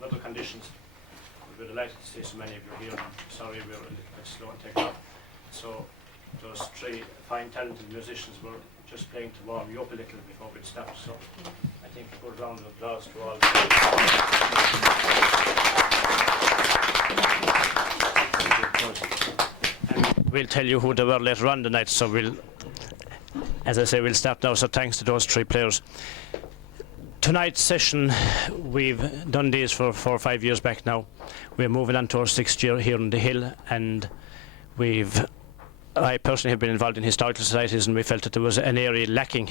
weather conditions. We're delighted to see so many of you here. Sorry we were a little bit slow in taking off. So those three fine talented musicians were just playing to warm you up a little before we'd start. So I think a good round of applause to all. And we'll tell you who they were later on tonight, so we'll, as I say, we'll start now, so thanks to those three players. Tonight's session, we've done these for 4 or 5 years back now. We're moving on to our 6th year here on the Hill, and I personally have been involved in historical societies, and we felt that there was an area lacking,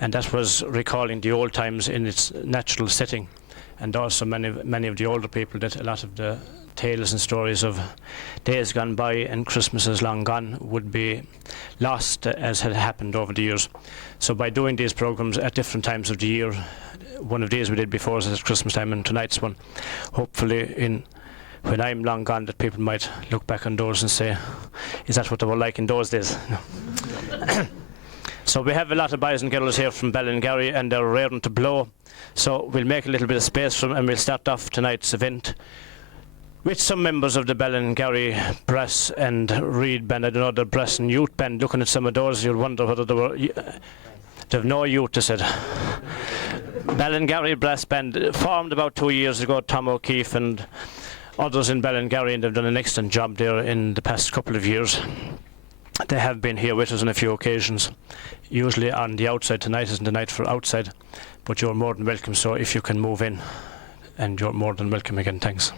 and that was recalling the old times in its natural setting. And also many of the older people, that a lot of the tales and stories of days gone by and Christmases long gone would be lost as had happened over the years. So by doing these programs at different times of the year, one of these we did before was at Christmas time, and tonight's one, hopefully when I'm long gone, that people might look back on those and say, is that what they were like in those days? No. So we have a lot of boys and girls here from Ballingarry, and they're raring to blow. So we'll make a little bit of space for them, and we'll start off tonight's event with some members of the Ballingarry Brass and Reed Band. I don't know, the Brass and Youth Band. Looking at some of those, you'll wonder whether they were... They've no youth, they said. Ballingarry Brass Band formed about 2 years ago. Tom O'Keefe and others in Ballingarry, and they've done an excellent job there in the past couple of years. They have been here with us on a few occasions. Usually on the outside. Tonight isn't the night for outside, but you're more than welcome, so if you can move in, and you're more than welcome again. Thanks.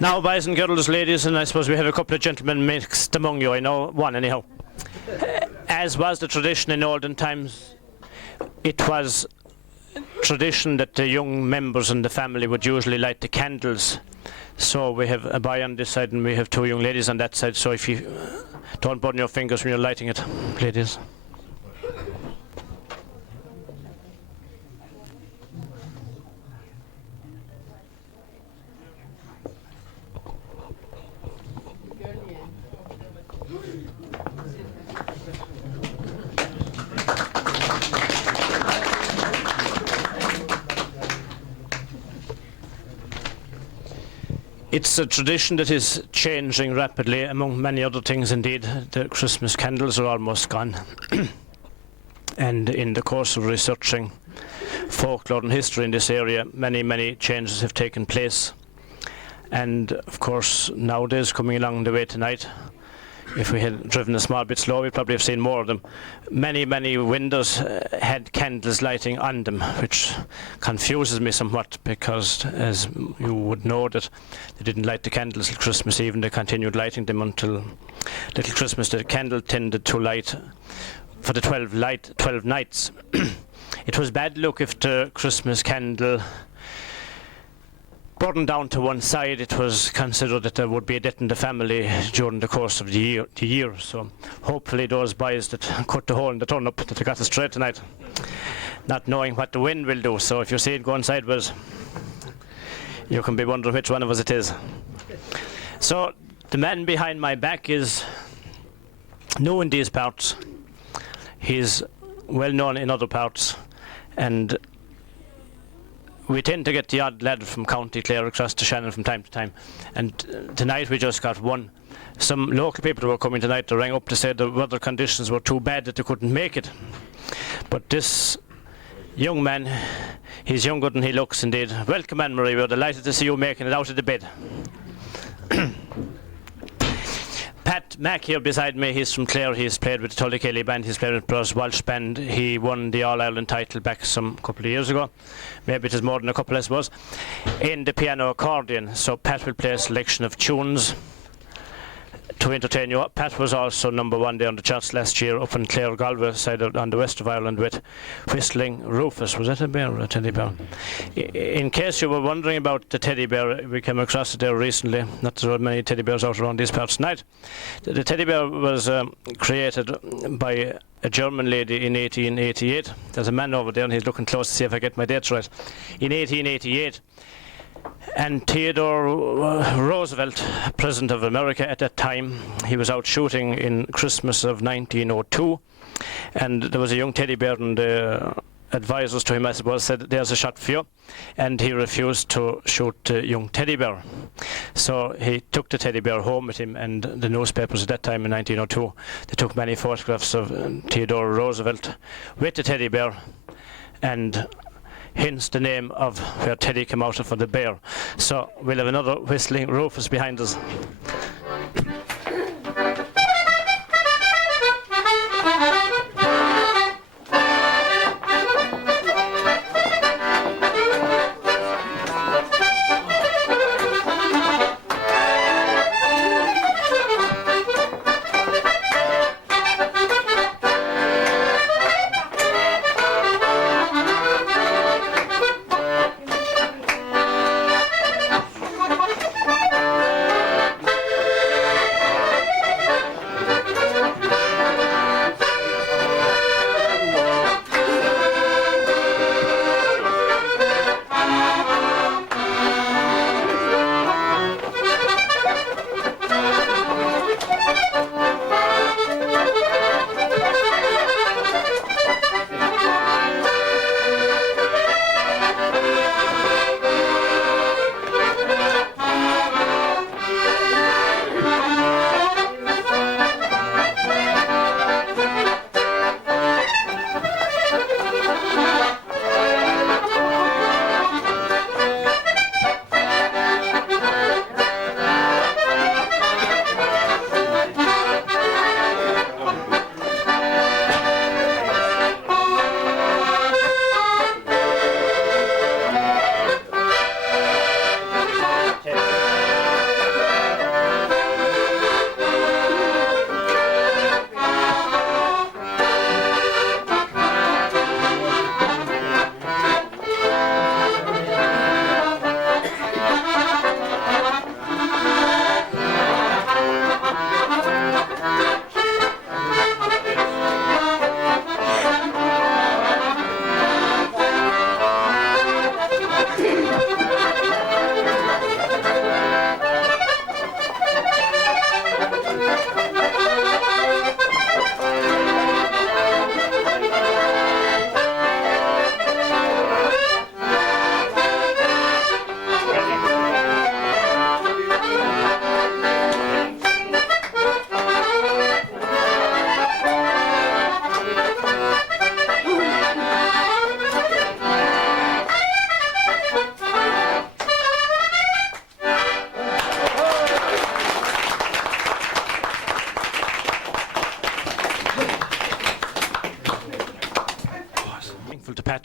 Now, boys and girls, ladies, and I suppose we have a couple of gentlemen mixed among you. I know one anyhow. As was the tradition in olden times, it was tradition that the young members in the family would usually light the candles. So we have a boy on this side and we have two young ladies on that side. So if you don't burn your fingers when you're lighting it, ladies. It's a tradition that is changing rapidly. Among many other things, indeed, the Christmas candles are almost gone. And in the course of researching folklore and history in this area, many changes have taken place. And of course, nowadays, coming along the way tonight, if we had driven a small bit slow, we'd probably have seen more of them. Many windows had candles lighting on them, which confuses me somewhat, because as you would know that they didn't light the candles till Christmas Eve, and they continued lighting them until Little Christmas. The candle tended to light for the 12 nights. It was bad luck if the Christmas candle burned down to one side. It was considered that there would be a death in the family during the course of the year. So hopefully those boys that cut the hole in the turnip, that they got it straight tonight, not knowing what the wind will do. So if you see it going sideways, you can be wondering which one of us it is. So the man behind my back is new in these parts. He's well known in other parts, and we tend to get the odd lad from County Clare across to Shannon from time to time. And tonight we just got one. Some local people were coming tonight to ring up to say the weather conditions were too bad that they couldn't make it. But this young man, he's younger than he looks indeed. Welcome, Anne-Marie. We're delighted to see you making it out of the bed. Pat Mack here beside me, he's from Clare. He's played with the Tullykelly band, he's played with Bros Walsh band. He won the All-Ireland title back some couple of years ago. Maybe it is more than a couple, I suppose. In the piano accordion. So Pat will play a selection of tunes to entertain you. Pat was also #1 there on the charts last year up in Clare Galway side on the west of Ireland with Whistling Rufus. Was that a bear or a teddy bear? In case you were wondering about the teddy bear, we came across it there recently. Not that there are many teddy bears out around these parts tonight. The teddy bear was created by a German lady in 1888. There's a man over there and he's looking close to see if I get my dates right. In 1888. And Theodore Roosevelt, President of America at that time, he was out shooting in Christmas of 1902, and there was a young teddy bear, and the advisors to him, I suppose, said, "There's a shot for you," and he refused to shoot the young teddy bear. So he took the teddy bear home with him, and the newspapers at that time in 1902, they took many photographs of Theodore Roosevelt with the teddy bear, and hence the name of where Teddy came out of for the bear. So we'll have another Whistling Rufus behind us.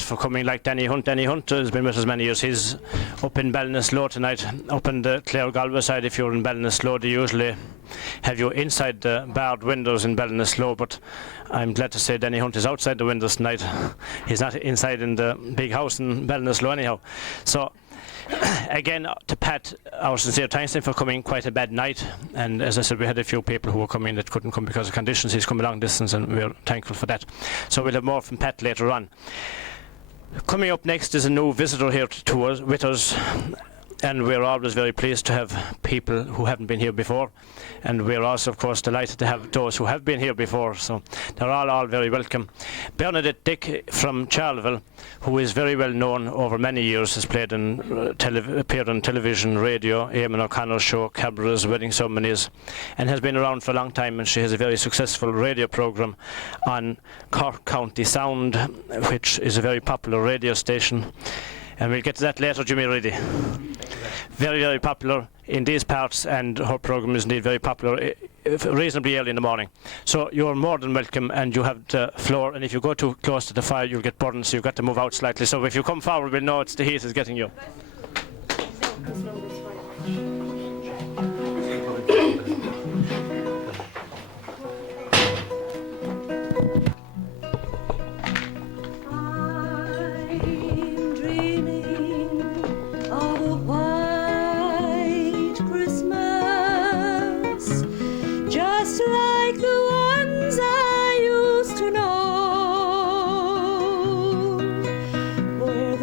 for coming, like Danny Hunt. Danny Hunt has been with us many years. He's up in Ballinasloe tonight, up in the Clare Galway side. If you're in Ballinasloe, they usually have you inside the barred windows in Ballinasloe, but I'm glad to say Danny Hunt is outside the windows tonight. He's not inside in the big house in Ballinasloe anyhow. So again, to Pat, our sincere thanks to him for coming quite a bad night. And as I said, we had a few people who were coming that couldn't come because of conditions. He's come a long distance, and we're thankful for that. So we'll have more from Pat later on. Coming up next is a new visitor here with us. And we're always very pleased to have people who haven't been here before. And we're also, of course, delighted to have those who have been here before. So they're all very welcome. Bernadette Dick from Charleville, who is very well known over many years, has played in, appeared on television, radio, Eamon O'Connor's show, cabarets, wedding ceremonies, and has been around for a long time. And she has a very successful radio programme on Cork County Sound, which is a very popular radio station. And we'll get to that later, Jimmy Reedy. Very, very popular in these parts, and her programme is indeed very popular, reasonably early in the morning. So you're more than welcome, and you have the floor. And if you go too close to the fire, you'll get burned, so you've got to move out slightly. So if you come forward, we'll know it's the heat is getting you.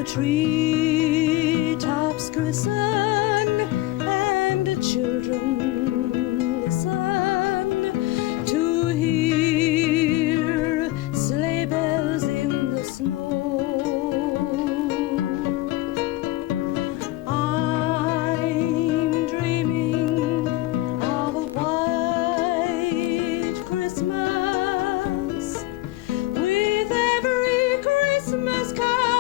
Tree tops glisten and the children listen to hear sleigh bells in the snow. I'm dreaming of a white Christmas with every Christmas card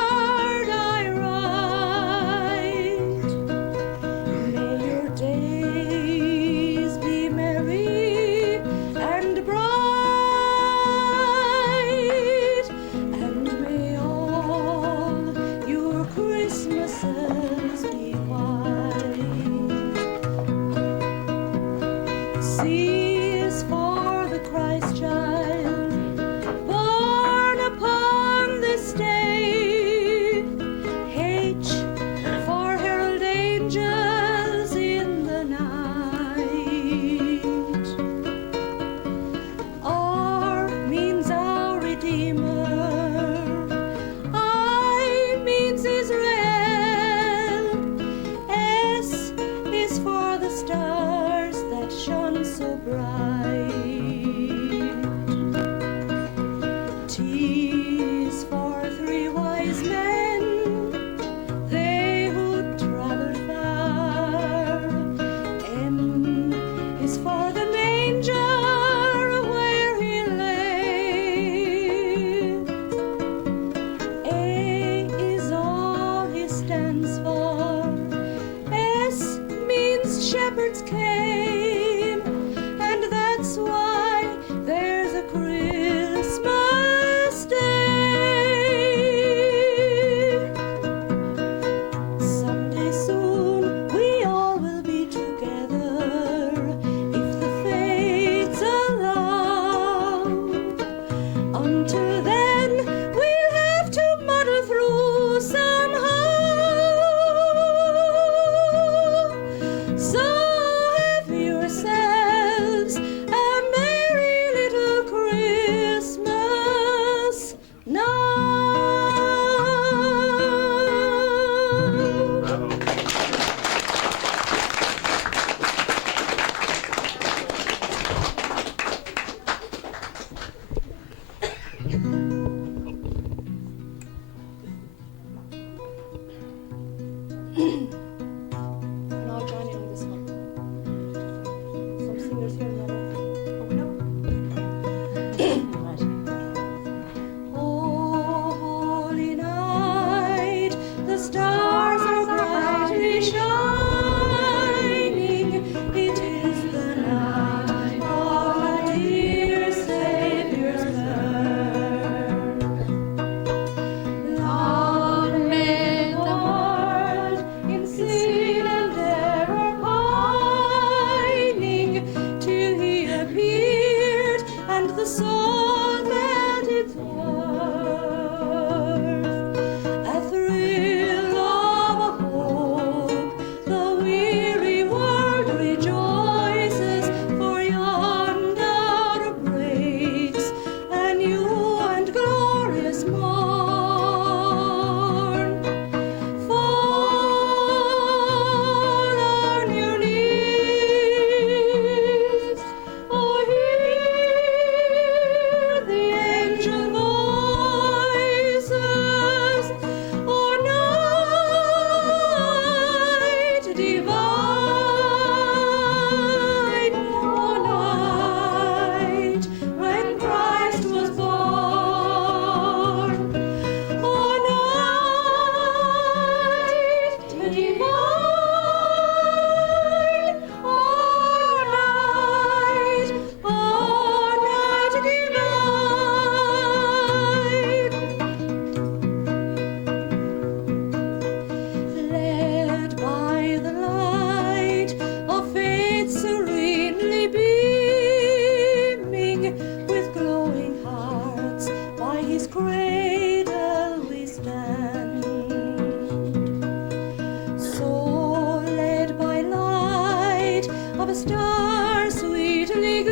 of a star sweetly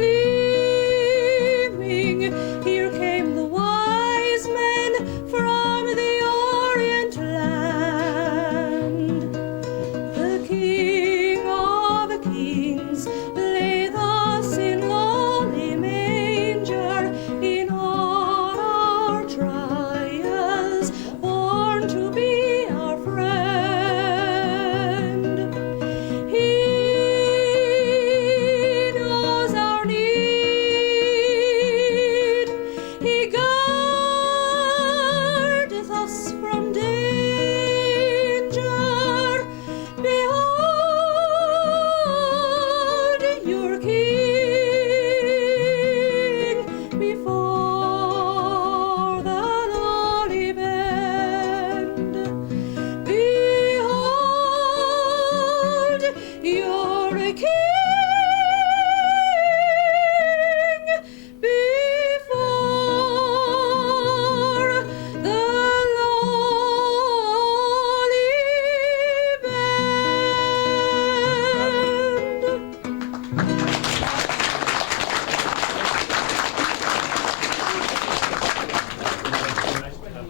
gleaming. Here came the wise men from the Orient land. The King of Kings lay thus in lowly manger, in all our trials, born to be our friend. He knows our need. He guardeth us from danger. Behold your King before the lowly bend. Behold your King before the lowly bend.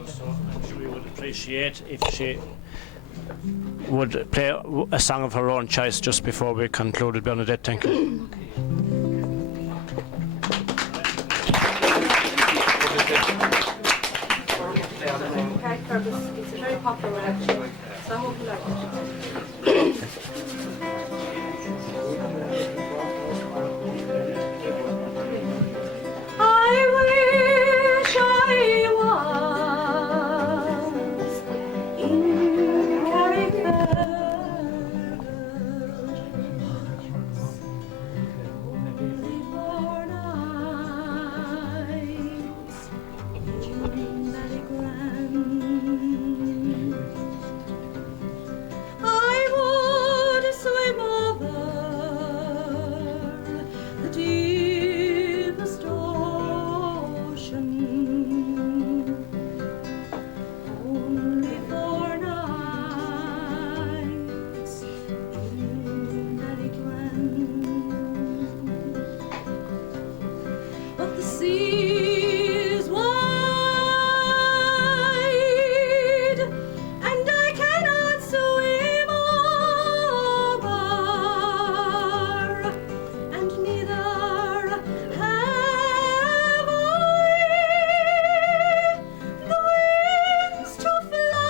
So I'm sure we would appreciate if she would play a song of her own choice just before we concluded. Bernadette, thank you. Cat Purpose. It's a very popular one actually, so I hope you like it. I wish I was in Carrickfergus, only for nights in Ballygrand. I would swim over the deepest ocean, only for nights in Ballygrand. But the sea is wide, and I cannot swim over, and neither have I the wings to fly.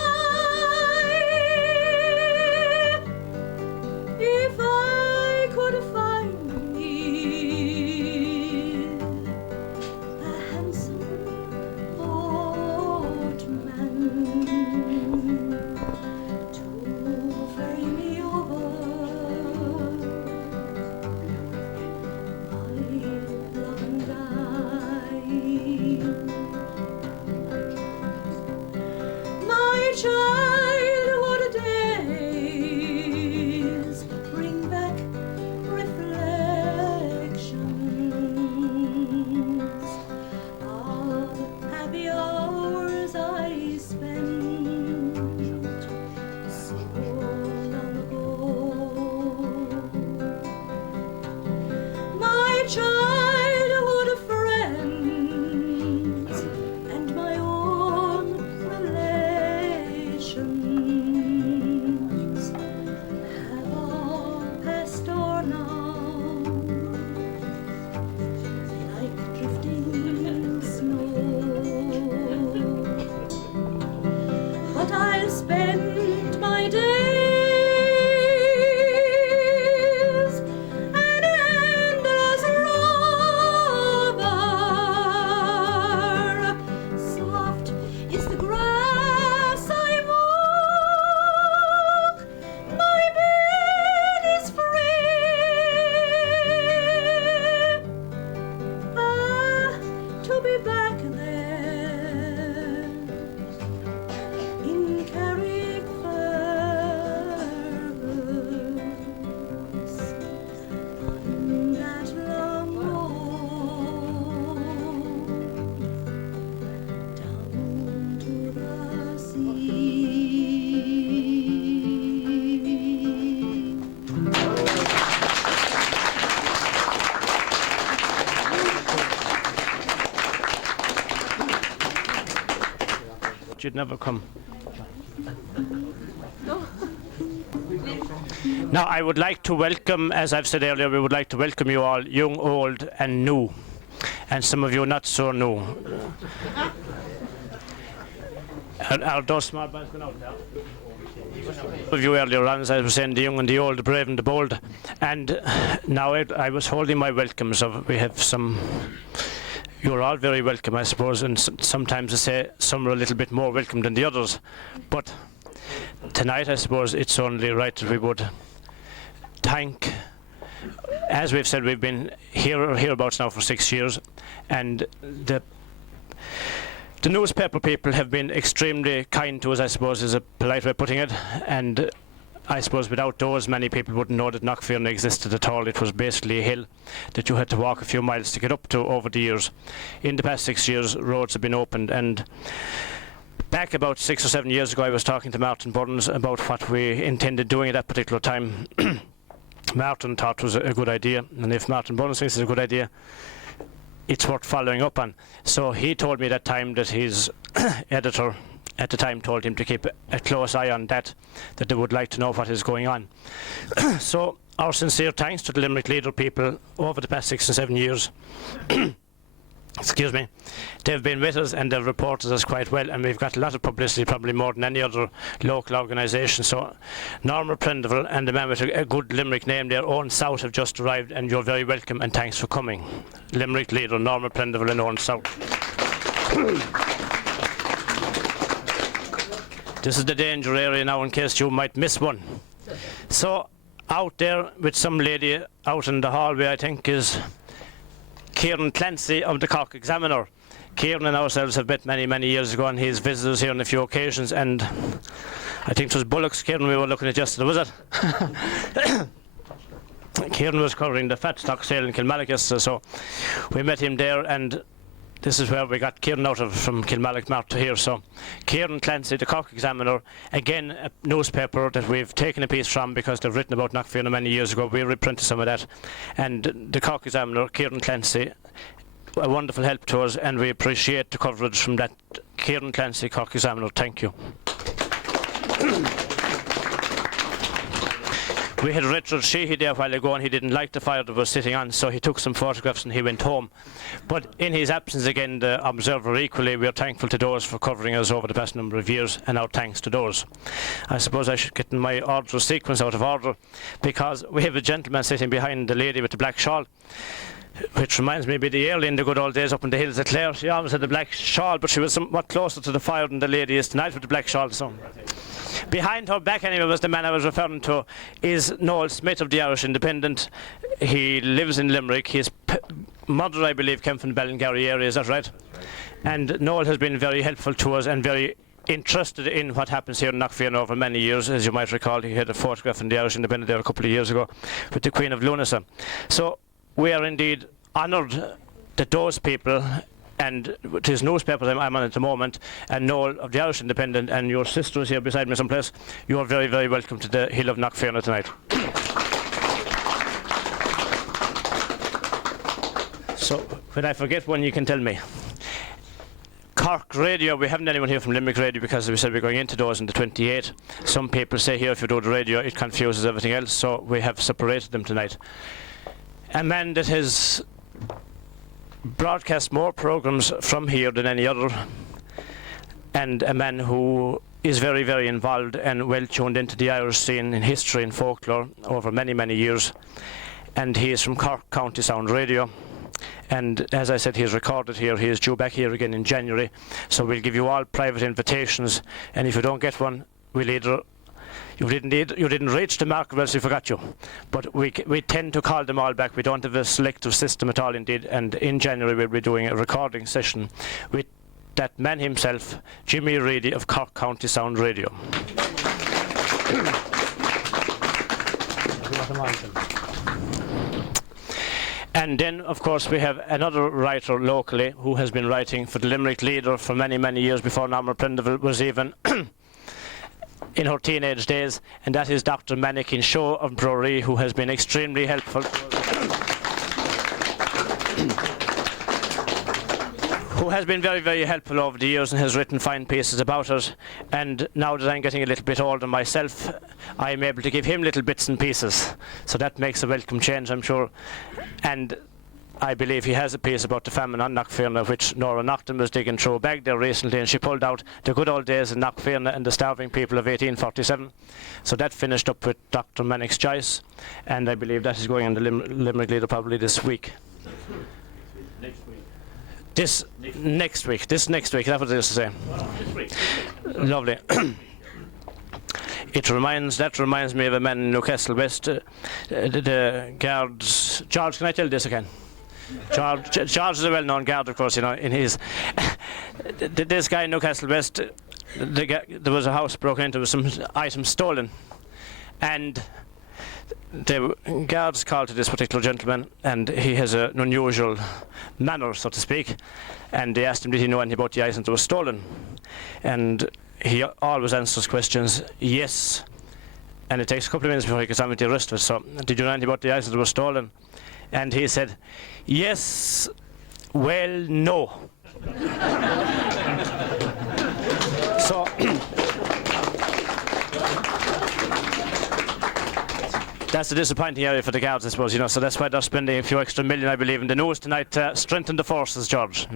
If I could find me a handsome boatman to ferry me over, I'd love and die. My childhood days bring back reflections of happy hours I spent so long ago. My childhood friends and my own relations have all passed on now, like drifting snow. But I'll spend my days an endless row thought you'd never come. Now, I would like to welcome, as I've said earlier, we would like to welcome you all, young, old, and new, and some of you not so new. Are those small bands going out there? Of you earlier on, as I was saying, the young and the old, the brave and the bold, and now I was holding my welcomes. We have some. You're all very welcome, I suppose, and sometimes I say some are a little bit more welcome than the others, but tonight I suppose it's only right that we would thank. As we've said, we've been hereabouts now for 6 years, and the newspaper people have been extremely kind to us, I suppose, is a polite way of putting it, and I suppose without those, many people wouldn't know that Knockfearn existed at all. It was basically a hill that you had to walk a few miles to get up to over the years. In the past 6 years, roads have been opened, and back about 6 or 7 years ago, I was talking to Martin Burns about what we intended doing at that particular time. Martin thought it was a good idea, and if Martin Burns thinks it's a good idea, it's worth following up on. So he told me that time that his editor at the time told him to keep a close eye on that they would like to know what is going on. So our sincere thanks to the Limerick Leader people over the past 6 and 7 years. Excuse me. They've been with us and they've reported us quite well, and we've got a lot of publicity, probably more than any other local organisation. So Norma Prendeville and the man with a good Limerick name there, Owen South, have just arrived, and you're very welcome and thanks for coming. Limerick Leader, Norma Prendeville and Owen South. This is the danger area now in case you might miss one. So out there with some lady out in the hallway, I think, is Kieran Clancy of the Cork Examiner. Kieran and ourselves have met many, many years ago, and he's visited us here on a few occasions, and I think it was Bullock's Kieran we were looking at yesterday, was it? Kieran was covering the fat stock sale in Kilmallock yesterday, so we met him there, and this is where we got Kieran out of, from Kilmallock Mart to here. So Kieran Clancy, the Cork Examiner, again a newspaper that we've taken a piece from because they've written about Knockfearn many years ago. We reprinted some of that, and the Cork Examiner, Kieran Clancy, a wonderful help to us, and we appreciate the coverage from that. Kieran Clancy, Cork Examiner, thank you. We had Richard Sheehy there a while ago, and he didn't like the fire that was sitting on, so he took some photographs and he went home. But in his absence, again, the Observer equally, we are thankful to those for covering us over the past number of years, and our thanks to those. I suppose I should get my order sequence out of order, because we have a gentleman sitting behind the lady with the black shawl, which reminds me of the early in the good old days up in the hills of Clare. She always had the black shawl, but she was somewhat closer to the fire than the lady is tonight with the black shawl. So behind her back, anyway, was the man I was referring to, is Noel Smith of the Irish Independent. He lives in Limerick. His mother, I believe, came from the Ballingarry area, is that right? And Noel has been very helpful to us and very interested in what happens here in Knockfearn over many years. As you might recall, he had a photograph in the Irish Independent there a couple of years ago with the Queen of Lunasa. So we are indeed honoured that those people, and it is newspapers I'm on at the moment, and Noel of the Irish Independent, and your sister is here beside me someplace. You are very, very welcome to the Hill of Knockfearn tonight. So, when I forget one, you can tell me. Cork Radio, we haven't anyone here from Limerick Radio because we said we're going into those in the 28. Some people say here if you do the radio, it confuses everything else, so we have separated them tonight. A man that has broadcast more programs from here than any other, and a man who is very, very involved and well tuned into the Irish scene in history and folklore over many, many years. And he is from Cork County Sound Radio, and as I said, he is recorded here. He is due back here again in January, so we'll give you all private invitations, and if you don't get one, we'll either you didn't reach the mark, or else we forgot you. But we tend to call them all back. We don't have a selective system at all, indeed. And in January we'll be doing a recording session with that man himself, Jimmy Reedy of Cork County Sound Radio. And then, of course, we have another writer locally who has been writing for the Limerick Leader for many, many years before Norma Prendeville was even in her teenage days, and that is Dr. Mannequin Shaw of Bruree, who has been extremely helpful. who has been very, very helpful over the years and has written fine pieces about it. And now that I'm getting a little bit older myself, I'm able to give him little bits and pieces. So that makes a welcome change, I'm sure. And I believe he has a piece about the famine on Knockfearna, which Nora Naughton was digging through a bag there recently, and she pulled out the good old days in Knockfearna and the starving people of 1847. So that finished up with Dr. Mannix Joyce, and I believe that is going in the Limerick Leader probably this week. This next week, that's what it is to say. Lovely. That reminds me of a man in Newcastle West, the guards. George, can I tell this again? George is a well-known guard, of course, you know, in his... this guy in Newcastle West, there was a house broken into with some items stolen. And the guards called to this particular gentleman, and he has an unusual manner, so to speak. And they asked him, did he know anything about the items that were stolen? And he always answers questions, yes. And it takes a couple of minutes before he gets on with the rest of it. So, did you know anything about the items that were stolen? And he said, yes, well, no. So, that's a disappointing area for the guards, I suppose, you know, so that's why they're spending a few extra million, I believe, in the news tonight to strengthen the forces, George.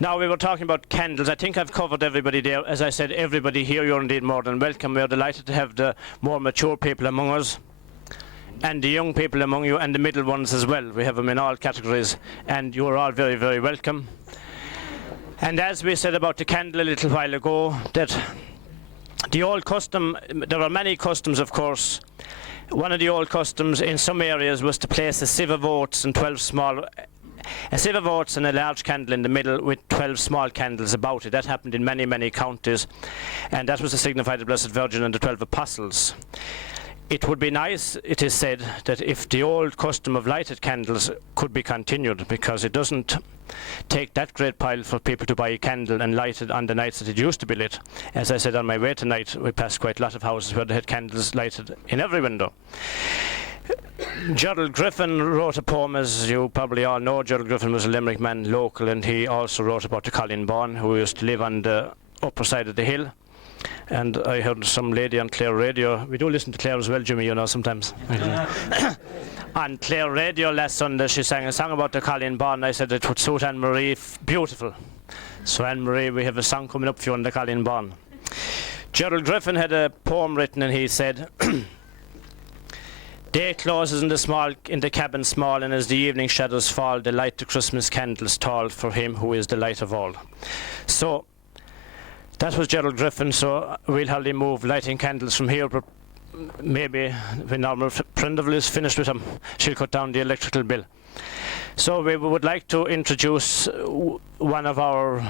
Now, we were talking about candles. I think I've covered everybody there. As I said, everybody here, you're indeed more than welcome. We're delighted to have the more mature people among us, and the young people among you, and the middle ones as well. We have them in all categories, and you're all very, very welcome. And as we said about the candle a little while ago, that the old custom, there are many customs, of course. One of the old customs in some areas was to place a sieve of oats and a sieve of oats and a large candle in the middle with 12 small candles about it. That happened in many, many counties, and that was to signify the Blessed Virgin and the 12 Apostles. It would be nice, it is said, that if the old custom of lighted candles could be continued, because it doesn't take that great pile for people to buy a candle and light it on the nights that it used to be lit. As I said on my way tonight, we passed quite a lot of houses where they had candles lighted in every window. Gerald Griffin wrote a poem, as you probably all know. Gerald Griffin was a Limerick man, local, and he also wrote about the Colleen Bawn, who used to live on the upper side of the hill. And I heard some lady on Clare Radio. We do listen to Clare as well, Jimmy, you know, sometimes. On Clare Radio last Sunday, she sang a song about the Colleen Bawn. I said it would suit Anne-Marie beautiful. So Anne-Marie, we have a song coming up for you on the Colleen Bawn. Gerald Griffin had a poem written, and he said, day closes in the cabin small, and as the evening shadows fall, they light the Christmas candles tall for him who is the light of all. So that was Gerald Griffin, so we'll hardly move lighting candles from here, but maybe when our friend of Liz finished with them, she'll cut down the electrical bill. So we would like to introduce one of our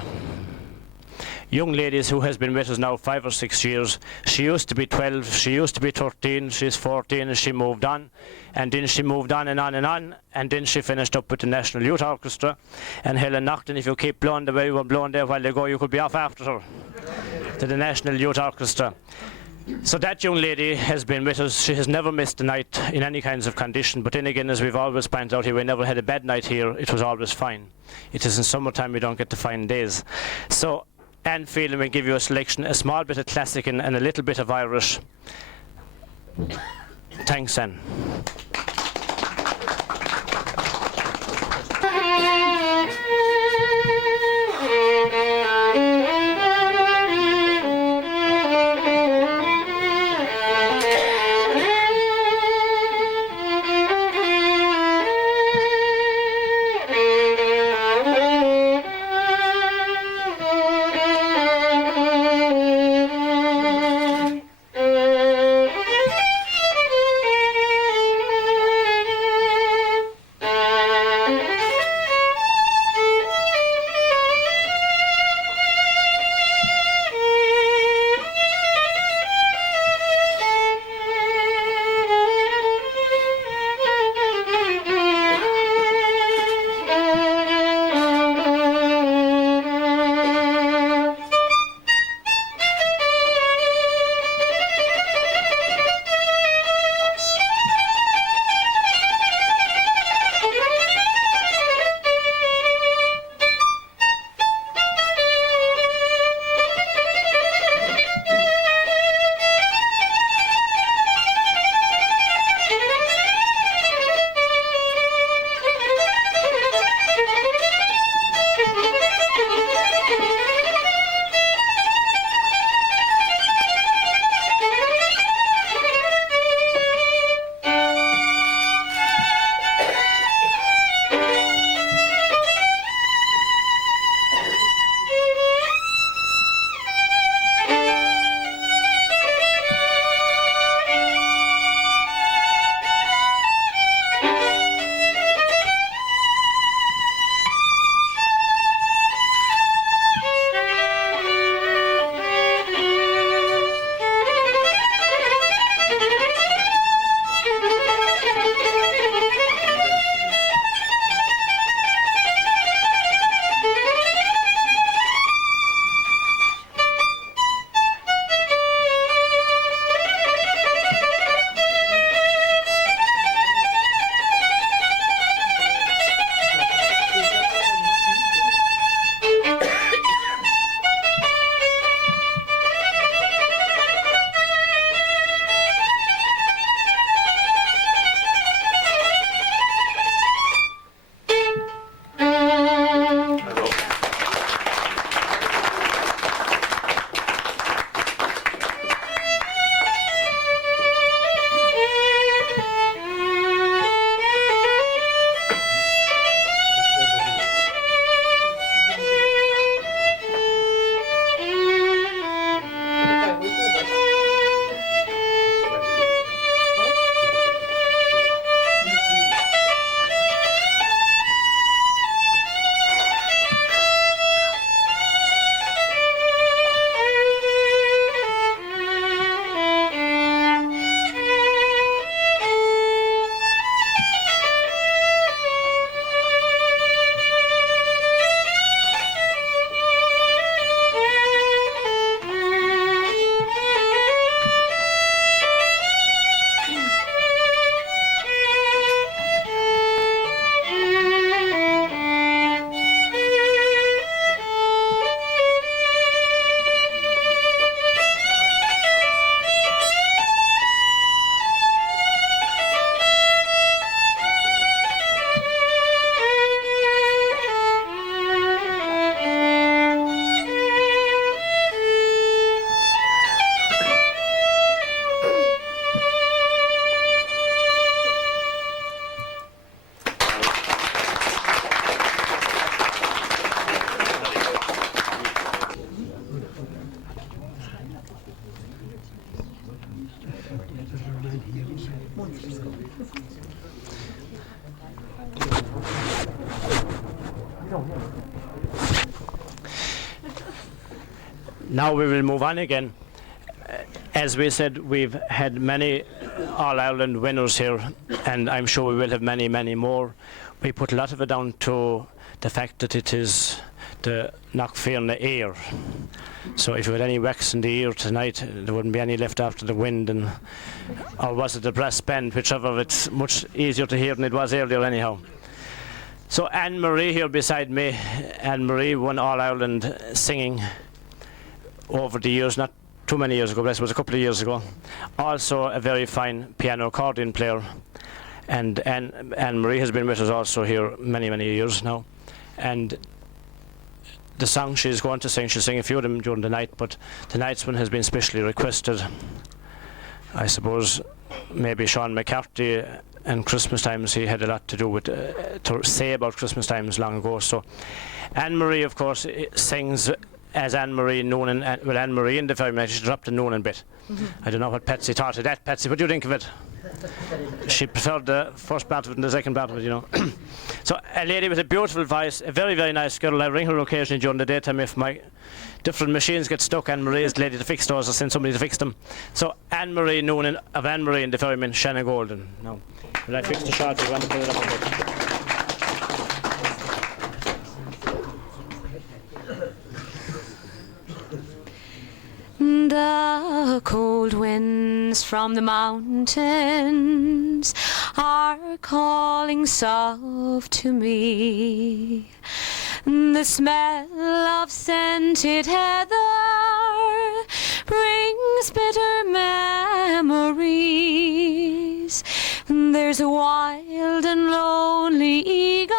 young ladies who has been with us now 5 or 6 years. She used to be 12, she used to be 13, she's 14, and she moved on. And then she moved on and on and on, and then she finished up with the National Youth Orchestra. And Helen Naughton, if you keep blowing the way you were blowing there a while ago, you could be off after her to the National Youth Orchestra. So that young lady has been with us. She has never missed a night in any kinds of condition. But then again, as we've always pointed out here, we never had a bad night here. It was always fine. It is in summertime we don't get the fine days. So Anne Phelan will give you a selection, a small bit of classic and a little bit of Irish. Thanks, Anne. Now we will move on again. As we said, we've had many All-Ireland winners here, and I'm sure we will have many, many more. We put a lot of it down to the fact that it is the Knockfearna ear. So if you had any wax in the ear tonight, there wouldn't be any left after the wind, and or was it the brass band, whichever. It's much easier to hear than it was earlier anyhow. So Anne-Marie here beside me. Anne-Marie won All-Ireland singing over the years, not too many years ago, but it was a couple of years ago. Also a very fine piano accordion player. And Anne-Marie has been with us also here many, many years now. And the song she's going to sing, she'll sing a few of them during the night, but tonight's one has been specially requested. I suppose maybe Sean McCarthy and Christmas times, he had a lot to do with, to say about Christmas times long ago. So Anne-Marie, of course, sings as Anne-Marie Noonan, well, Anne-Marie in the Ferryman, she dropped the Noonan bit. I don't know what Patsy thought of that. Patsy, what do you think of it? She preferred the first part of it and the second part of it, you know. So a lady with a beautiful voice, a very, very nice girl. I ring her occasionally during the daytime if my different machines get stuck. Anne-Marie is the lady to fix those, or send somebody to fix them. So Anne-Marie Noonan of Anne-Marie and the Ferryman, Shannon Golden. Now, will I fix the shot? You want to put it up a bit? The cold winds from the mountains are calling soft to me. The smell of scented heather brings bitter memories. There's a wild and lonely eagle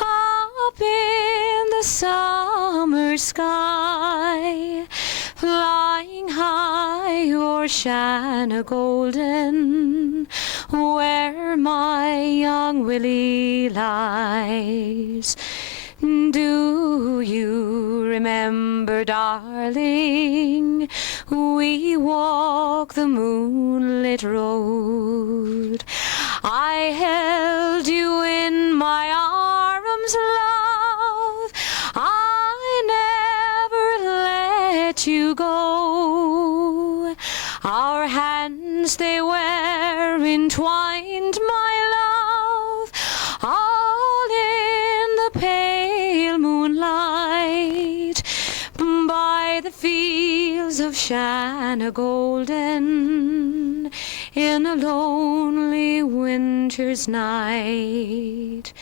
up in the summer sky, flying high o'er Shanna Golden, where my young Willie lies. Do you remember, darling, we walk the moonlit road? I held you in my arms, love, I never let you go. Our hands, they were entwined, my love, all in the pale moonlight, by the fields of Shanna Golden, in a lonely winter's night.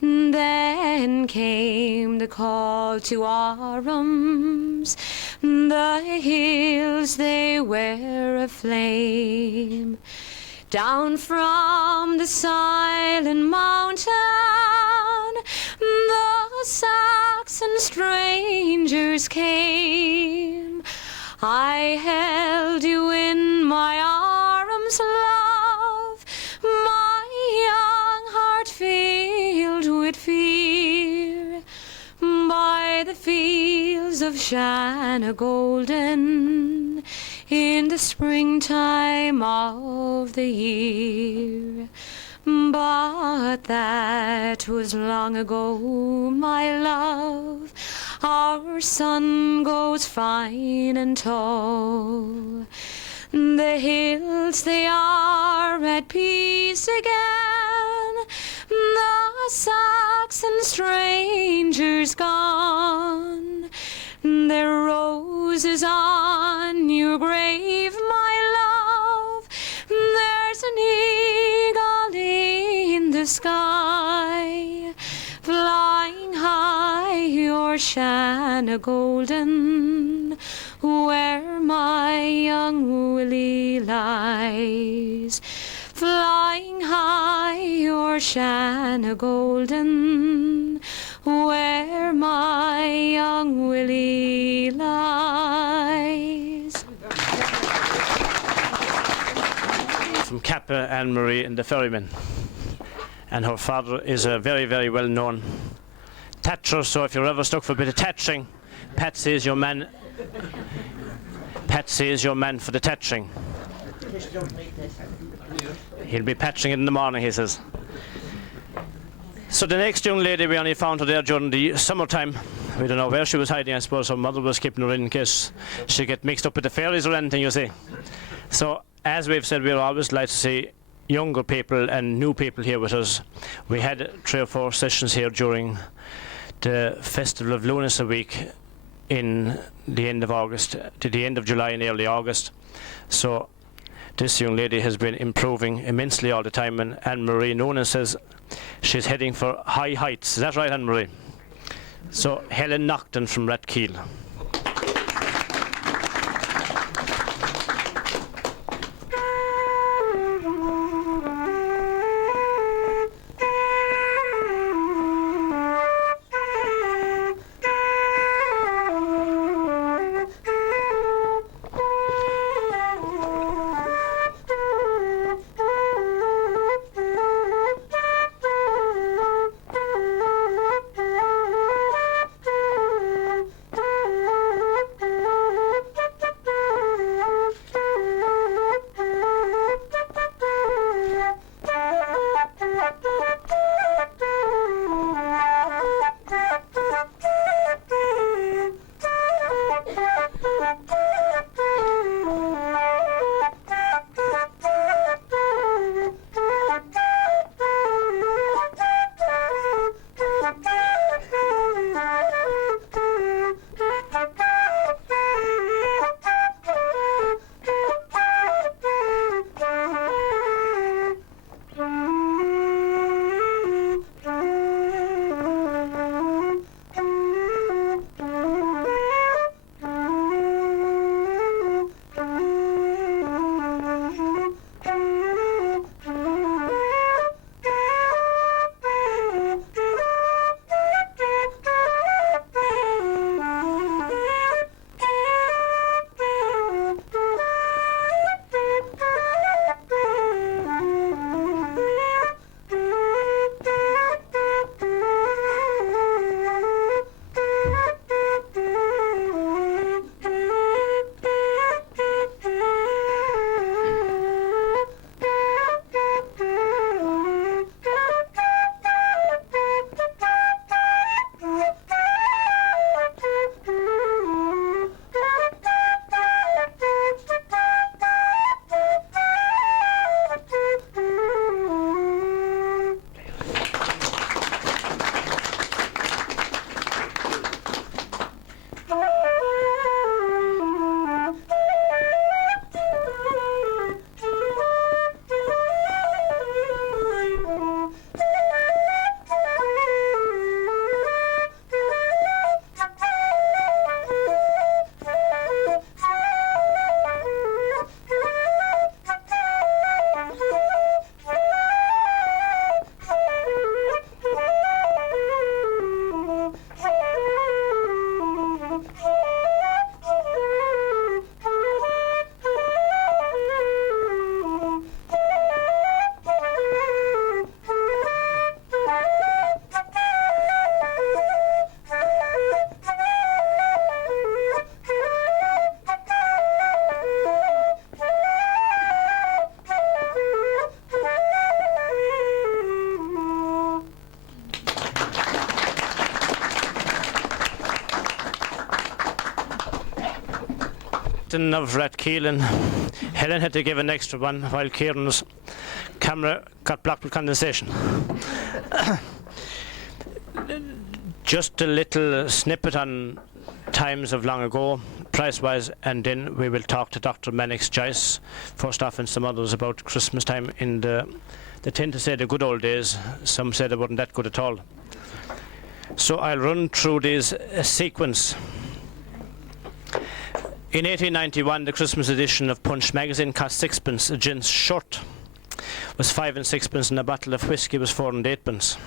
Then came the call to arms, the hills, they were aflame. Down from the silent mountain, the Saxon strangers came. I held you in my arms, love, my young heart filled with fear, by the fields of Shanna Golden, in the springtime of the year. But that was long ago, my love. Our sun goes fine and tall. The hills, they are at peace again. The Saxon strangers gone. There are roses on your grave, my love. There's an eagle in the sky, flying high o'er Shanna Golden, where my young Willie lies. Flying high o'er Shanna Golden, where my young Willie lies. From Kappa, Anne-Marie and the Ferryman. And her father is a very, very well-known thatcher, so if you're ever stuck for a bit of thatching, Patsy is your man. Patsy is your man for the thatching. He'll be patching it in the morning, he says. So the next young lady, we only found her there during the summertime, We don't know where she was hiding. I suppose her mother was keeping her in case she get mixed up with the fairies or anything, you see. So, as we've said, we'd always like to see younger people and new people here with us. We had 3 or 4 sessions here during the Festival of Lunacy Week in the end of August to the end of July and early August. So this young lady has been improving immensely all the time, and Anne-Marie Noonan says she's heading for high heights. Is that right, Anne-Marie? So Helen Nocton from Rathkeale. Of Rathkeale, and Helen had to give an extra one while Kieran's camera got blocked with condensation. Just a little snippet on times of long ago, price-wise, and then we will talk to Dr. Mannix Joyce, first off, and some others about Christmas time. They tend to say the good old days. Some say they weren't that good at all. So I'll run through this sequence. In 1891, the Christmas edition of Punch magazine cost 6pence. A gent's shirt was 5 and 6pence, and a bottle of whiskey was 4 and 8pence.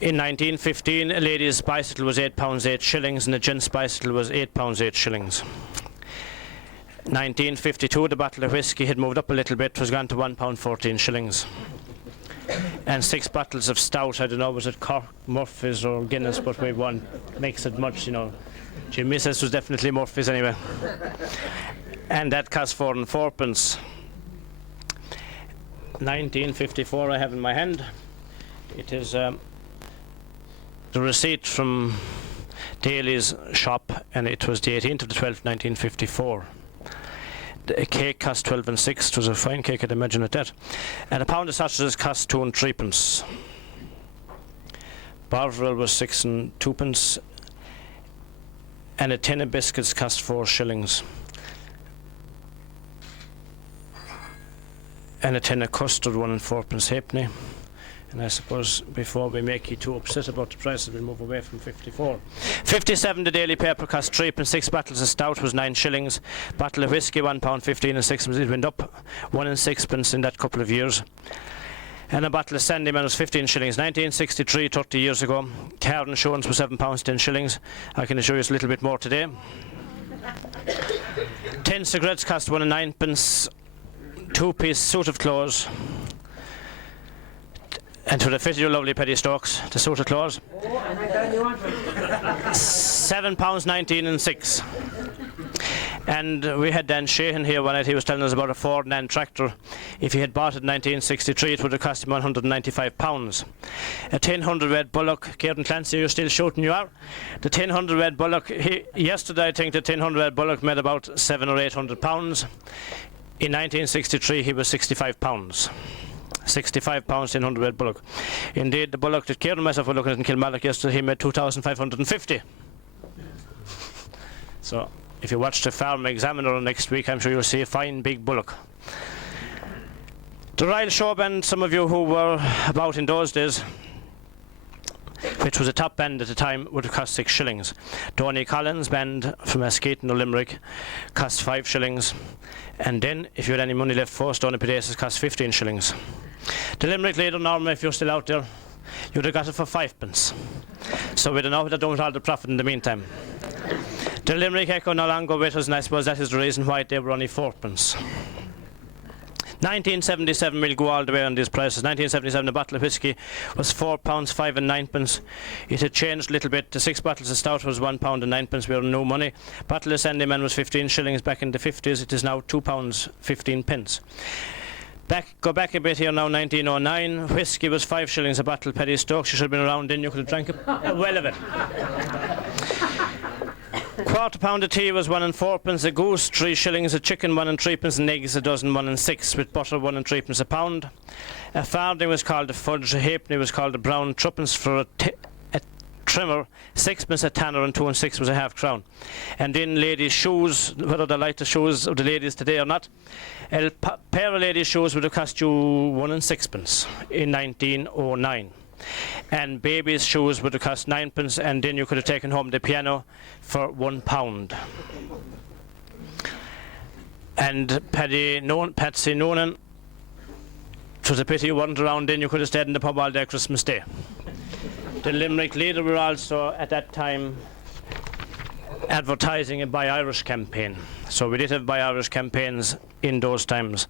In 1915, a lady's bicycle was £8 8 shillings, and a gent's bicycle was £8 8 shillings. 1952, the bottle of whiskey had moved up a little bit, was gone to £1 14 shillings. And 6 bottles of stout, I don't know, was it Cork, Murphy's or Guinness, but we won't mix it much, you know. Jimmy says it was definitely Murphy's anyway. And that cost 4 and 4pence. 1954 I have in my hand. It is the receipt from Daly's shop, and it was the 18th of the 12th, 1954. A cake cost 12 and 6. It was a fine cake, I'd imagine, at that. And a pound of sausages cost 2 and 3 pence. Bovril was 6 and 2 pence. And a tin of biscuits cost 4 shillings. And a tin of custard 1 and 4 pence halfpenny. And I suppose before we make you too upset about the prices, we'll move away from 54. 57, the daily paper cost 3 pence. 6 bottles of stout was 9 shillings. Bottle of whiskey £1.15 and 6 pence. It went up 1 and 6 pence in that couple of years. And a bottle of Sandyman was 15 shillings. 1963, 30 years ago. Car insurance was £7 10 shillings. I can assure you it's a little bit more today. 10 cigarettes cost 1 and 9 pence. 2-piece suit of clothes. And to the fit of your lovely Paddy Stokes, the suit of clothes. £7.19 and 6. And we had Dan Sheehan here one night. He was telling us about a Ford Nan tractor. If he had bought it in 1963, it would have cost him £195. A 1000 red Bullock. Kieran Clancy, you're still shooting, you are. The 1000 red Bullock. Yesterday, I think the 1000 red Bullock made about £700 or £800. In 1963, he was £65. £65, 1000 red Bullock. Indeed, the Bullock that Kieran and myself were looking at in Kilmallock yesterday, he made 2,550. So, if you watch the Farm Examiner next week, I'm sure you'll see a fine big Bullock. The Royal Show Band, some of you who were about in those days, which was a top band at the time, would have cost 6 shillings. Donny Collins Band from Askeaton or Limerick cost 5 shillings. And then, if you had any money left for us, Donny Pedasus cost 15 shillings. The Limerick leader, Norma, if you're still out there, you'd have got it for 5 pence. So we don't know what they're doing with all the profit in the meantime. The Limerick Echo no longer with us, and I suppose that is the reason why they were only 4 pence. 1977, we'll go all the way on these prices. 1977, a bottle of whiskey was £4, 5 and 9 pence. It had changed a little bit. The 6 bottles of stout was £1 and 9 pence. We were no money. Bottle of Sandyman was 15 shillings back in the 50s. It is now £2, 15 pence. Go back a bit here now, 1909. Whiskey was 5 shillings a bottle. Paddy Stokes, you should have been around then. You could have drank a well of it. Quarter pound of tea was 1 and 4 pence. A goose 3 shillings. A chicken 1 and 3 pence. And eggs a dozen 1 and 6. With butter 1 and 3 pence a pound. A farthing was called a fudge. A halfpenny was called a brown. 3 for a trimmer. 6 pence a tanner, and 2 and 6 was a half crown. And in ladies' shoes, whether they like the shoes of the ladies today or not, a pair of ladies' shoes would have cost you 1 and 6 pence in 1909. And babies' shoes would have cost 9 pence, and then you could have taken home the piano for £1. And Patsy Noonan, it was a pity you weren't around then. You could have stayed in the pub all day Christmas Day. The Limerick leader were also at that time advertising a Buy Irish campaign. So we did have Buy Irish campaigns in those times.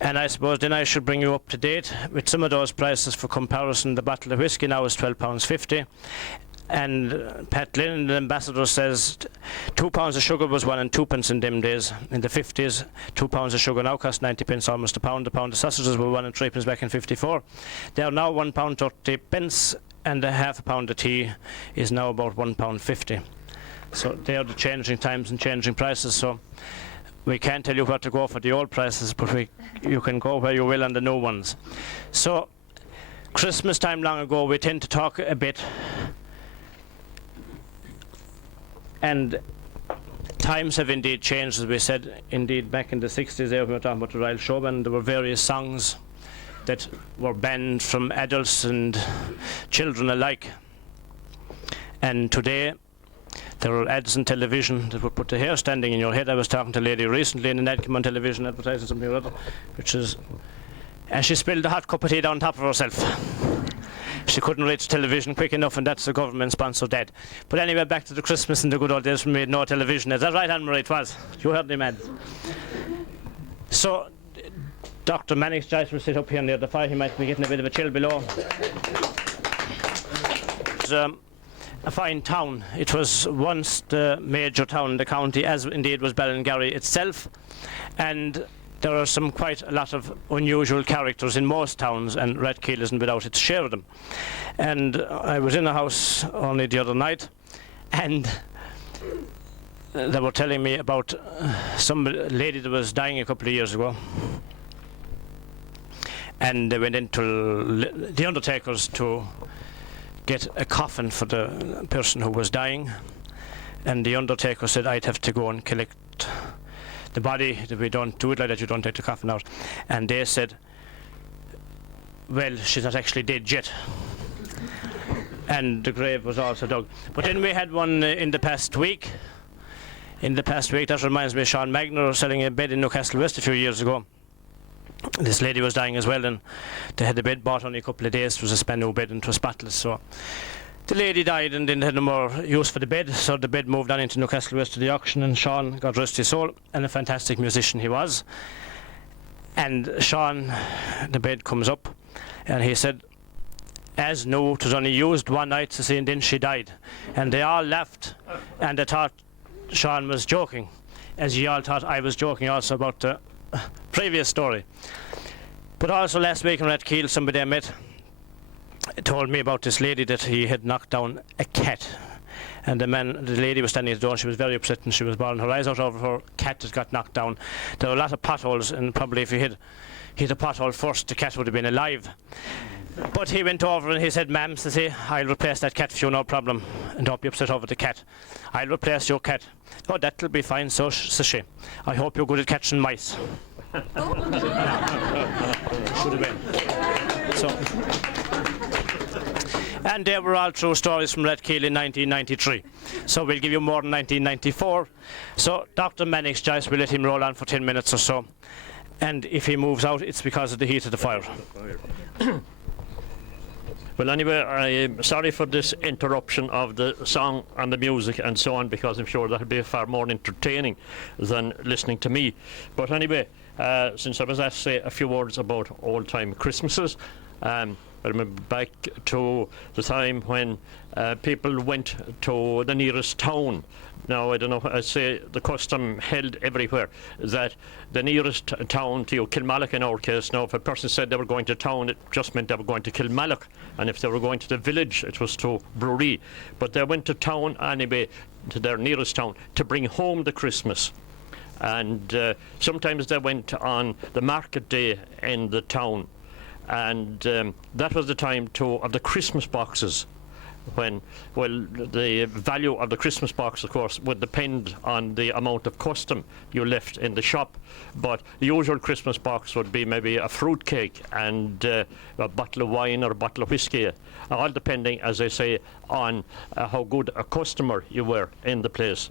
And I suppose then I should bring you up to date with some of those prices for comparison. The bottle of whiskey now is £12.50. And Pat Lynn, the ambassador, says 2 pounds of sugar was 1 and 2 pence in them days. In the 50s, 2 pounds of sugar now cost 90 pence, almost a pound. A pound of sausages were 1 and 3 pence back in 54. They are now £1 30 pence, and a half a pound of tea is now about £1.50. So they are the changing times and changing prices. So we can't tell you where to go for the old prices, but you can go where you will on the new ones. So Christmas time long ago, we tend to talk a bit. And times have indeed changed, as we said. Indeed, back in the 60s, we were talking about the Royal Show Band. There were various songs that were banned from adults and children alike. And today, there are ads on television that would put the hair standing in your head. I was talking to a lady recently, and an ad came on television advertising something or other, which is, and she spilled a hot cup of tea down top of herself. She couldn't reach television quick enough, and that's the government-sponsored ad. But anyway, back to the Christmas and the good old days when we had no television. Is that right, Anne-Marie? It was. You heard them ads. So, Dr. Mannix Joyce will sit up here near the fire. He might be getting a bit of a chill below. It's a fine town. It was once the major town in the county, as indeed was Ballingarry itself. And there are some quite a lot of unusual characters in most towns, and Redkeel isn't without its share of them. And I was in a house only the other night, and they were telling me about some lady that was dying a couple of years ago, and they went into the undertakers to get a coffin for the person who was dying, and the undertaker said, I'd have to go and collect the body, that we don't do it like that, you don't take the coffin out. And they said, well, she's not actually dead yet. And the grave was also dug. But then we had one in the past week. That reminds me of Sean Magner selling a bed in Newcastle West a few years ago. This lady was dying as well, and they had the bed bought only a couple of days. It was a span new bed and it was spotless. So the lady died and then had no more use for the bed, so the bed moved on into Newcastle West to the auction, and Sean, God rest his soul, and a fantastic musician he was. And Sean, the bed comes up, and he said, as new, it was only used one night to see, and then she died. And they all laughed, and they thought Sean was joking, as ye all thought I was joking also about the previous story. But also last week in Redkeel, somebody I met told me about this lady that he had knocked down a cat. And the lady was standing at the door, and she was very upset, and she was bawling her eyes out over her cat that got knocked down. There were a lot of potholes, and probably if he had hit a pothole first, the cat would have been alive. But he went over and he said, ma'am, says he, I'll replace that cat for you, no problem. And don't be upset over the cat. I'll replace your cat. Oh, that'll be fine, so says she. I hope you're good at catching mice. Should have been. So. And they were all true stories from Redkeel in 1993. So we'll give you more than 1994. So Dr. Mannix Joyce, we'll let him roll on for 10 minutes or so. And if he moves out, it's because of the heat of the fire. Well, anyway, I'm sorry for this interruption of the song and the music and so on, because I'm sure that'll be far more entertaining than listening to me. But anyway, since I was asked to say a few words about old-time Christmases, I remember back to the time when people went to the nearest town. Now, I don't know, I say the custom held everywhere that the nearest town to you, Kilmallock in our case, now if a person said they were going to town, it just meant they were going to Kilmallock, and if they were going to the village, it was to Bruree. But they went to town anyway, to their nearest town, to bring home the Christmas. And sometimes they went on the market day in the town, and that was the time of the Christmas boxes. When, well, the value of the Christmas box, of course, would depend on the amount of custom you left in the shop. But the usual Christmas box would be maybe a fruit cake and a bottle of wine or a bottle of whiskey, all depending, as I say, on how good a customer you were in the place.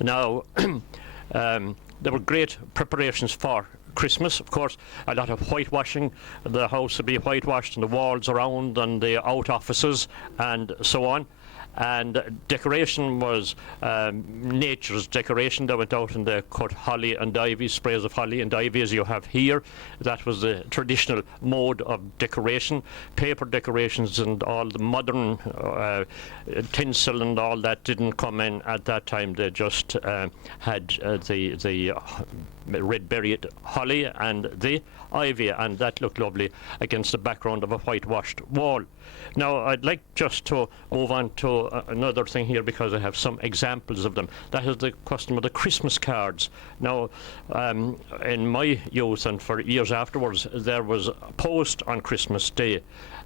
Now, there were great preparations for Christmas, of course, a lot of whitewashing. The house would be whitewashed and the walls around and the out offices and so on. And decoration was nature's decoration. They went out and they cut holly and ivy, sprays of holly and ivy as you have here. That was the traditional mode of decoration. Paper decorations and all the modern tinsel and all that didn't come in at that time. They just had the red-berried holly and the ivy, and that looked lovely against the background of a whitewashed wall. Now, I'd like just to move on to another thing here, because I have some examples of them. That is the custom of the Christmas cards. Now, in my youth and for years afterwards, there was a post on Christmas Day.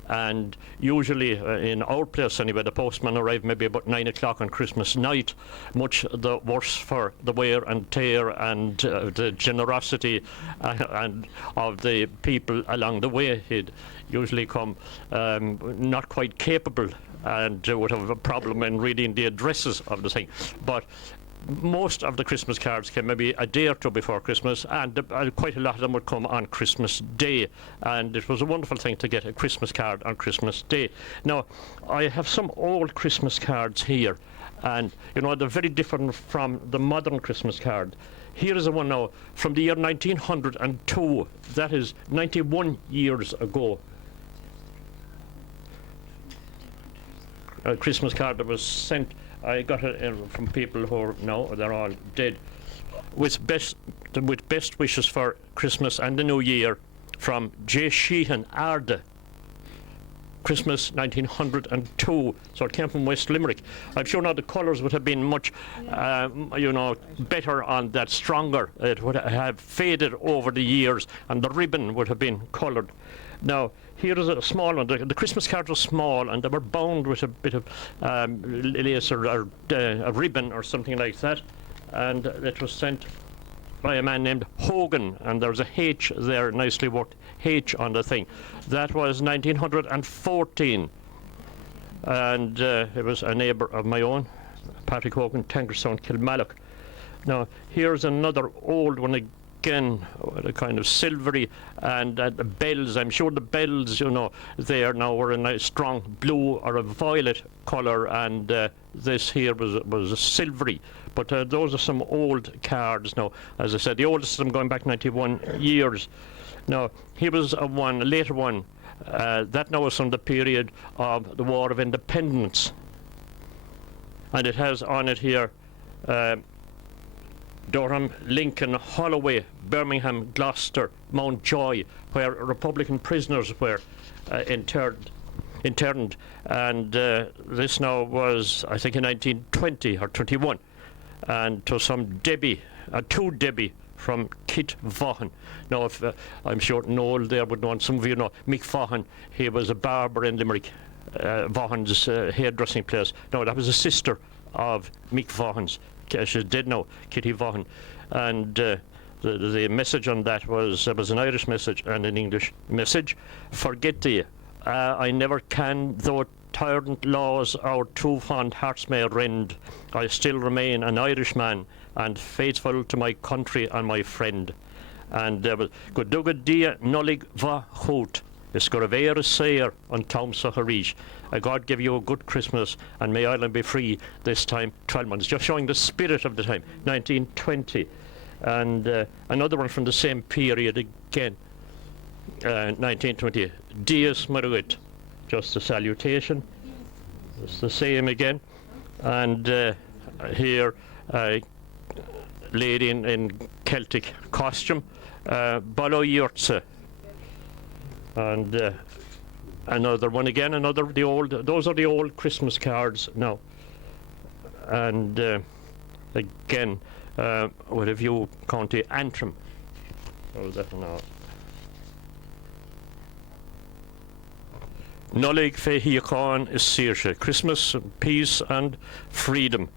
And usually, in our place anyway, the postman arrived maybe about 9 o'clock on Christmas night, much the worse for the wear and tear and the generosity and of the people along the way. He'd usually come not quite capable and would have a problem in reading the addresses of the thing. But most of the Christmas cards came maybe a day or two before Christmas, and quite a lot of them would come on Christmas Day, and it was a wonderful thing to get a Christmas card on Christmas Day. Now, I have some old Christmas cards here, and you know, they're very different from the modern Christmas card. Here is a one now from the year 1902. That is 91 years ago. A Christmas card that was sent. I got it from people who are now, they're all dead. with best wishes for Christmas and the New Year from J. Sheehan, Arda. Christmas 1902, so it came from West Limerick. I'm sure now the colours would have been much, better on that, stronger. It would have faded over the years, and the ribbon would have been coloured. Now, here is a small one. The Christmas cards were small, and they were bound with a bit of lace or a ribbon or something like that, and it was sent by a man named Hogan, and there's a H there, nicely worked H on the thing. That was 1914, and it was a neighbour of my own, Patrick Hogan, Tankerstown, Kilmallock. Now, here's another old one again, a kind of silvery, and the bells, I'm sure the bells, they are now were in a strong blue or a violet colour, and this here was a silvery. But those are some old cards now. As I said, the oldest of them going back 91 years. Now, here was a later one. That now is from the period of the War of Independence. And it has on it here Durham, Lincoln, Holloway, Birmingham, Gloucester, Mountjoy, where Republican prisoners were interned. And this now was, I think, in 1920 or 21. And to some Debbie, to Debbie from Kit Vaughan. Now, if I'm sure Noel there would know, some of you know Mick Vaughan. He was a barber in Limerick, Vaughan's hairdressing place. No, that was a sister of Mick Vaughan's. She's dead now, Kitty Vaughan. And the message on that was an Irish message and an English message. Forget thee, I never can, though tyrant laws our too fond hearts may rend, I still remain an Irishman and faithful to my country and my friend. And there was go dugad dia nullig va hoot, is go a sayer on Tom Saharish. God give you a good Christmas, and may Ireland be free this time 12 months. Just showing the spirit of the time, 1920. And another one from the same period again, 1920. Dies Maruit, just a salutation. It's the same again. And here, a lady in Celtic costume, Balo Yurtse. And another one again, those are the old Christmas cards now. And again, with a view County Antrim. Oh, that now. Nullig fe hiachan is Saoirse, Christmas, peace and freedom.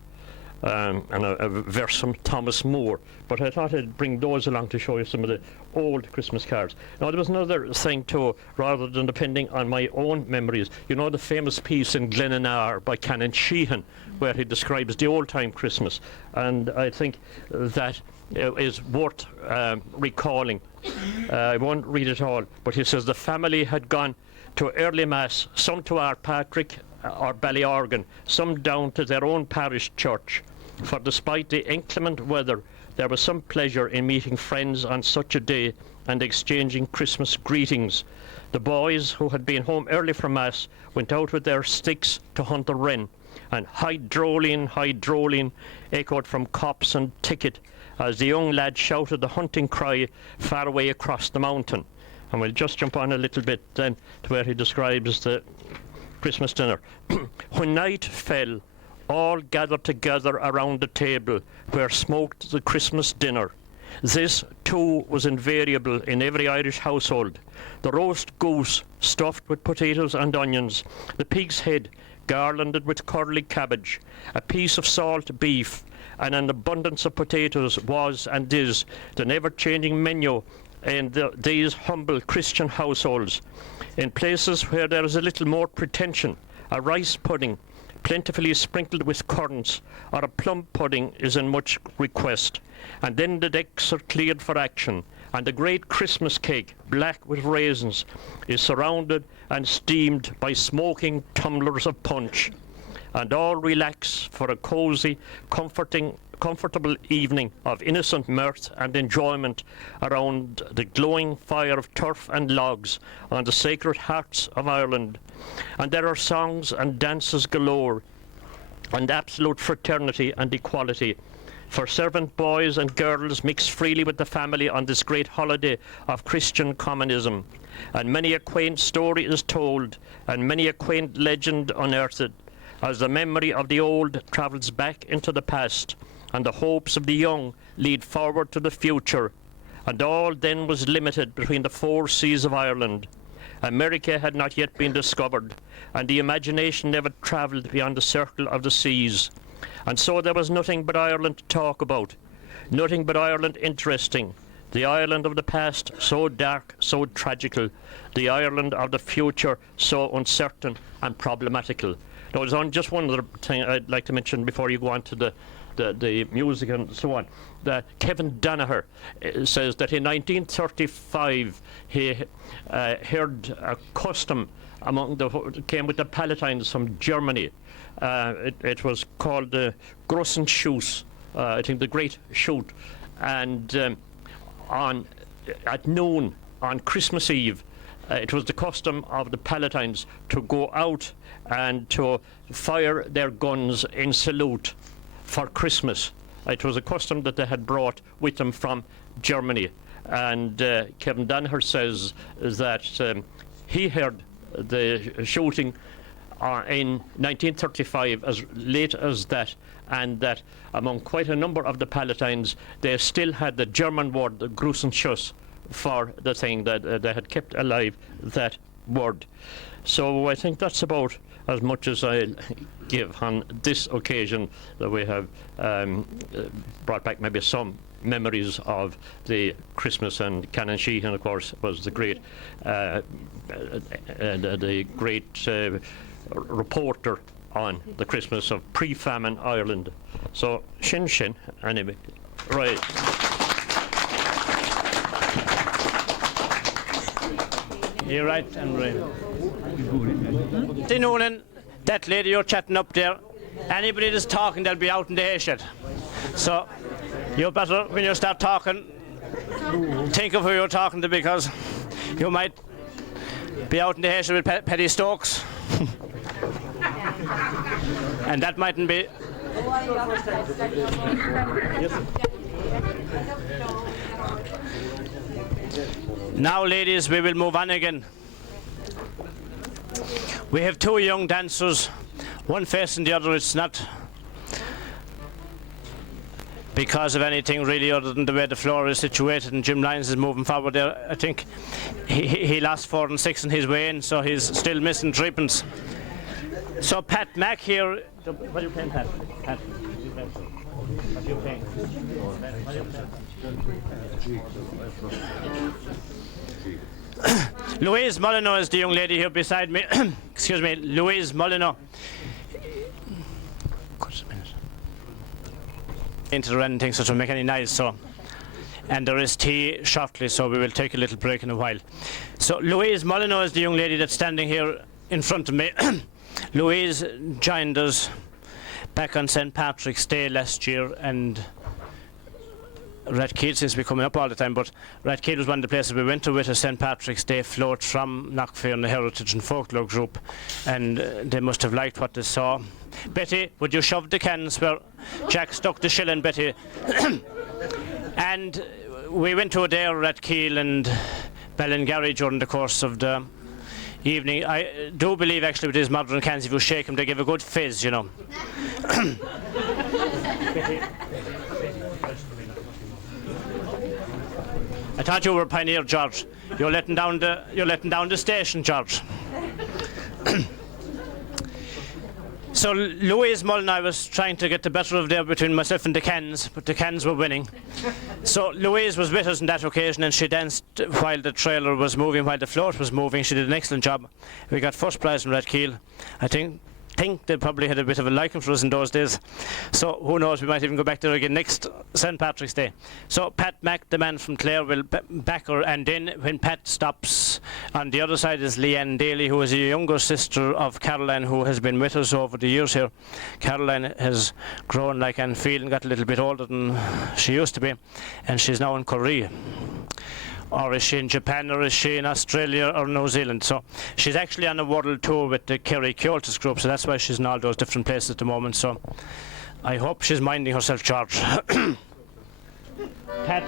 And a verse from Thomas Moore. But I thought I'd bring those along to show you some of the old Christmas cards. Now, there was another thing too, rather than depending on my own memories. You know the famous piece in Glenannar by Canon Sheehan, where he describes the old-time Christmas. And I think that is worth recalling. I won't read it all, but he says the family had gone to early mass, some to Ardpatrick or Ballyorgan, some down to their own parish church. For despite the inclement weather, there was some pleasure in meeting friends on such a day and exchanging Christmas greetings. The boys, who had been home early from mass, went out with their sticks to hunt the wren, and high drolling echoed from copse and ticket as the young lad shouted the hunting cry far away across the mountain. And we'll just jump on a little bit then to where he describes the Christmas dinner. When night fell, all gathered together around the table where smoked the Christmas dinner. This, too, was invariable in every Irish household. The roast goose, stuffed with potatoes and onions, the pig's head, garlanded with curly cabbage, a piece of salt beef, and an abundance of potatoes was and is the never-changing menu in these humble Christian households. In places where there is a little more pretension, a rice pudding, plentifully sprinkled with currants, or a plum pudding is in much request. And then the decks are cleared for action, and the great Christmas cake, black with raisins, is surrounded and steamed by smoking tumblers of punch. And all relax for a cosy, comfortable evening of innocent mirth and enjoyment around the glowing fire of turf and logs on the sacred hearts of Ireland. And there are songs and dances galore, and absolute fraternity and equality. for servant boys and girls mix freely with the family on this great holiday of Christian communism. And many a quaint story is told, and many a quaint legend unearthed, as the memory of the old travels back into the past, and the hopes of the young lead forward to the future. And all then was limited between the four seas of Ireland. America had not yet been discovered, and the imagination never travelled beyond the circle of the seas. And so there was nothing but Ireland to talk about, nothing but Ireland interesting. The Ireland of the past so dark, so tragical, the Ireland of the future so uncertain and problematical. There was just one other thing I'd like to mention before you go on to the music and so on. Kevin Danaher says that in 1935 he heard a custom came with the Palatines from Germany. It was called the Großen Schuss, I think the Great Shoot, and at noon on Christmas Eve, it was the custom of the Palatines to go out and to fire their guns in salute for Christmas. It was a custom that they had brought with them from Germany. And Kevin Danaher says that he heard the shooting in 1935 as late as that, and that among quite a number of the Palatines they still had the German word, the Großen Schuss, for the thing, that they had kept alive that word. So I think that's about as much as I'll give on this occasion, that we have brought back maybe some memories of the Christmas. And Canon Sheehan, of course, was the great reporter on the Christmas of pre-famine Ireland. So shin shin anyway. Right. You're right, and right. Noonan, that lady you're chatting up there, anybody that's talking, they'll be out in the hay shed. So you better, when you start talking, think of who you're talking to, because you might be out in the hay shed with Paddy Stokes. And that mightn't be. Now, ladies, we will move on again. We have two young dancers, one facing the other. It's not because of anything really other than the way the floor is situated, and Jim Lyons is moving forward there. I think he lost 4 and 6 in his way in, so he's still missing 3 points. So Pat Mack here. What are you playing, Pat? Pat, what are you playing? Louise Molyneux is the young lady here beside me. Excuse me, Louise Molyneux. Into the running thing, so to make any noise. So, and there is tea shortly, so we will take a little break in a while. So Louise Molyneux is the young lady that's standing here in front of me. Louise joined us back on St. Patrick's Day last year, and Rathkeale seems to be coming up all the time, but Rathkeale was one of the places we went to with a St. Patrick's Day float from Knockfair and the Heritage and Folklore group, and they must have liked what they saw. Betty, would you shove the cans where Jack stuck the shilling, Betty? And we went to a day at Rathkeale and Ballingarry during the course of the evening. I do believe actually with these modern cans, if you shake them, they give a good fizz, you know. I thought you were a pioneer, George. You're letting down the station, George. So Louise Molyneux was trying to get the better of there between myself and the cans, but the cans were winning. So Louise was with us on that occasion, and she danced while the trailer was moving, while the float was moving. She did an excellent job. We got first prize in Rathkeale. I think they probably had a bit of a liking for us in those days. So who knows, we might even go back there again next St. Patrick's Day. So Pat Mack, the man from Clare, will back her, and then when Pat stops, on the other side is Leanne Daly, who is a younger sister of Caroline, who has been with us over the years here. Caroline has grown like Anne Field and got a little bit older than she used to be, and she's now in Korea. Or is she in Japan, or is she in Australia or New Zealand? So she's actually on a world tour with the Kerry Kyotis group, so that's why she's in all those different places at the moment. So I hope she's minding herself, George. Cat.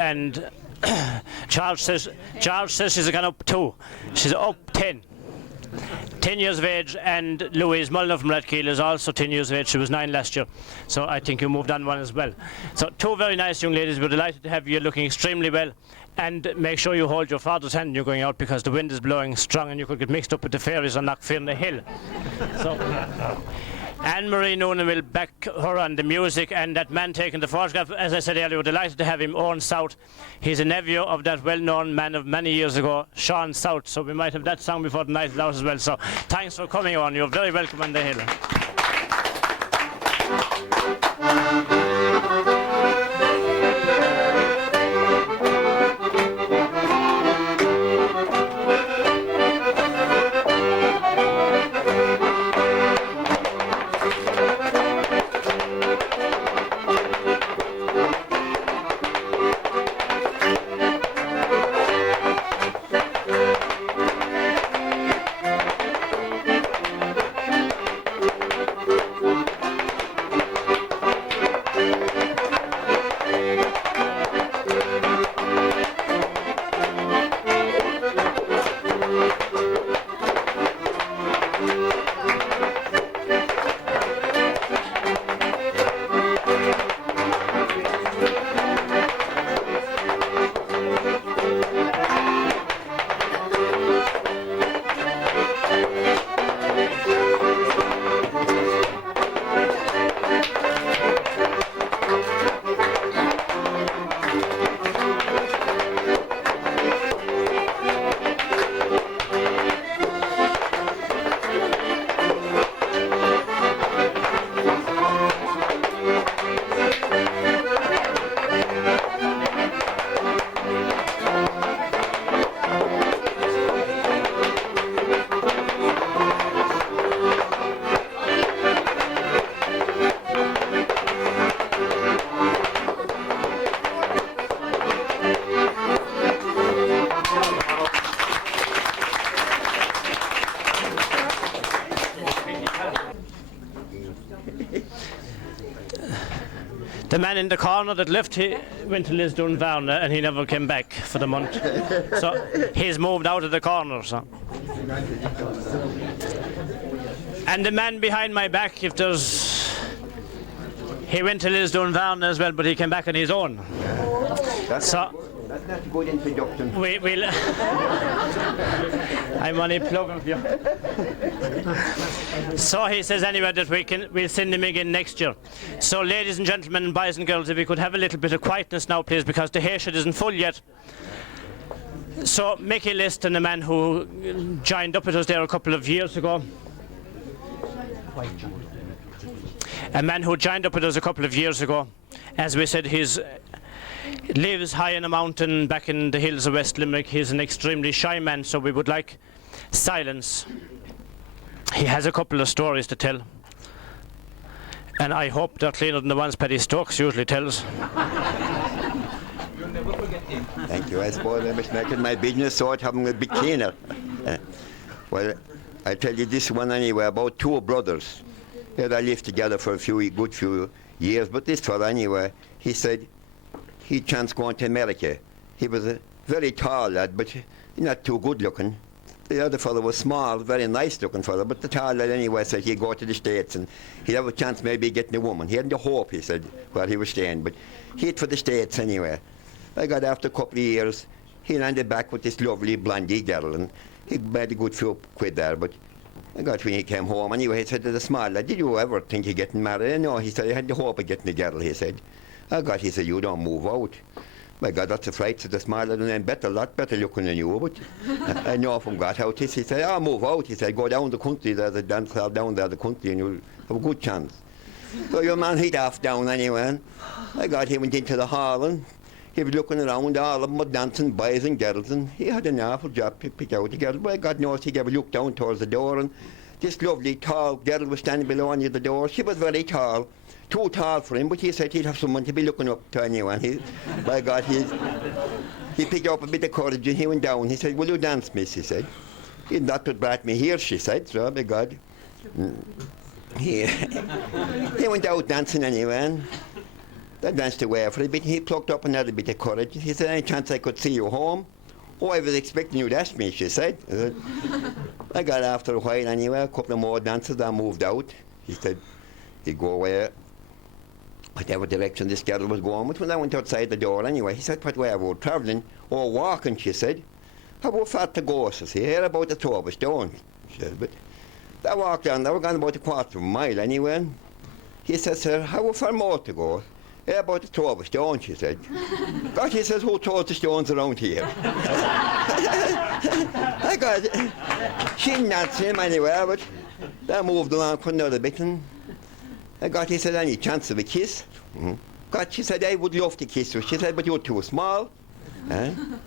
And Charles says she's gone up 2. She's up 10. 10 years of age, and Louise Mulliner from Redkeel is also 10 years of age. She was 9 last year, so I think you moved on one as well. So 2 very nice young ladies. We're delighted to have you, looking extremely well. And make sure you hold your father's hand when you're going out, because the wind is blowing strong and you could get mixed up with the fairies on Knockfirna Hill. So Anne-Marie Noonan will back her on the music, and that man taking the photograph, as I said earlier, we're delighted to have him, Owen South. He's a nephew of that well-known man of many years ago, Sean South, so we might have that song before the night is out as well. So thanks for coming on. You're very welcome on the hill. The man in the corner that left, he went to Lisdoonvarna and he never came back for the month. So he's moved out of the corner. So. And the man behind my back, if there's... He went to Lisdoonvarna as well, but he came back on his own. That's not a good introduction. We'll I'm only plugging for you. So he says anyway that we'll send him again next year. So ladies and gentlemen, boys and girls, if we could have a little bit of quietness now, please, because the hayshed isn't full yet. So Mickey Liston, a man who joined up with us there a couple of years ago. A man who joined up with us a couple of years ago. As we said, lives high in a mountain back in the hills of West Limerick. He's an extremely shy man, so we would like silence. He has a couple of stories to tell, and I hope they're cleaner than the ones Paddy Stokes usually tells. Thank you. I suppose I was making my business sort having a bit cleaner. Well, I'll tell you this one anyway, about two brothers. They lived together for a good few years, but this fella anyway, he said he chanced going to America. He was a very tall lad, but not too good looking. The other fellow was small, very nice looking fellow, but the tall lad anyway said he'd go to the States and he'd have a chance maybe getting a woman. He hadn't the hope, he said, where he was staying, but he'd for the States anyway. I got after a couple of years, he landed back with this lovely blondie girl, and he made a good few quid there, but I got when he came home anyway, he said to the small lad, did you ever think of getting married? No, he said, I had the hope of getting a girl, he said. He said, you don't move out. My God, that's a fright, said the small lad, and I'm better, lot better looking than you, but I know from got out this. He said, I'll move out. He said, go down the country, there's a dance hall down there the country, and you'll have a good chance. So your man, he'd off down anyway, and he went into the hall, and he was looking around, all of them were dancing, boys and girls, and he had an awful job to pick out the girls. But God knows he gave a look down towards the door, and this lovely tall girl was standing below near the door. She was very tall, too tall for him, but he said he'd have someone to be looking up to anyway. He picked up a bit of courage and he went down. He said, will you dance, miss? He said. That's what brought me here, she said, so by God. He went out dancing anyway, and they danced away for a bit. He plucked up another bit of courage. He said, any chance I could see you home? Oh, I was expecting you to ask me, she said. I got after a while anyway, a couple of more dances, I moved out. He said he'd go away, whatever direction this girl was going. But when I went outside the door anyway, he said, what way I was travelling? Oh, walking, she said. How about far to go, she said. Here about a throw of a stone, she said. But I walked down, they were gone about a quarter of a mile anyway. He said, sir, how far more to go? Yeah, about a throw of a stone, she said. God, he says, who throws the stones around here? She didn't answer him anyway, but they moved along for another bit, and he said, any chance of a kiss? God, she said, I would love to kiss you. She said, but you're too small. And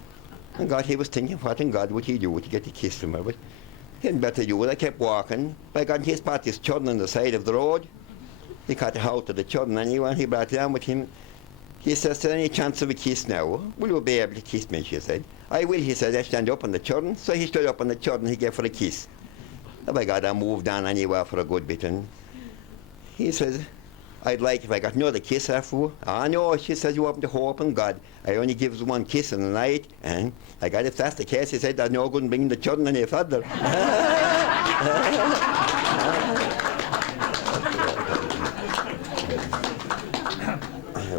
God, he was thinking, what in God would he do to get a kiss from her? But he hadn't better do it. I kept walking. By God, he spotted this children on the side of the road. He caught the house of the children anyway, and he brought down with him. He says, any chance of a kiss now? Will you be able to kiss me, she said. I will, he said, I stand up on the children. So he stood up on the children, he gave her a kiss. And by God, I moved on anyway for a good bit, and he says, I'd like if I got another kiss after. No, she says, you haven't to hope in God. I only gives one kiss in the night, and I got if that's the case, he said, there's no good in bringing the children any further.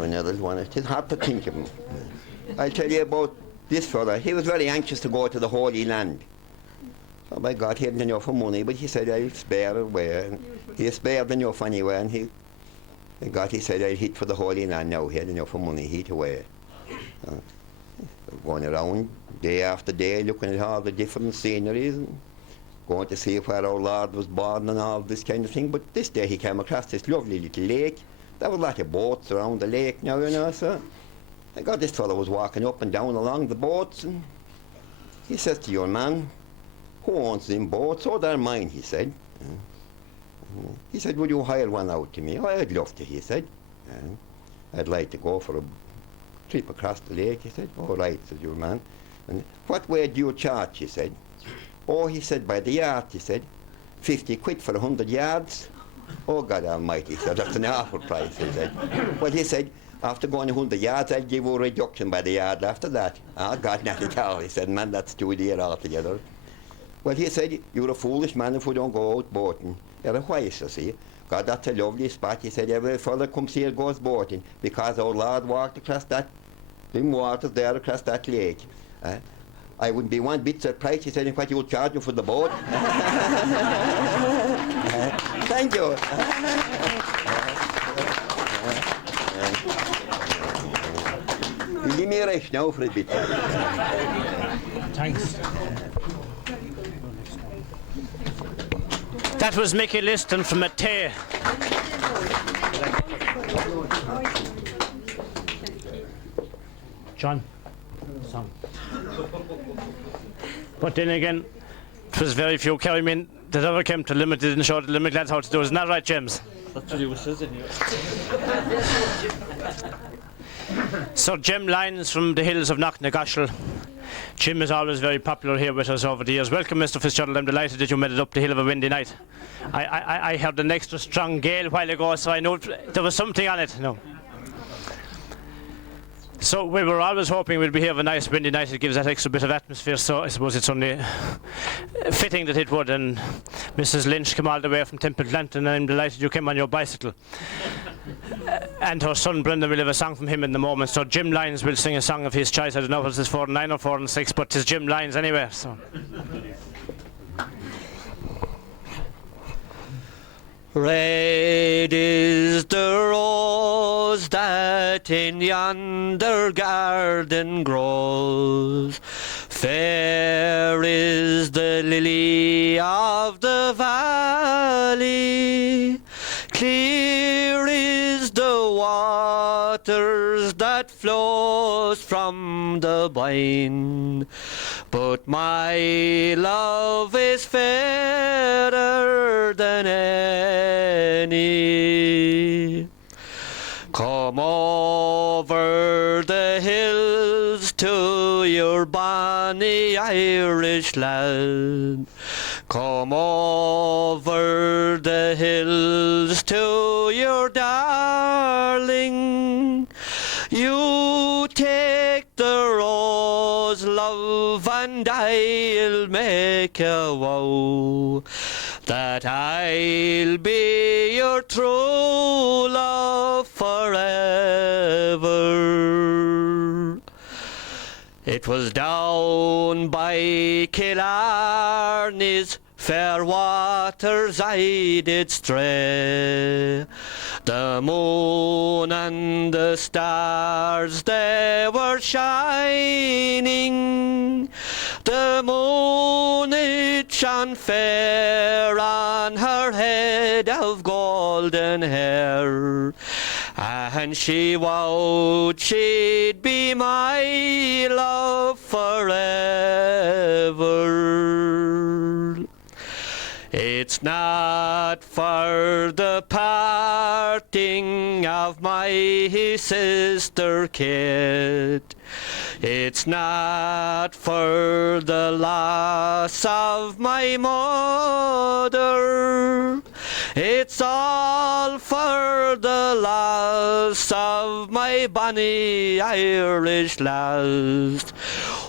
Another one. It's hard to think of him. I'll tell you about this fella. He was very anxious to go to the Holy Land. Oh my God, he hadn't enough of money, but he said, I'll spare away. And he spared enough anyway, and he said, I'll hit for the Holy Land now. He had enough of money, hit away. Going around day after day, looking at all the different sceneries, and going to see where our Lord was born and all this kind of thing. But this day he came across this lovely little lake. There were a lot of boats around the lake now, you know, so this fellow was walking up and down along the boats, and he says to your man, who owns them boats? Oh, they're mine, he said. He said, would you hire one out to me? Oh, I'd love to, he said. I'd like to go for a trip across the lake, he said. All right, said your man. And what way do you charge, he said. Oh, he said, by the yard, he said. 50 quid for 100 yards. Oh, God Almighty, so that's an awful price, he said. Well, he said, after going 100 yards, I'll give you a reduction by the yard after that. Oh, God, not at all. He said, man, that's too dear altogether. Well, he said, you're a foolish man if we don't go out boating. You're a wise, you see. God, that's a lovely spot. He said, every fellow comes here goes boating because our Lord walked across that, them waters there across that lake. I wouldn't be one bit surprised, he said, in what you'll charge you for the boat. Thank you. Give me a rest now for a bit. Thanks. That was Mickey Liston from Matay. John, song. But then again, it was very few Kerrymen that ever came to Limerick, didn't show the Limerick lads how to do it. Isn't that right, James? That's what he was saying, yeah. So Jim Lyons from the hills of Knocknagashel. Jim is always very popular here with us over the years. Welcome, Mr. Fitzgerald. I'm delighted that you made it up the hill of a windy night. I heard an extra strong gale a while ago, so I know there was something on it. No. So we were always hoping we'd be here a nice windy night. It gives that extra bit of atmosphere, so I suppose it's only fitting that it would. And Mrs. Lynch came all the way from Templelanton, and I'm delighted you came on your bicycle. And her son Brendan will have a song from him in the moment. So Jim Lyons will sing a song of his choice. I don't know if it's 4 and 9 or 4 and 6, but it's Jim Lyons anyway. So. Red is the rose that in yonder garden grows, fair is the lily of the valley, clear is the waters that flows from the vine, but my love is fairer than any. Come over the hills to your bonny Irish land. Come over the hills to your darling. You take the rose, love, and I'll make a vow that I'll be your true love forever. It was down by Killarney's fair waters I did stray. The moon and the stars, they were shining. The moon, it shone fair on her head of golden hair, and she vowed she'd be my love forever. It's not for the parting of my sister Kate, it's not for the loss of my mother, it's all for the loss of my bonny Irish lass,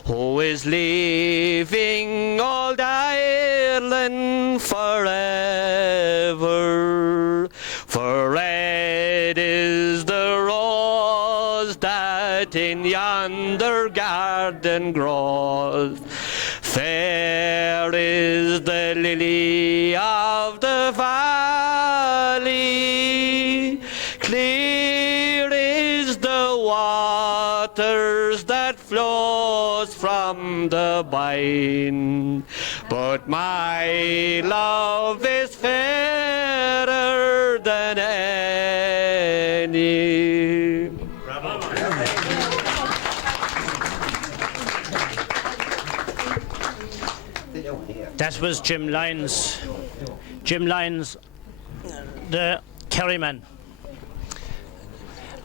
who is leaving old Ireland forever. For red is the rose that in yonder garden grows, fair is the lily of the valley, clear is the waters that flows from the vine, but my love is fairer than any. Bravo. That was Jim Lyons. Jim Lyons, the Kerryman.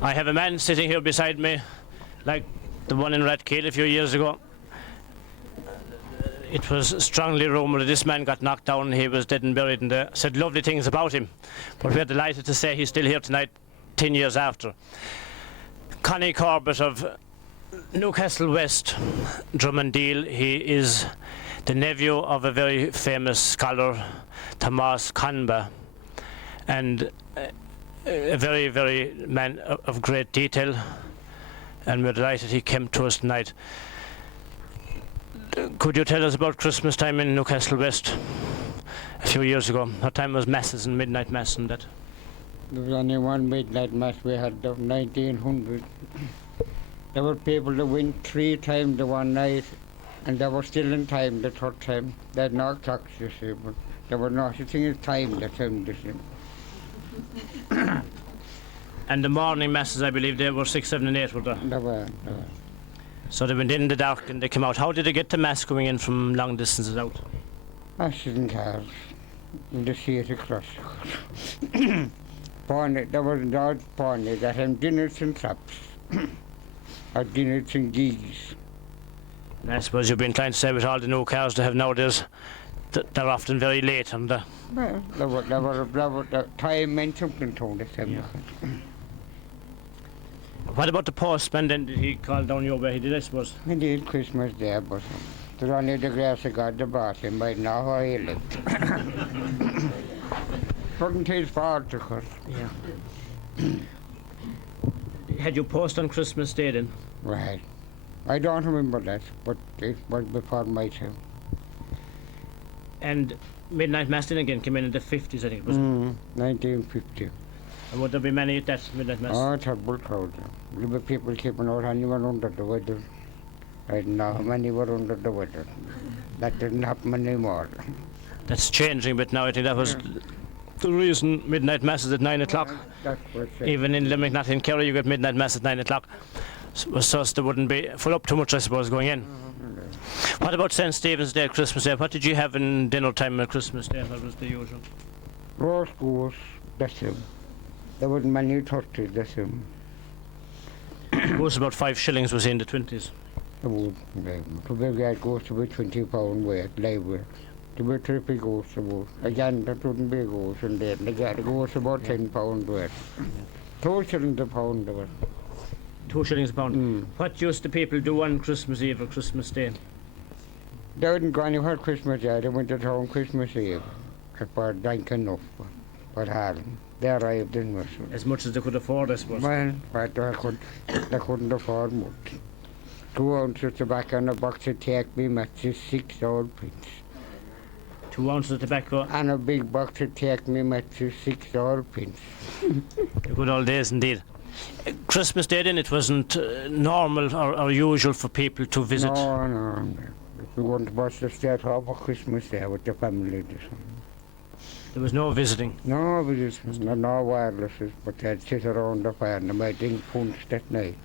I have a man sitting here beside me, like the one in Rathkeale a few years ago. It was strongly rumoured that this man got knocked down, he was dead and buried, and said lovely things about him. But we're delighted to say he's still here tonight, 10 years after. Connie Corbett of Newcastle West, Drummondale. He is the nephew of a very famous scholar, Thomas Conba, and a very, very man of great detail. And we're delighted he came to us tonight. Could you tell us about Christmas time in Newcastle West a few years ago? What time was masses and midnight mass and that? There was only one midnight mass we had of 1900. There were people that went 3 times the one night, and they were still in time the third time. They had no clocks, you see, but there was no such thing as time that time, you see. And the morning masses, I believe, they were 6, 7 and 8, were they? They were. So they went in the dark and they came out. How did they get to Mass coming in from long distances out? Accident cars in the city across. Pony, there was an odd pony that had dinners and traps. Or dinners and gigs. And I suppose you've been trying to say with all the new cars they have nowadays, they're often very late on the... Well, the time meant something to them. Yeah. What about the postman then? Did he call down your way? He did, I suppose. Indeed, Christmas Day, but there's only the grace of God, the boss, he might know how he lived. Wasn't his fault, of course. Yeah. Had you post on Christmas Day then? Right. I don't remember that, but it was before my time. And Midnight Mass then again came in the 50s, I think it was. 1950. And would there be many at that Midnight Mass? Oh, terrible crowd. There were people keeping out anyone under the weather. I don't know how many were under the weather. That didn't happen anymore. That's changing, but now I think that was the reason Midnight Mass is at 9 o'clock. That's what's it. Even in Limerick, not in Kerry, you get Midnight Mass at 9 o'clock. So there wouldn't be full up too much, I suppose, going in. What about St. Stephen's Day, Christmas Day? What did you have in dinner time at Christmas Day? What was the usual? Roast goose, that's him. There wasn't many turkeys, that's him. It was about 5 shillings was in the 20s. To be that goes to be 20 pound weight, live weight. To be triple goes about. Again, that wouldn't be a goose, and then again, it goes about 10 pound weight. 2 shillings a pound of it. 2 shillings a pound. What used the people do on Christmas Eve or Christmas Day? They wouldn't go anywhere Christmas Day, they went to town Christmas Eve. For drink enough, for Harlem. They arrived in Muscle. As much as they could afford, I suppose. Well, but they couldn't afford much. 2 ounces of tobacco and a box of take me matches 6 old pence. 2 ounces of tobacco. And a big box of take me matches 6 old pence. The good old days indeed. Christmas Day then, it wasn't normal or usual for people to visit. No. We went to watch the state over Christmas Day with the family. There was no visiting. No visitors, no wirelesses, but they'd sit around the fire and they might drink punch that night.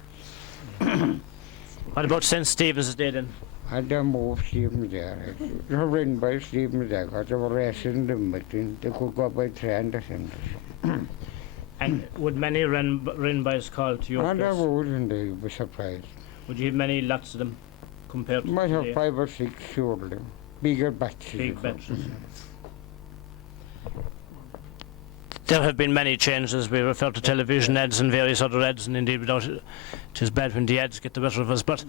What about St. Stephen's Day then? And they moved Stephen's Day. They were written by Stephen's Day because they were racing them, but they could go by train to Sanders. And would many Rinbys call to your And they place? would, and they were surprised. Would you have many lots of them compared to Might have today? 5 or 6, surely. Bigger batches. Big batches. There have been many changes. We refer to television ads and various other ads, and indeed without it, it is bad when the ads get the better of us. But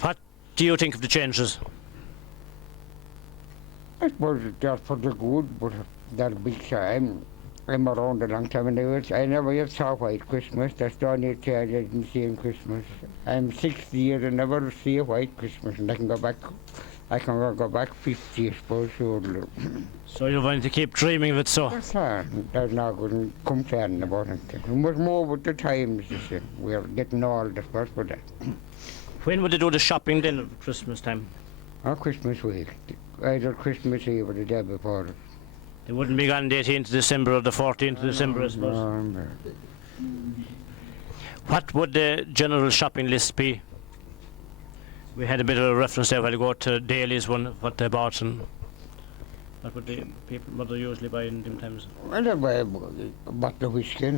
what do you think of the changes? I suppose they're for the good, but they're big time. I'm around a long time, and I never yet saw White Christmas. That's the only change I didn't see in Christmas. I'm 60 years and never see a White Christmas, and I can go back 50, I suppose, surely. So you're going to keep dreaming of it, so. There's no good complaining about it. We must move with the times, you see. We're getting old, of course, for that. When would they do the shopping then at Christmas time? Or Christmas week, either Christmas Eve or the day before. They wouldn't be gone the 18th of December or the 14th of December, I suppose. No. What would the general shopping list be? We had a bit of a reference there while ago to Daly's one, what they bought, and what would the people what they usually buy in them times? Well, I buy a bottle of whiskey,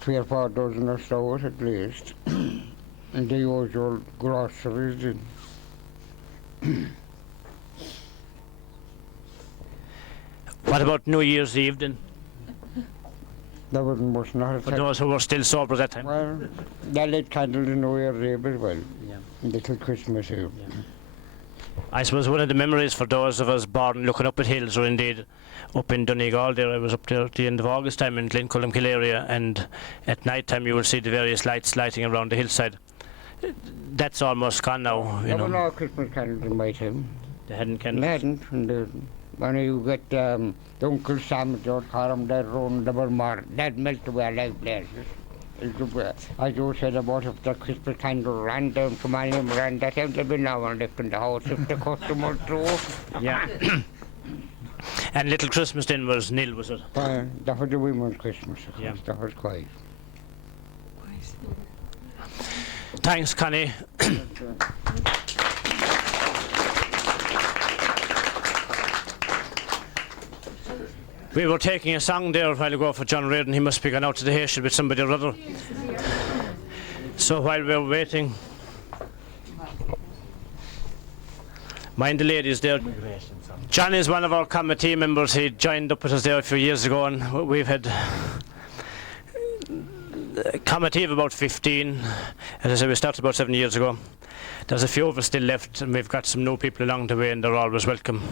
3 or 4 dozen of stores at least, and the usual groceries. What about New Year's Eve then? There wasn't much not For those who were still sober at that time? Well, they lit candles in New Year's Eve as well, Yeah. little Christmas Eve. I suppose one of the memories for those of us born looking up at hills, or indeed up in Donegal there, I was up there at the end of August time in Glencullen area, and at night time you will see the various lights lighting around the hillside. That's almost gone now, you There were know. no Christmas candles in my time. They hadn't They candles. hadn't. And when you get the Uncle Sam, don't call them, they run, they were more, they'd melt away like blazes. As you said about if the Christmas candle ran down from my name, ran that time, there'd be no one left in the house if the customer threw. Yeah. And Little Christmas then was nil, was it? That was the women's Christmas, of Yeah. course. That was quiet. Thanks, Connie. We were taking a song there a while ago for John Reardon. He must be gone out to the Haitian with somebody or other. So while we were waiting, mind the ladies there. John is one of our committee members. He joined up with us there a few years ago, and we've had a committee of about 15. As I said, we started about 7 years ago. There's a few of us still left, and we've got some new people along the way, and they're always welcome.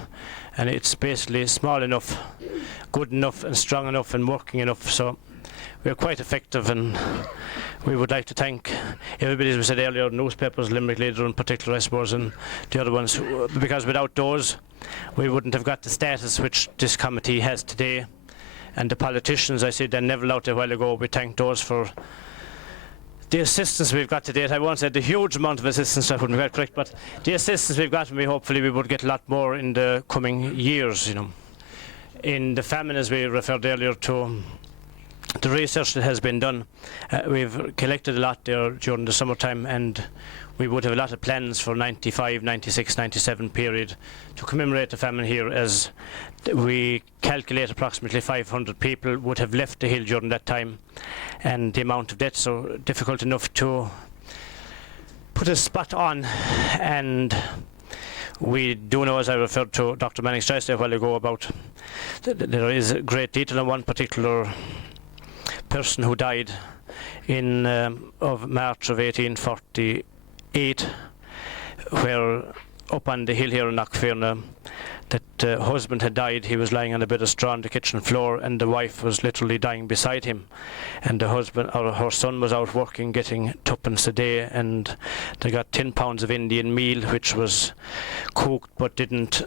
And it's basically small enough, good enough and strong enough and working enough, so we're quite effective. And we would like to thank everybody, as we said earlier, newspapers, Limerick Leader in particular, I suppose, and the other ones, because without those we wouldn't have got the status which this committee has today. And the politicians, I said, Dan Neville out there a while ago, we thank those for the assistance we've got to date. I won't say the huge amount of assistance, that wouldn't be quite correct, but the assistance we've got, and hopefully we would get a lot more in the coming years, you know. In the famine, as we referred earlier to, the research that has been done, we've collected a lot there during the summertime, and we would have a lot of plans for 95, 96, 97 period to commemorate the famine here, as we calculate approximately 500 people would have left the hill during that time, and the amount of deaths are difficult enough to put a spot on. And we do know, as I referred to Dr. Manning's choice a while ago, about there is great detail on one particular person who died in of March of 1848, where up on the hill here in Knockfearna, that husband had died. He was lying on a bed of straw on the kitchen floor, and the wife was literally dying beside him, and the husband, or her son, was out working, getting tuppence a day, and they got 10 pounds of Indian meal, which was cooked but didn't,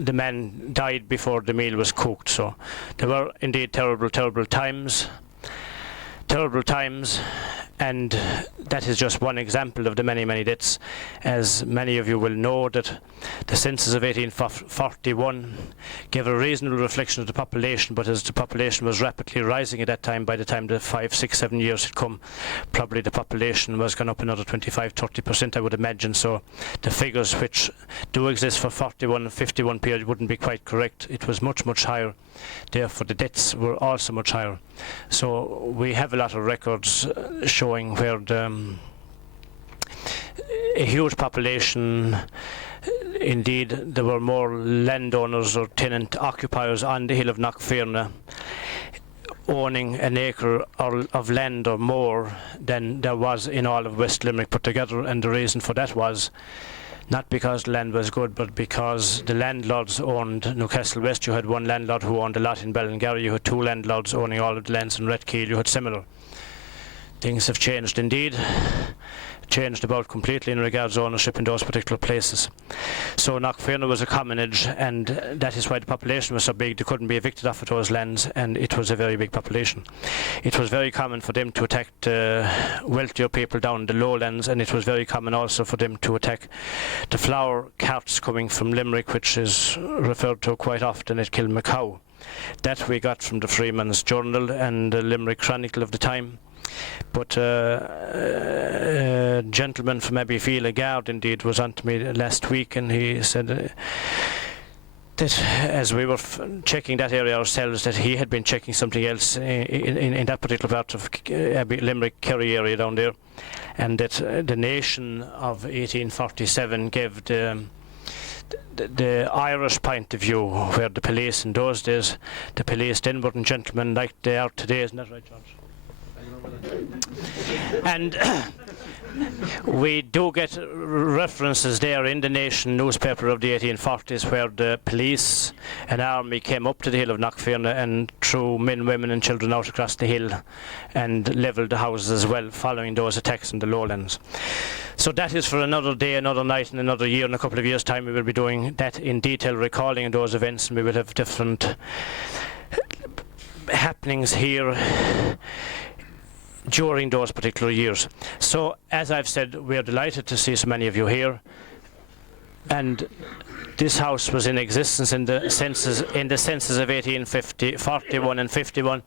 the man died before the meal was cooked. So there were indeed terrible times, and that is just one example of the many deaths. As many of you will know, that the census of 1841 gave a reasonable reflection of the population, but as the population was rapidly rising at that time, by the time the 5, 6, 7 years had come, probably the population was gone up another 25-30%, I would imagine. So the figures which do exist for 41 and 51 period wouldn't be quite correct. It was much higher. Therefore the deaths were also much higher. So we have a lot of records showing where a huge population, indeed there were more landowners or tenant occupiers on the hill of Knockfearna owning an acre of land or more than there was in all of West Limerick put together. And the reason for that was not because the land was good, but because the landlords owned Newcastle West. You had one landlord who owned a lot in Ballingarry. You had two landlords owning all of the lands in Redkeel. You had similar. Things have changed indeed, changed about completely in regards to ownership in those particular places. So Knockfearna was a commonage, and that is why the population was so big. They couldn't be evicted off of those lands, and it was a very big population. It was very common for them to attack the wealthier people down the lowlands, and it was very common also for them to attack the flour carts coming from Limerick, which is referred to quite often at Kilmacow. That we got from the Freeman's Journal and the Limerick Chronicle of the time. But a gentleman from Abbeyfield, a guard indeed, was on to me last week, and he said that as we were checking that area ourselves, that he had been checking something else in that particular part of Limerick, Kerry area down there, and that the nation of 1847 gave the Irish point of view, where the police in those days, the police then weren't gentlemen like they are today. Isn't that right, George? And we do get references there in the Nation newspaper of the 1840s, where the police and army came up to the hill of Knockfearna and threw men, women and children out across the hill and levelled the houses as well, following those attacks in the lowlands. So that is for another day, another night, and another year. In a couple of years' time we will be doing that in detail, recalling those events, and we will have different happenings here during those particular years. So, as I've said, we are delighted to see so many of you here, and this house was in existence in the census of 1841 and 51,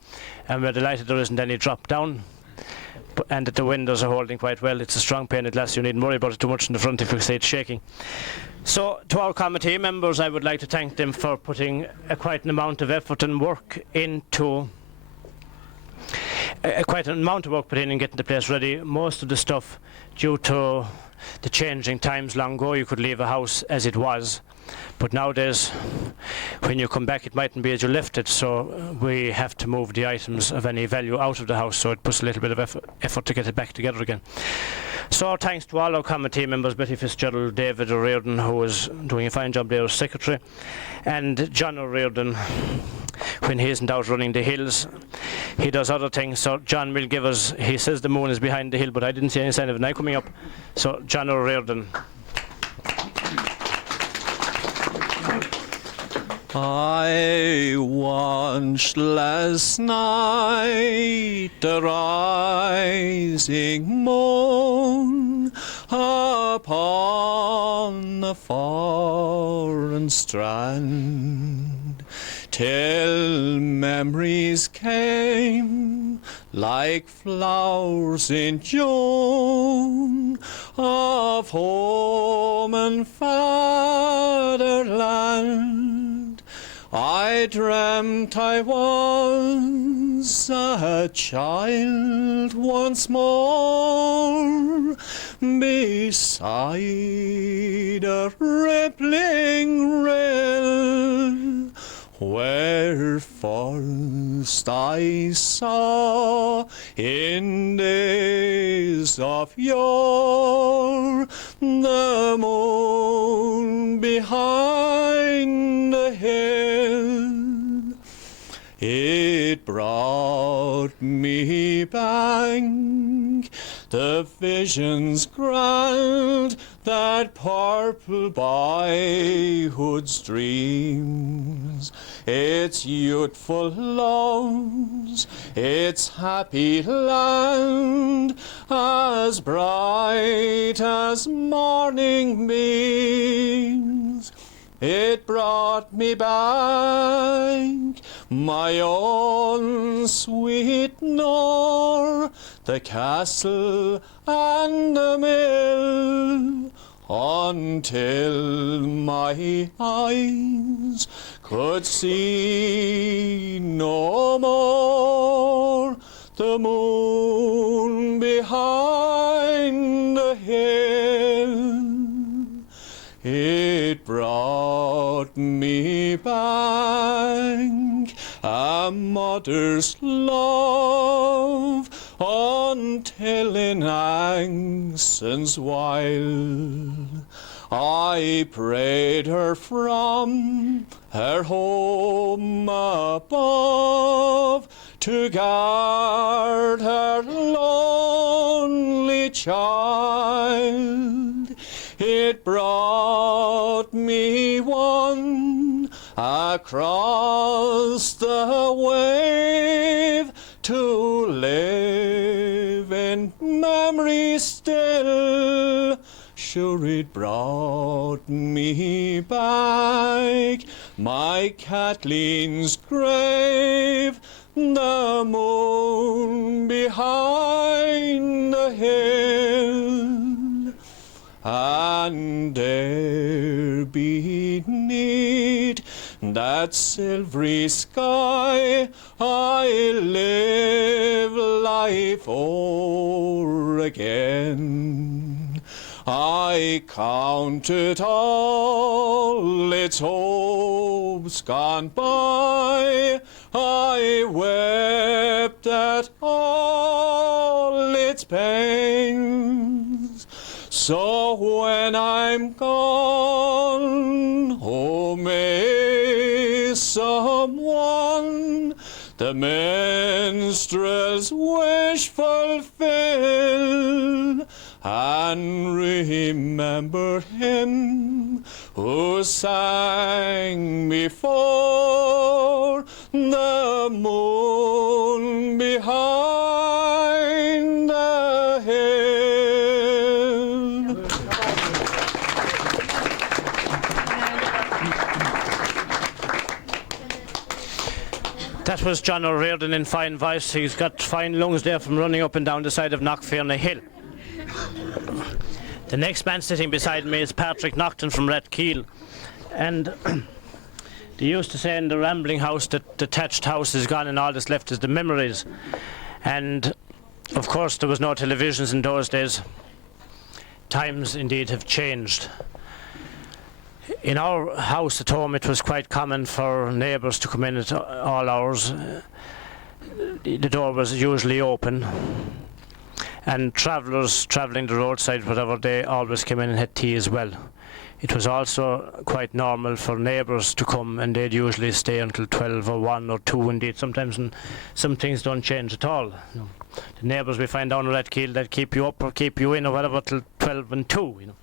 and we're delighted there isn't any drop down. and that the windows are holding quite well. It's a strong pane of glass. You needn't worry about it too much in the front if you say it's shaking. So to our committee members, I would like to thank them for putting quite an amount of effort and work into quite an amount of work put in getting the place ready. Most of the stuff, due to the changing times long ago, you could leave a house as it was. But nowadays, when you come back, it mightn't be as you left it, so we have to move the items of any value out of the house, so it puts a little bit of effort to get it back together again. So our thanks to all our committee members, Betty Fitzgerald, David O'Riordan, who is doing a fine job there as secretary, and John O'Riordan, when he isn't out running the hills. He does other things, so John will give us, he says the moon is behind the hill, but I didn't see any sign of it now coming up. So John O'Riordan. I watched last night the rising moon upon the foreign strand, till memories came like flowers in June of home and fatherland. I dreamt I was a child once more beside a rippling rill, where first I saw in days of yore the moon behind the hill. It brought me back the visions grand that purple boyhood's dreams, its youthful loves, its happy land, as bright as morning beams. It brought me back my own sweet Nor, the castle and the mill, until my eyes could see no more the moon behind the hill. It brought me back a mother's love until in accents wild I prayed her from her home above to guard her lonely child. It brought me one across the wave to live in memory still. Sure, it brought me back my Kathleen's grave, the moon behind the hill. And there beneath that silvery sky I live life o'er again. I counted all its hopes gone by, I wept at all its pains. So when I'm gone, oh, may someone the minstrel's wish fulfill, and remember him who sang before the moon behind the hill. That was John O'Riordan in fine voice. He's got fine lungs there from running up and down the side of Knockfearna Hill. The next man sitting beside me is Patrick Naughton from Rathkeale. And they used to say in the Rambling House that the thatched house is gone and all that's left is the memories. And of course there was no televisions in those days. Times indeed have changed. In our house at home it was quite common for neighbours to come in at all hours. The door was usually open. And travellers travelling the roadside, whatever, they always came in and had tea as well. It was also quite normal for neighbours to come, and they'd usually stay until 12 or 1 or 2 indeed. Sometimes some things don't change at all. No. The neighbours we find down in Rathkeale, they'd keep you up or keep you in or whatever till 12 and 2, you know.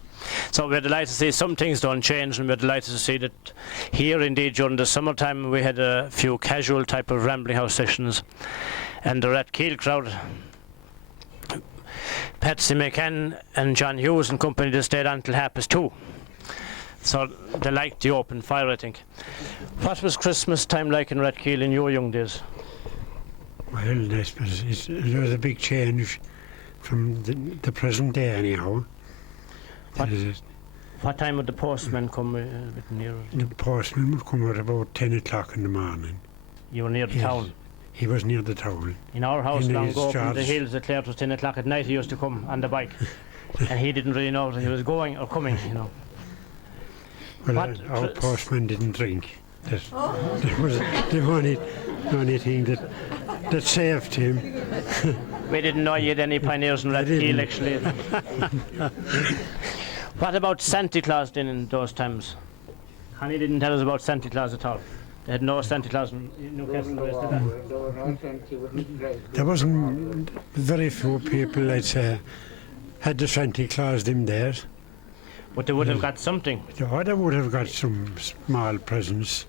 So we're delighted to see some things don't change, and we're delighted to see that here indeed during the summertime we had a few casual type of Rambling House sessions, and the Rathkeale crowd, Patsy McCann and John Hughes and company, they stayed until 2:30. So they liked the open fire, I think. What was Christmas time like in Rathkeale in your young days? Well, I suppose there was a big change from the present day anyhow. What time would the postman come a bit nearer? The postman would come at about 10 o'clock in the morning. You were near the town? He was near the town. In our house In long his ago from the charge. hills at Clare, it was 10 o'clock at night. He used to come on the bike. And he didn't really know that he was going or coming, you know. Well, What our Chris- postman didn't drink. That was the only thing that saved him. We didn't know you had any pioneers in Rathkeale, actually. What about Santa Claus then in those times? Connie didn't tell us about Santa Claus at all. They had no Santa Claus in Newcastle. There wasn't very few people, I'd say, had the Santa Claus them there. But they would have got something. They would have got some small presents.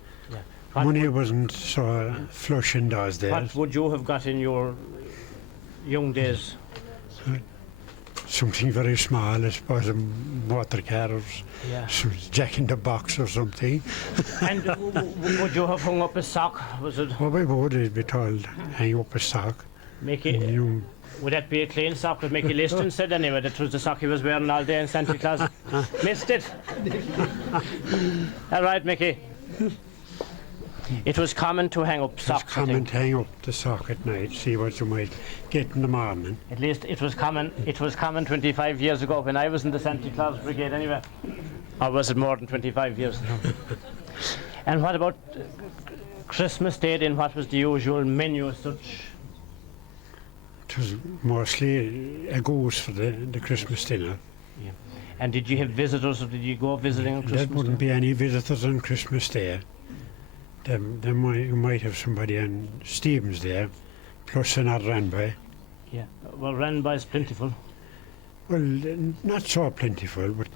What Money wasn't so flush in those days. What would you have got in your young days? Something very small, I suppose, a motor car or Yeah. some Jack in the Box or something. And would you have hung up a sock? Was it Well, we would be told, hang up a sock. Mickey? You, Would that be a clean sock? Because Mickey Liston said anyway that was the sock he was wearing all day, and Santa Claus missed it. All right, Mickey. It was common to hang up socks. I come and think. hang up the sock at night, see what you might get in the morning. At least it was common. It was common 25 years ago when I was in the Santa Claus Brigade. Anyway, or was it more than 25 years? And what about Christmas Day? Then what was the usual menu as such? It was mostly a goose for the Christmas dinner. And did you have visitors, or did you go visiting on There Christmas wouldn't Day? be any visitors on Christmas Day. You might have somebody on Stephen's Day, plus another Ranby. Yeah. Well, Ranby is plentiful. Well, not so plentiful, but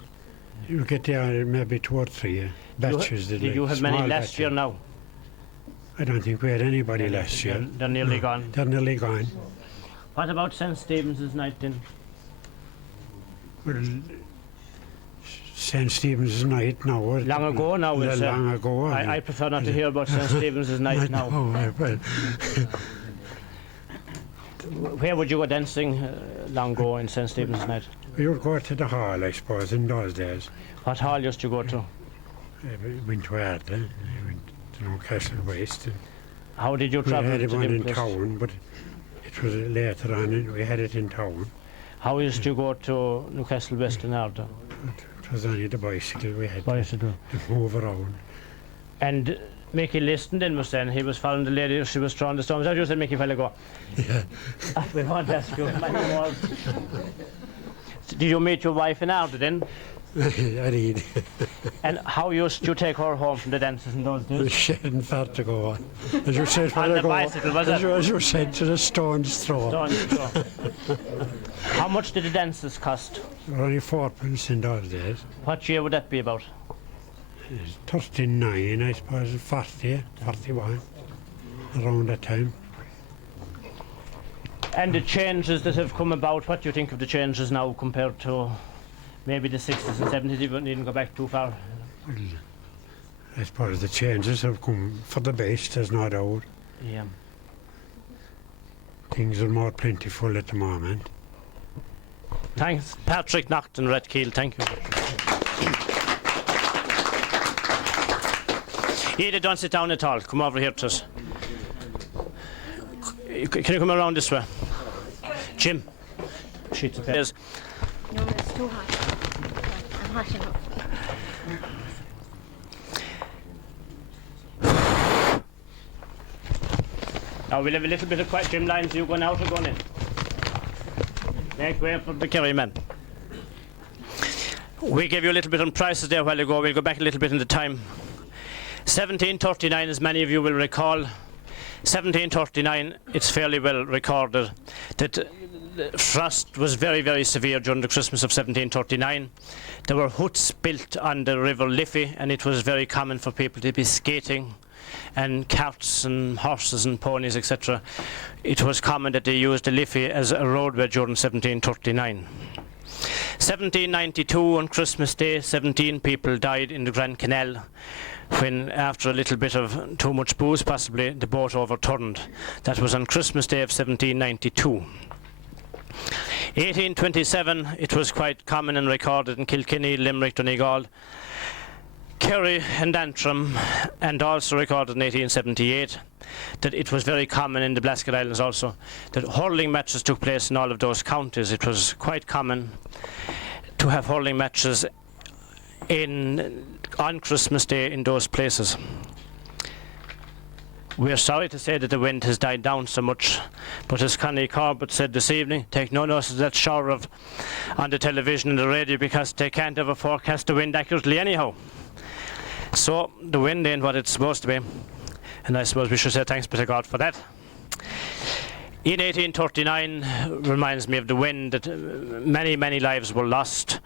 you get there maybe 2 or 3 batches. Did you have many last year now? I don't think we had anybody last year. They're nearly gone. They're nearly gone. What about St. Stephen's night then? Well, St. Stephen's night now. Long ago now, it's, long ago. I prefer not to hear about St. Stephen's night now. Well, Where would you go dancing long ago in St. Stephen's night? you would go to the hall, I suppose, in those days. What hall used you go to? I went to Ardla, I went to Newcastle West. And How did you we travel had to one them in places? town, but it was later on, we had it in town. How used you go to Newcastle West and Ardha? It was only the bicycle we had Bicycle. to move around. And Mickey Liston then was saying he was following the lady, she was throwing the stones. How you said Mickey fell ago? Yeah. We won't ask you many more. Did you meet your wife in Ardha then? I did. And how used you take her home from the dances in those days? She hadn't far to go. As you said, On the bicycle, was it? as you said, to the stone's throw. Stone's throw. How much did the dances cost? Only 4p in those days. What year would that be about? 39, I suppose, 40, 41, around that time. And the changes that have come about, what do you think of the changes now compared to maybe the 60s and 70s? You needn't go back too far. I suppose the changes have come for the best, there's no doubt. Yeah. Things are more plentiful at the moment. Thanks, Patrick Naughton, Redkeel. Thank you. Ida, don't sit down at all. Come over here to us. Can you come around this way? Jim. Sheets of paper. No, it's too hot. I'm hot enough. Now we'll have a little bit of quiet. Jim Lyons, you going out or going in? Make way for the Kerry men. We gave you a little bit on prices there a while ago. We'll go back a little bit in the time. 1739, as many of you will recall. 1739, it's fairly well recorded that the frost was very, very severe during the Christmas of 1739. There were huts built on the river Liffey, and it was very common for people to be skating, and carts and horses and ponies, etc. It was common that they used the Liffey as a roadway during 1739. 1792, on Christmas Day, 17 people died in the Grand Canal when, after a little bit of too much booze, possibly, the boat overturned. That was on Christmas Day of 1792. 1827, it was quite common and recorded in Kilkenny, Limerick, Donegal, Kerry and Antrim, and also recorded in 1878 that it was very common in the Blasket Islands also that hurling matches took place in all of those counties. It was quite common to have hurling matches on Christmas Day in those places. We are sorry to say that the wind has died down so much, but as Connie Corbett said this evening, take no notice of that shower of on the television and the radio, because they can't ever forecast the wind accurately anyhow. So the wind ain't what it's supposed to be, and I suppose we should say thanks be to God for that. In 1839 reminds me of the wind that many, many lives were lost.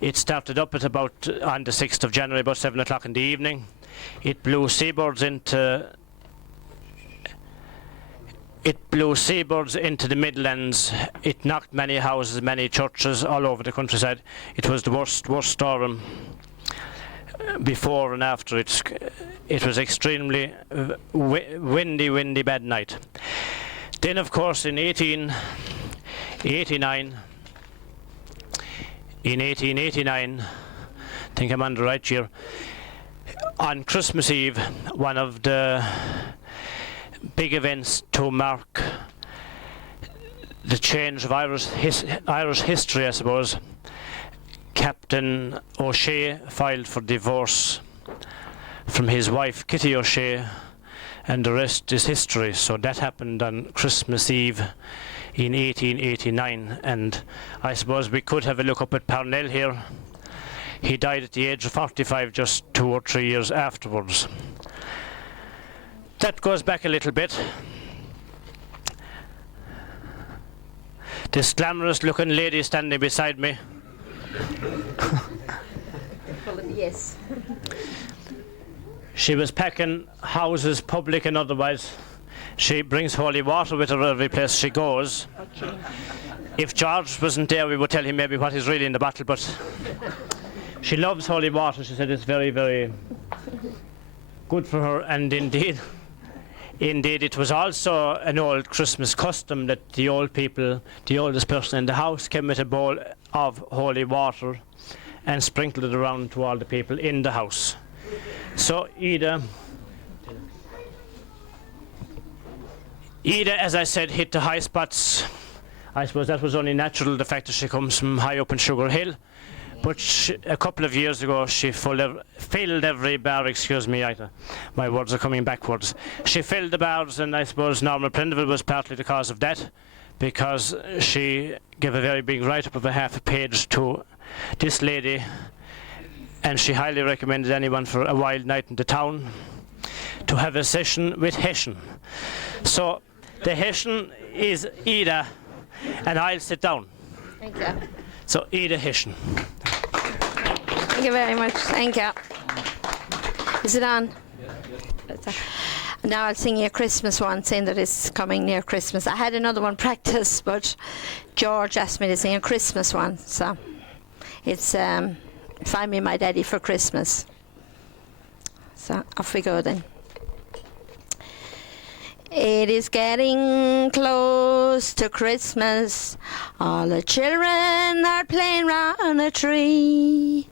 It started up at about on the 6th of January, about 7 o'clock in the evening. It blew seabirds into the Midlands. It knocked many houses, many churches all over the countryside. It was the worst storm before and after. It was extremely windy, bad night. Then, of course, in 1889, I think I'm on the right year, on Christmas Eve, one of the big events to mark the change of Irish history, I suppose, Captain O'Shea filed for divorce from his wife Kitty O'Shea, and the rest is history. So that happened on Christmas Eve in 1889, and I suppose we could have a look up at Parnell here. He died at the age of 45, just 2 or 3 years afterwards. That goes back a little bit. This glamorous looking lady standing beside me. Yes. She was packing houses, public and otherwise. She brings holy water with her every place she goes. Okay. If George wasn't there, we would tell him maybe what is really in the bottle, but she loves holy water. She said it's very, very good for her, and indeed it was also an old Christmas custom that the old people, the oldest person in the house, came with a bowl of holy water and sprinkled it around to all the people in the house. So Ida, as I said, hit the high spots. I suppose that was only natural, the fact that she comes from high up in Sugar Hill. But a couple of years ago, she filled every bar. Excuse me, my words are coming backwards. She filled the bars, and I suppose Norma Prindiville was partly the cause of that, because she gave a very big write-up of a half a page to this lady, and she highly recommended anyone for a wild night in the town to have a session with Hessian. So the Hessian is Ida, and I'll sit down. Thank you. So Ida Hessian. Thank you very much. Thank you. Is it on? Now I'll sing you a Christmas one, saying that it's coming near Christmas. I had another one practiced, but George asked me to sing a Christmas one, so it's Find Me My Daddy for Christmas. So off we go then. It is getting close to Christmas. All the children are playing round a tree.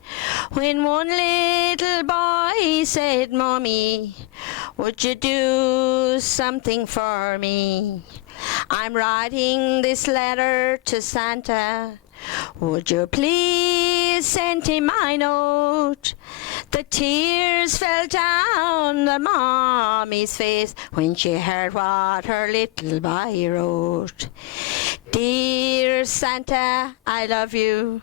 When one little boy said, "Mommy, would you do something for me? I'm writing this letter to Santa. Would you please send him my note?" The tears fell down the mommy's face when she heard what her little boy wrote. "Dear Santa, I love you.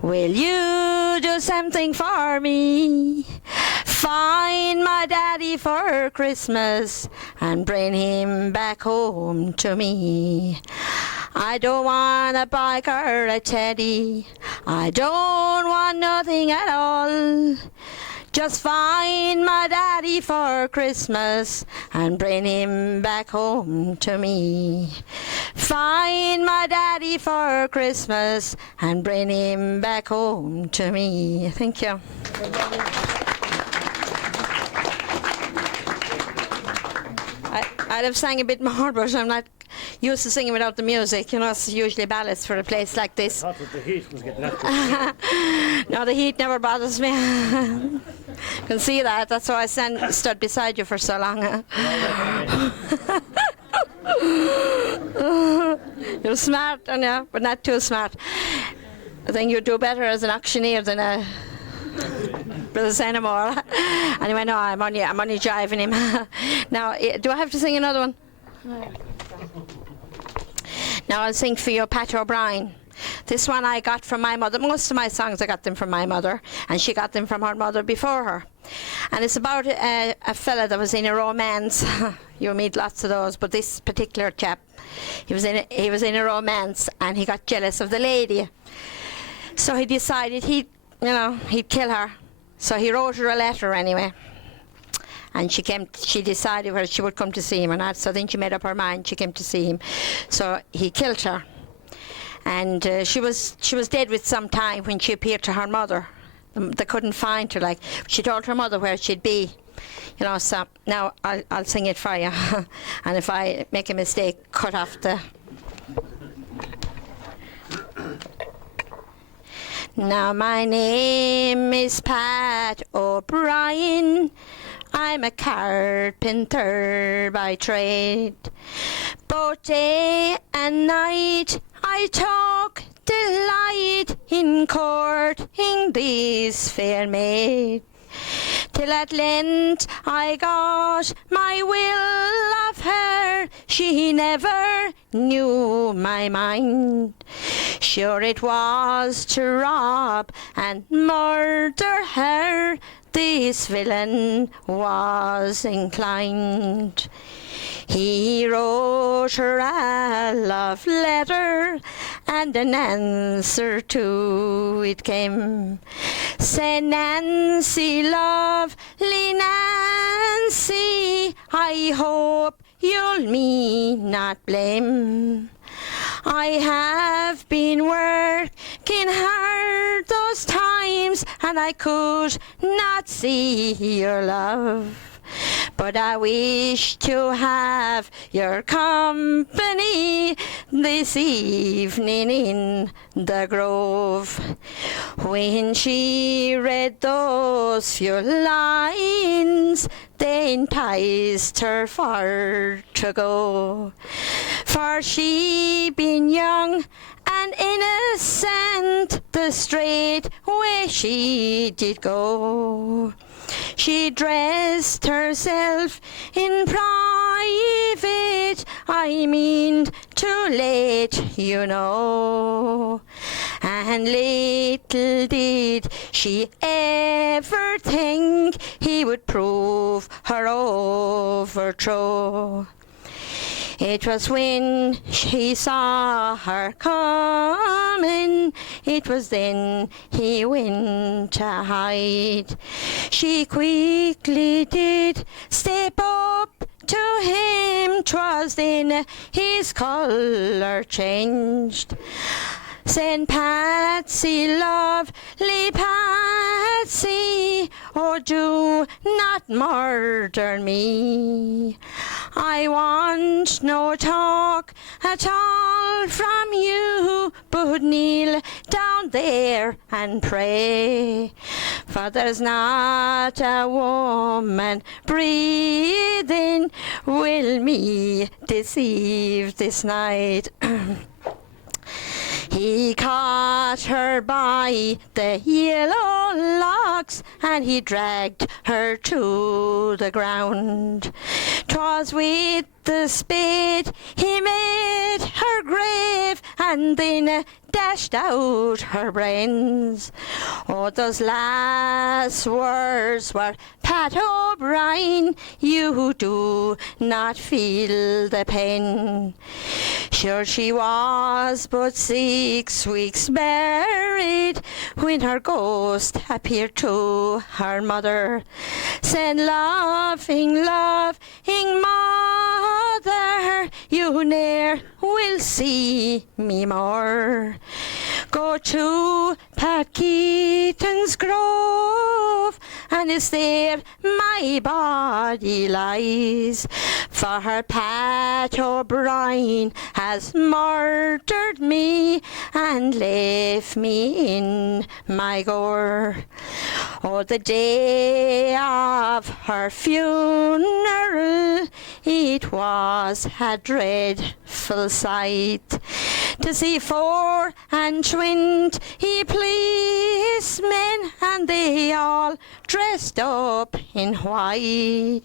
Will you do something for me? Find my daddy for Christmas and bring him back home to me. I don't want a bike or a teddy. I don't want nothing at all. Just find my daddy for Christmas and bring him back home to me. Find my daddy for Christmas and bring him back home to me." Thank you. I'd have sang a bit more, but I'm not used to singing without the music. You know, it's usually ballads for a place like this. I thought the heat was getting after you. No, the heat never bothers me. You can see that. That's why I stood beside you for so long. You're smart, aren't you? But not too smart. I think you'd do better as an auctioneer than a Brother anymore. Anyway, no, I'm only jiving him. Now, do I have to sing another one? Now I'll sing for you Pat O'Brien. This one I got from my mother. Most of my songs I got them from my mother, and she got them from her mother before her. And it's about a fella that was in a romance. You'll meet lots of those, but this particular chap, he was in a romance, and he got jealous of the lady. So he decided he'd kill her. So he wrote her a letter anyway. And she decided whether she would come to see him or not. So then she made up her mind, she came to see him. So he killed her. And she was dead with some time when she appeared to her mother. They couldn't find her. Like, she told her mother where she'd be. You know, so now I'll sing it for you. And if I make a mistake, cut off the... Now my name is Pat O'Brien. I'm a carpenter by trade. Both day and night I talk delight in courting this fair maid. Till at length I got my will of her, she never knew my mind. Sure it was to rob and murder her, this villain was inclined. He wrote her a love letter, and an answer to it came. Said, "Nancy, lovely Nancy, I hope you'll me not blame. I have been working hard those times, and I could not see your love. But I wish to have your company this evening in the grove." When she read those few lines, they enticed her far to go. For she being young and innocent, the straight way she did go. She dressed herself in private, I mean too late, you know. And little did she ever think he would prove her overthrow. It was when he saw her coming, it was then he went to hide. She quickly did step up to him, 'twas then his colour changed. Said, "Patsy, lovely Patsy, oh do not murder me. I want no talk at all from you, but kneel down there and pray. For there's not a woman breathing will me deceive this night. He caught her by the yellow locks and he dragged her to the ground. 'Twas with the spade he made her grave and then dashed out her brains. Oh, those last words were, Pat O'Brien, you do not feel the pain. Sure, she was but 6 weeks married when her ghost appeared to her mother, saying, laughing, laughing mother, you ne'er will see me more. Go to Pat Keaton's grove, and it's there my body lies. For her Pat O'Brien has murdered me and left me in my gore. Oh, the day of her funeral, it was a dreadful sight to see 24 policemen, and they all dressed up in white.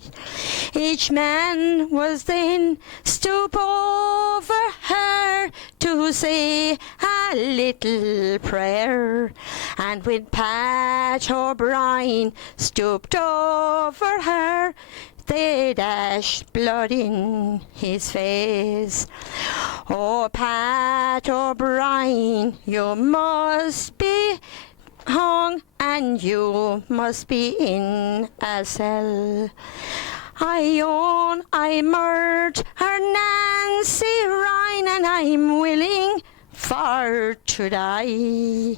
Each man was then stoop over her to say a little prayer. And when Pat O'Brien stooped over her, they dashed blood in his face. Oh, Pat O'Brien, you must be hung and you must be in a cell. I own I murdered Nancy Ryan and I'm willing for to die.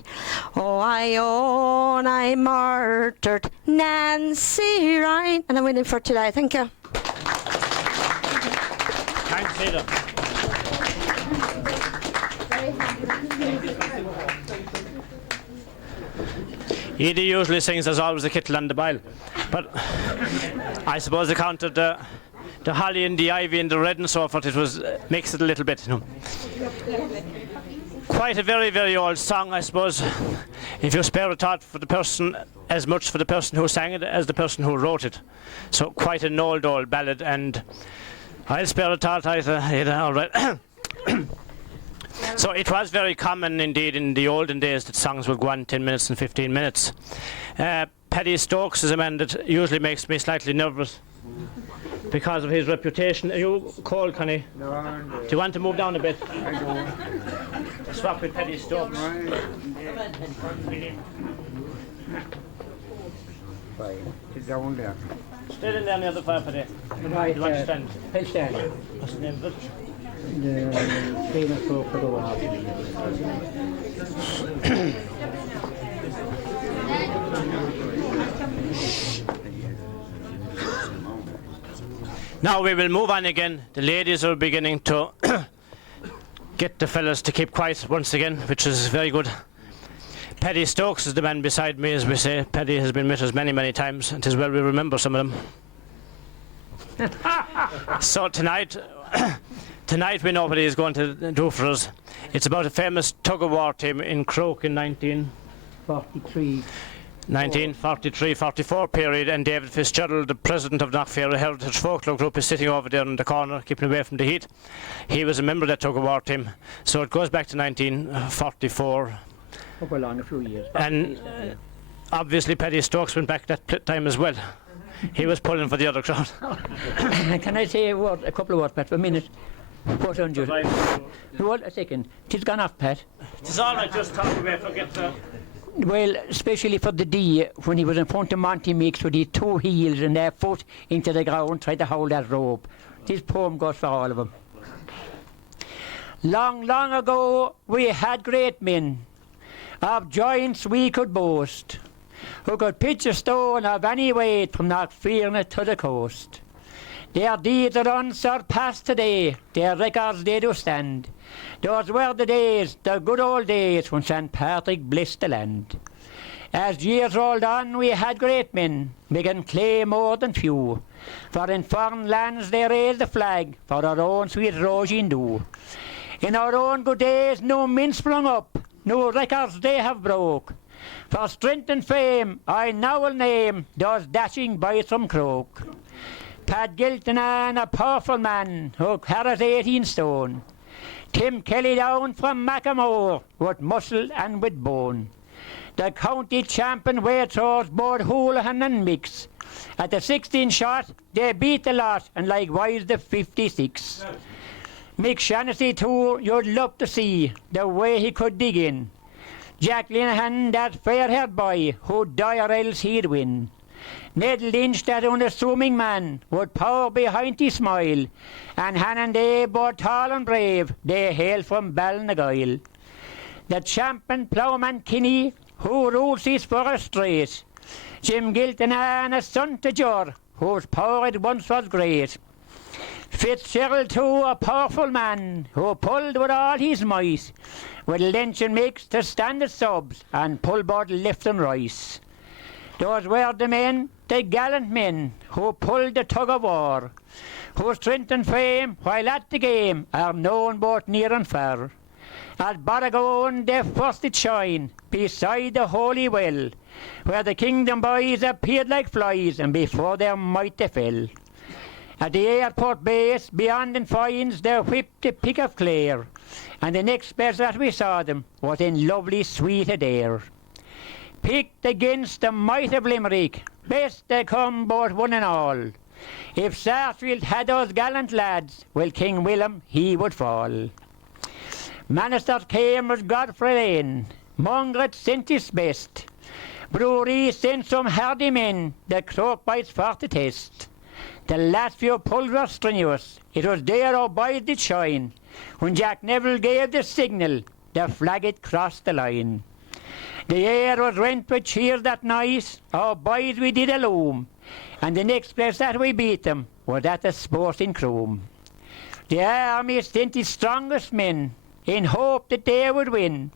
Oh, I own I murdered Nancy Ryan and I'm willing for to die. Thank you. Thanks, Ada. Edie usually sings "There's Always a Kettle on the Boil," but I suppose the count of the holly and the ivy and the red and so forth, it was makes it a little bit, you know. Quite a very, very old song, I suppose. If you spare a thought for the person, as much for the person who sang it as the person who wrote it. So quite an old ballad, and I'll spare a thought either, all right. So it was very common indeed in the olden days that songs would go on 10 minutes and 15 minutes. Paddy Stokes is a man that usually makes me slightly nervous because of his reputation. Are you cold, Connie? No. Do you want to move down a bit? Swap with Paddy Stokes. Sit down there. Stay in there near the fire, Paddy. Right, Do you want to stand? I'll stand. What's the name of it? The famous folk for the wall. Now we will move on again. The ladies are beginning to get the fellas to keep quiet once again, which is very good. Paddy Stokes is the man beside me, as we say. Paddy has been with us many, many times, and it is well we remember some of them. So tonight we know what he is going to do for us. It's about a famous tug-of-war team in Croke in 1943-44 period, and David Fitzgerald, the president of Knockfair Heritage Folklore Group, is sitting over there in the corner, keeping away from the heat. He was a member of that tug-of-war team, so it goes back to 1944. Up along a few years. And obviously Paddy Stokes went back that time as well. He was pulling for the other crowd. Can I say a couple of words, Pat, for a minute? What on you? Hold a second. It's gone off, Pat. It's all right, just talk away, forget the... Well, especially for the day when he was in front of Monty Meeks with his 2 heels and their foot into the ground, tried to hold that rope. This poem goes for all of them. Long, long ago, we had great men, of giants we could boast, who could pitch a stone of any weight from Knockfearna to the coast. Their deeds are unsurpassed today, their records they do stand. Those were the days, the good old days, when St. Patrick blessed the land. As years rolled on, we had great men, making clay more than few. For in foreign lands they raised the flag, for our own sweet Roisin do. In our own good days no men sprung up, no records they have broke. For strength and fame I now will name those dashing boys from Croke. Pat Giltinan, a powerful man who carries 18 stone. Tim Kelly down from Macklemore with muscle and with bone. The county champion Waitrose, both Houlihan and Mix. At the 16 shot, they beat the lot, and likewise the 56. Mick Shaughnessy too, you'd love to see the way he could dig in. Jack Linehan, that fair-haired boy, who'd die or else he'd win. Ned Lynch, that unassuming man, would power behind his smile. And Hannon they, both tall and brave, they hail from Balnagoyle. The champion ploughman Kinney, who rules his forest race. Jim Giltinan, a son to Jor, whose power at once was great. Fitzgerald too, a powerful man, who pulled with all his might, with Lynch and Mix to stand the subs, and pull both left and right. Those were the men, the gallant men, who pulled the tug of war, whose strength and fame, while at the game, are known both near and far. At Barragoon they first did shine, beside the holy well, where the kingdom boys appeared like flies, and before their might they fell. At the airport base, beyond in Fines, they whipped the pick of Clare, and the next place that we saw them was in lovely sweet Adair. Picked against the might of Limerick, best they come both one and all. If Sarsfield had those gallant lads, well, King Willem he would fall. Manister came with Godfrey Lane, Mongret sent his best. Brewery sent some hardy men, the Croke bites for the test. The last few pulls were strenuous, it was there our boys did shine. When Jack Neville gave the signal, the flag it crossed the line. The air was rent with cheers that night, our boys we did illume, and the next place that we beat them was at the Sporting Croom. The army sent its strongest men, in hope that they would win.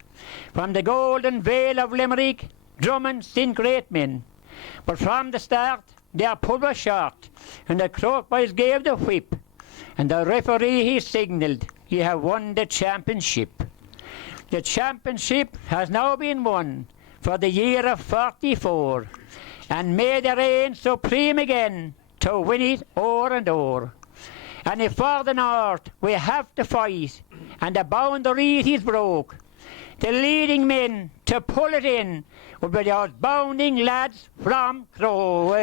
From the golden vale of Limerick, Drummond sent great men. But from the start, their pull was short, and the Croke boys gave the whip, and the referee he signalled, "You have won the championship." The championship has now been won for the year of 44, and may they reign supreme again to win it o'er and o'er. And if for the north we have to fight, and the boundaries is broke, the leading men to pull it in would be those bounding lads from Crowe.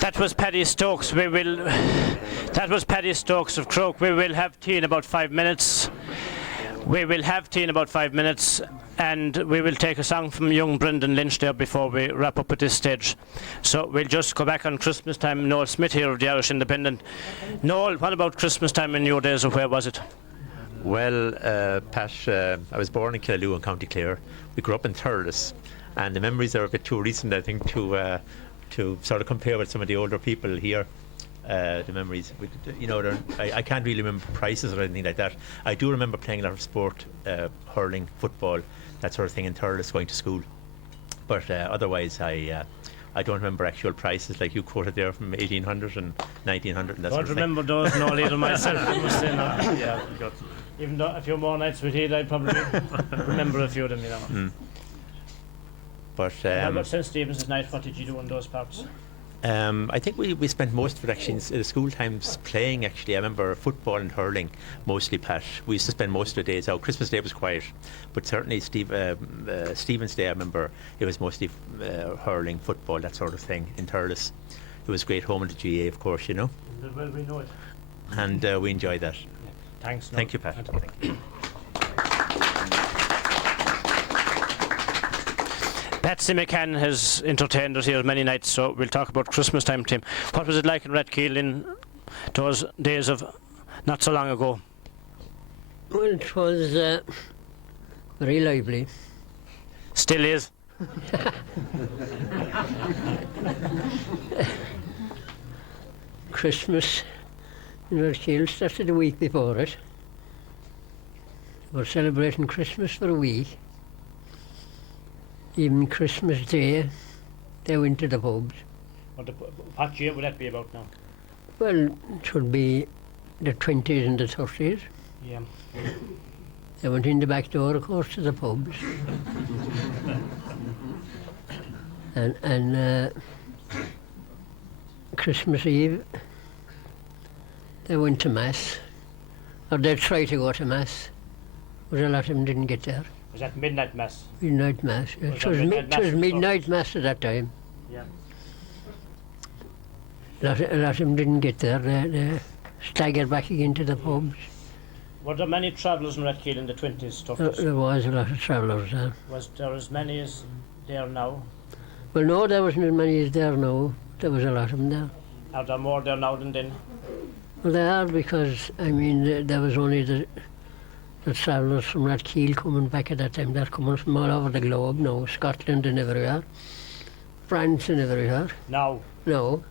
That was Paddy Stokes. That was Paddy Stokes of Croke. We will have tea in about 5 minutes. And we will take a song from young Brendan Lynch there before we wrap up at this stage. So we'll just go back on Christmas time. Noel Smith here of the Irish Independent. Noel, what about Christmas time in your days, or where was it? Well, Pat, I was born in Killaloe in County Clare. We grew up in Thurles, and the memories are a bit too recent, I think, to sort of compare with some of the older people here. The memories, I can't really remember prices or anything like that. I do remember playing a lot of sport, hurling, football, that sort of thing in Thurles, going to school. But otherwise, I don't remember actual prices like you quoted there from 1800 and 1900 and that sort of thing. I don't remember those, no, either myself. I must say, no. Yeah, even though a few more nights with Heath, I'd probably remember a few of them, you know. But how about St. Stephen's night? What did you do in those parts? I think we spent most of it actually in the school times playing. Actually, I remember football and hurling mostly. Pat, we used to spend most of the days out. Christmas Day was quiet, but certainly Stephen's Day, I remember it was mostly hurling, football, that sort of thing in Thurles. It was great home in the GA, of course, you know. Well, we know it. And we enjoyed that. Yeah. Thanks. Thank you, Pat. Thank you. Patsy McCann has entertained us here many nights, so we'll talk about Christmas time, Tim. What was it like in Rathkeale in those days of not so long ago? Well, it was very lively. Still is. Christmas in Redkill started a week before it. We were celebrating Christmas for a week. Even Christmas Day, they went to the pubs. What year would that be about now? Well, it would be the 20s and the 30s. Yeah. They went in the back door, of course, to the pubs. and Christmas Eve, they went to Mass, or they tried to go to Mass, but a lot of them didn't get there. Was that midnight mass? Midnight Mass. It was midnight Mass at that time. Yeah. A lot of them didn't get there. They staggered back again to the pubs. Were there many travellers in Redkill in the 20s, 30s? There was a lot of travellers there. Was there as many as there now? Well, no, there wasn't as many as there now. There was a lot of them there. Are there more there now than then? Well, they are, because, I mean, there was only the travellers from Redkill coming back at that time. They're coming from all over the globe now, Scotland and everywhere, France and everywhere. Now? No.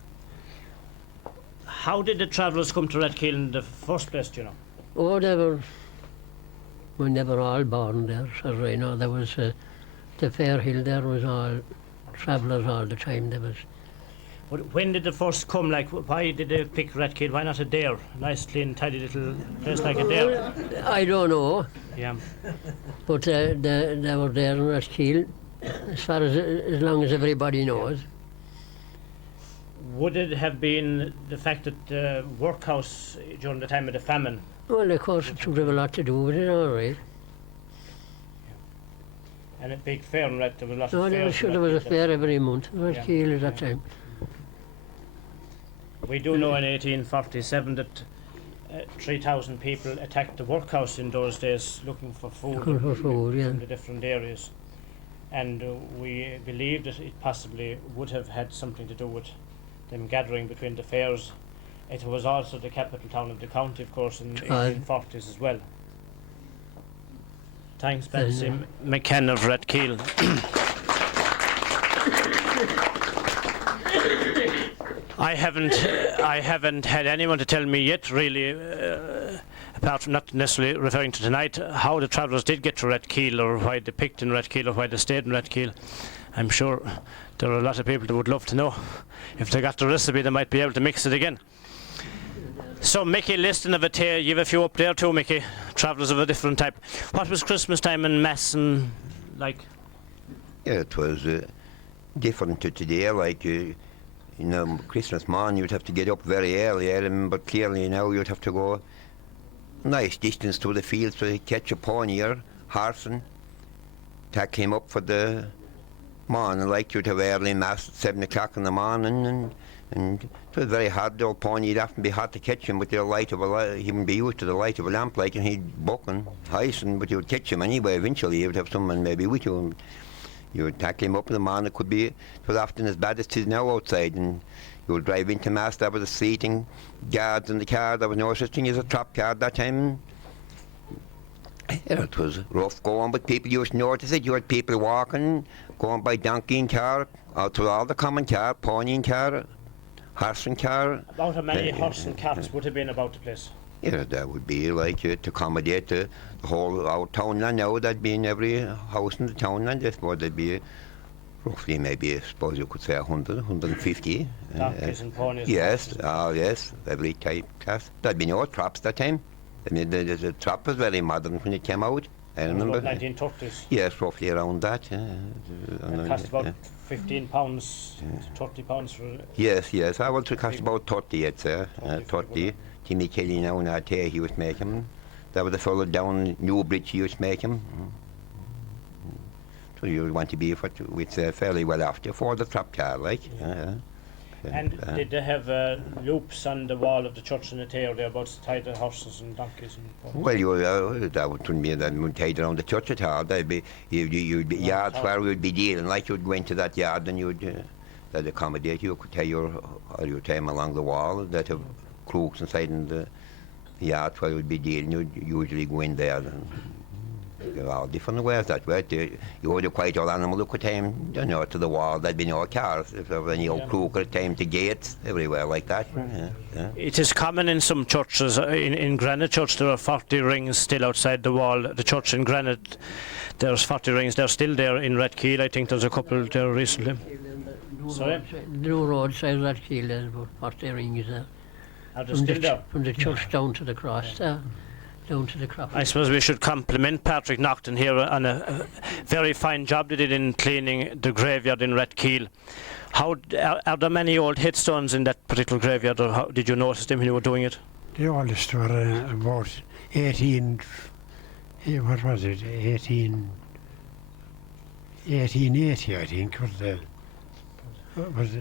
How did the travellers come to Redkill in the first place, do you know? Oh, they were all born there. So, you know, there was the Fairhill there was all travellers all the time. There was. When did they first come? Like, why did they pick Redkill? Why not a Dare? Nice, clean, tidy little place like a Dare. I don't know. Yeah. But they were there in Redkill, as long as everybody knows. Would it have been the fact that the workhouse during the time of the famine? Well, of course, it would have a lot to do with it, all right. And a big fair, right? There was a lot No, of fairs. there was a fair every month. Redkill at that time. We do know in 1847 that 3,000 people attacked the workhouse in those days looking for food, Yeah. in the different areas. And we believe that it possibly would have had something to do with them gathering between the fairs. It was also the capital town of the county, of course, in the 1840s as well. Thanks, Betsy McKenna of Redkill. I haven't had anyone to tell me yet, really, apart from not necessarily referring to tonight, how the travellers did get to Redkill, or why they picked in Redkill, or why they stayed in Redkill. I'm sure there are a lot of people that would love to know. If they got the recipe, they might be able to mix it again. So, Mickey, listening of it here, you have a few up there too, Mickey. Travellers of a different type. What was Christmas time in Mass and like? Yeah, it was different to today. Like, you know, Christmas morning you'd have to get up very early. I remember clearly now you'd have to go nice distance to the fields to catch a pony or horse and take him up for the morning. Like, you'd have early Mass at 7 o'clock in the morning, and it was very hard. The old pony, it'd often be hard to catch him with the light of he wouldn't be used to the light of a lamp, like, and he'd buck and hasten, but you would catch him anyway. Eventually you would have someone maybe with you, and you would tackle him up in the morning. It was often as bad as it is now outside, and you would drive into Mass. There was a seating, guards in the car. There was no such thing as a trap car at that time. Yeah, it was rough going, but people used to notice it. You had people walking, going by donkey and car, out to all the common car, pony and car, horse and car. About how many horse and carts would have been about the place? Yeah, that would be like to accommodate the whole our townland now. That'd be in every house in the townland. I suppose there'd be roughly, maybe, I suppose you could say 100, 150. Donkeys and ponies. Yes, yes, every type class. There'd be no traps that time. I mean, the trap was very modern when it came out. I remember. About 1930s. Yes, roughly around that. It cost about £15, £30 for. Yes. I want to cost about 30, I'd say. 30. Timmy Kelly now in Arte, he was making them. That was the fellow down Newbridge, he used to make them. So you want to be with fairly well after for the trap car, like. And did they have loops on the wall of the church in the tail there about to tie the horses and donkeys and ponies? Well, that wouldn't be that would tied around the church at all. There'd be you'd be yards where we'd be dealing. Like, you'd go into that yard and you'd that accommodate you. Could tie your time along the wall. That have crooks inside and Yeah, that's what we'd be dealing. You'd usually go in there and there are all different ways that way. You would have quite old animal look at time, you know, to the wall. There'd be no cars. If there was any old crook at time to gates, everywhere like that. Yeah. It is common in some churches. In Granite Church, there are 40 rings still outside the wall. The church in Granite, there's 40 rings. They're still there in Redkeel. I think there's a couple there recently. Sorry? The new roadside Redkeel, there's about 40 rings there. From the church down to the cross there. Down to the cross. I suppose we should compliment Patrick Naughton here on a very fine job they did in cleaning the graveyard in Redkeel. Are there many old headstones in that particular graveyard, or how did you notice them when you were doing it? The oldest were about 18, what was it, 1880 I think was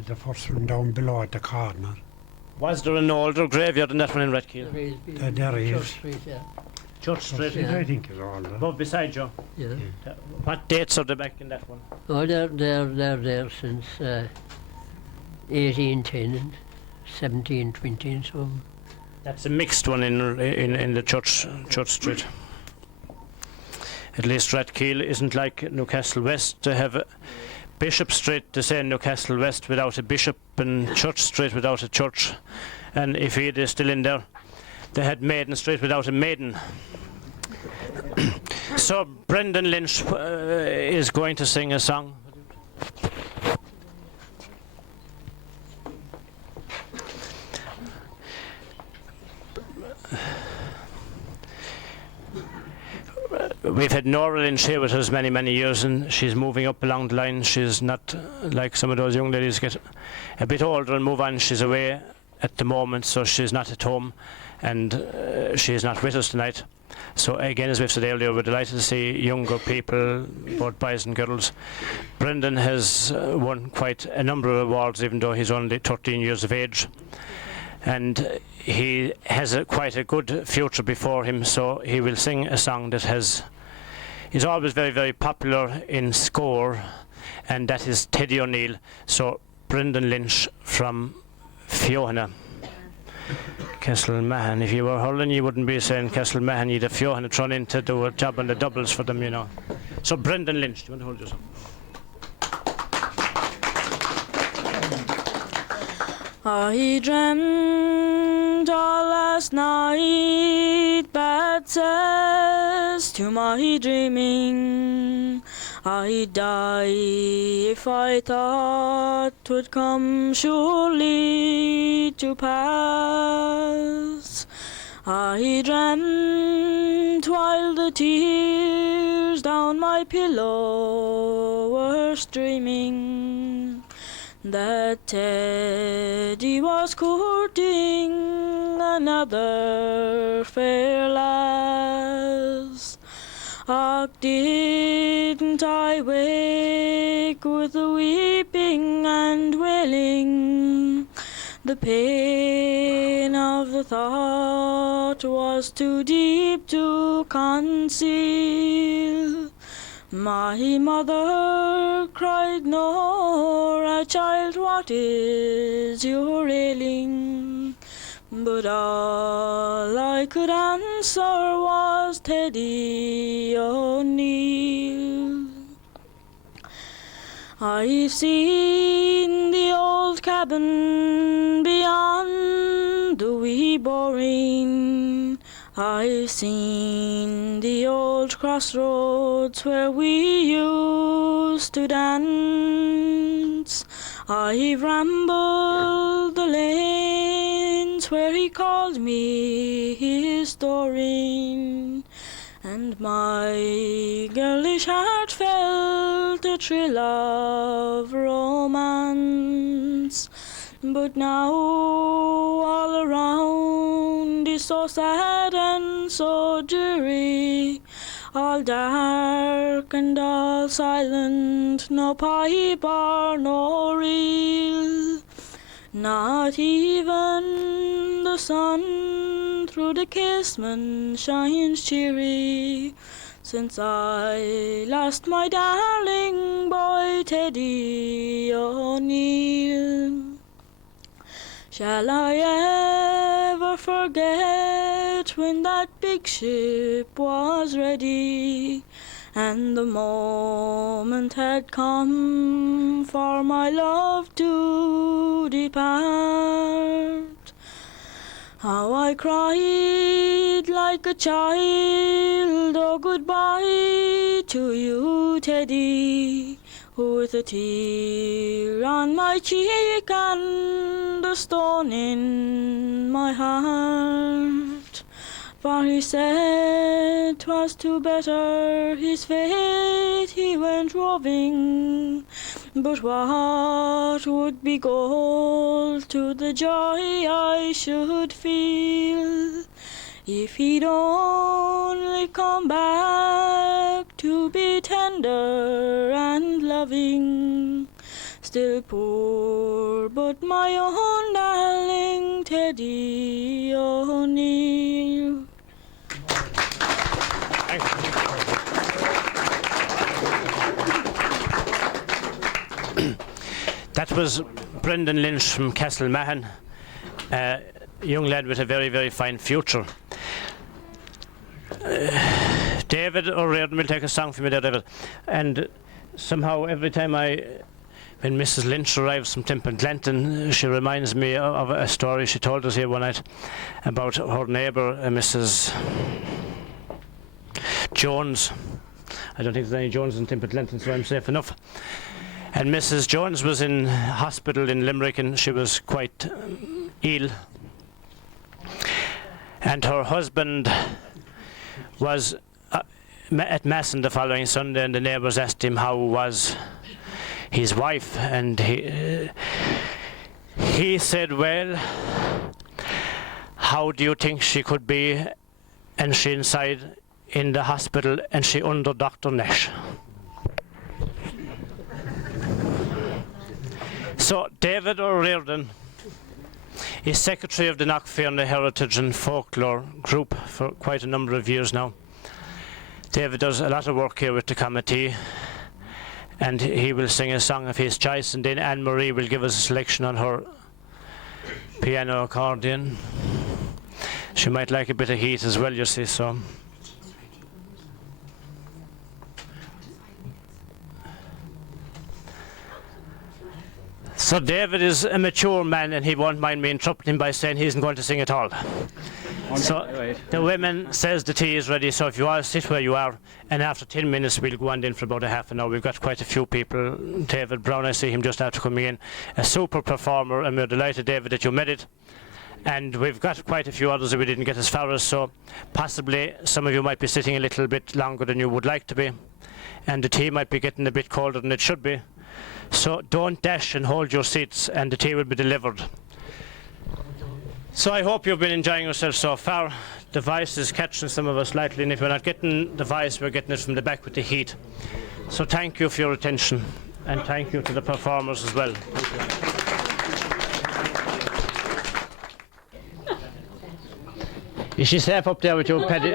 the first one down below at the corner. Was there an older graveyard than that one in Redkeel? There is. Church Street, yeah. Church Street? Yeah. I think it's older. Above beside you? Yeah. What dates are they back in that one? Oh, they're there since 1810 and 1720 and so on. That's a mixed one in the Church Street. At least Redkeel isn't like Newcastle West. They have Bishop Street, they say in Newcastle West, without a bishop, and Church Street without a church. And if he is still in there, they had Maiden Street without a maiden. So Brendan Lynch is going to sing a song. We've had Nora Lynch here with us many years, and she's moving up along the line. She's not like some of those young ladies get a bit older and move on. She's away at the moment, so she's not at home, and she's not with us tonight. So again, as we've said earlier, we're delighted to see younger people, both boys and girls. Brendan has won quite a number of awards, even though he's only 13 years of age. And he has quite a good future before him, so he will sing a song that is always very popular in score, and that is Teddy O'Neill. So Brendan Lynch from Fiohanna. Castlemahan. If you were hurling, you wouldn't be saying Castlemahan, you'd have Fiohanna thrown in to do a job on the doubles for them, you know. So Brendan Lynch, do you want to hold yourself? I dreamt all last night bad cess to my dreaming. I'd die if I thought 'twould come surely to pass. I dreamt while the tears down my pillow were streaming that Teddy was courting another fair lass. Och, didn't I wake with the weeping and wailing? The pain of the thought was too deep to conceal. My mother cried, Nora, child, what is your ailing? But all I could answer was Teddy O'Neill. I've seen the old cabin beyond the wee boreen. I've seen the old crossroads where we used to dance. I've rambled the lanes where he called me his Doreen, and my girlish heart felt a thrill of romance. But now all around is so sad and so dreary, all dark and all silent, no pipe or no reel. Not even the sun through the casement shines cheery, since I lost my darling boy Teddy O'Neill. Shall I ever never forget when that big ship was ready, and the moment had come for my love to depart. How I cried like a child, oh goodbye to you, Teddy, with a tear on my cheek and a stone in my heart. For he said 'twas to better his fate he went roving, but what would be gold to the joy I should feel if he'd only come back to be tender and loving? Still poor, but my own darling Teddy O'Neill. That was Brendan Lynch from Castlemahon, a young lad with a very, very fine future. David O'Riordan will take a song for me there, David. And somehow every time when Mrs. Lynch arrives from Templeton, she reminds me of a story she told us here one night about her neighbour, Mrs. Jones. I don't think there's any Jones in Templeton, so I'm safe enough. And Mrs. Jones was in hospital in Limerick, and she was quite ill. And her husband was at Mass on the following Sunday, and the neighbours asked him how was his wife, and he said, well, how do you think she could be? And she inside in the hospital, and she under Dr. Nash. So David O'Riordan is secretary of the Knockfearna Heritage and Folklore Group for quite a number of years now. David does a lot of work here with the committee, and he will sing a song of his choice, and then Anne-Marie will give us a selection on her piano accordion. She might like a bit of heat as well, you see, so. So David is a mature man, and he won't mind me interrupting him by saying he isn't going to sing at all. So the women says the tea is ready, so if you all sit where you are, and after 10 minutes we'll go on in for about a half an hour. We've got quite a few people. David Brown, I see him just after coming in, a super performer, and we're delighted, David, that you made it. And we've got quite a few others that we didn't get as far as, so possibly some of you might be sitting a little bit longer than you would like to be, and the tea might be getting a bit colder than it should be. So don't dash and hold your seats, and the tea will be delivered. So I hope you've been enjoying yourself so far. The voice is catching some of us slightly, and if we're not getting the voice, we're getting it from the back with the heat. So thank you for your attention, and thank you to the performers as well. Is she safe up there with your Paddy?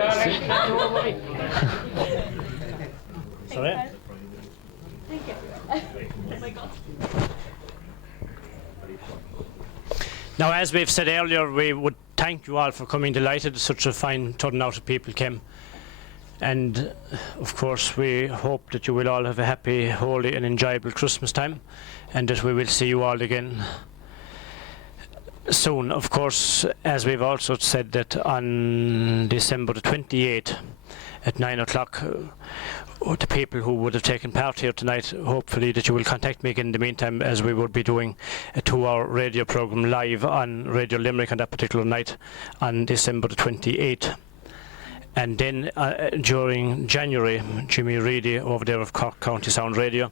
Sorry? Thank you. Oh my God. Now, as we've said earlier, we would thank you all for coming. Delighted such a fine turnout of people came. And, of course, we hope that you will all have a happy, holy and enjoyable Christmas time, and that we will see you all again soon. Of course, as we've also said, that on December the 28th at 9 o'clock, the people who would have taken part here tonight, hopefully that you will contact me again in the meantime, as we would be doing a 2-hour radio programme live on Radio Limerick on that particular night on December the 28th. And then during January, Jimmy Reedy over there of Cork County Sound Radio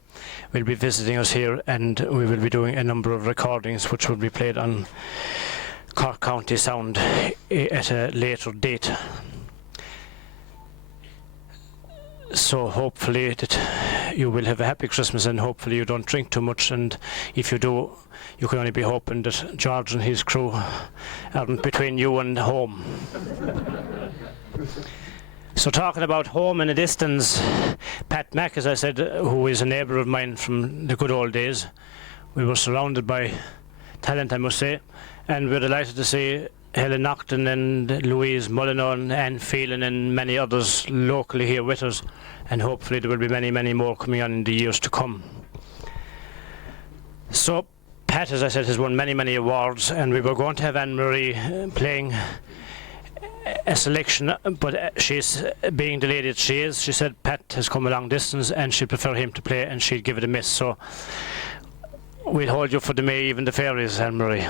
will be visiting us here, and we will be doing a number of recordings which will be played on Cork County Sound at a later date. So hopefully that you will have a happy Christmas, and hopefully you don't drink too much, and if you do, you can only be hoping that George and his crew aren't between you and home. So talking about home in a distance, Pat Mack, as I said, who is a neighbour of mine from the good old days. We were surrounded by talent, I must say, and we're delighted to see Helen Naughton and Louise Mullinan and Phelan and many others locally here with us, and hopefully there will be many, many more coming on in the years to come. So Pat, as I said, has won many, many awards, and we were going to have Anne-Marie playing a selection, but she's being the lady that she is. She said Pat has come a long distance and she'd prefer him to play, and she'd give it a miss. So we'll hold you for the May Even the Fairies, Anne-Marie.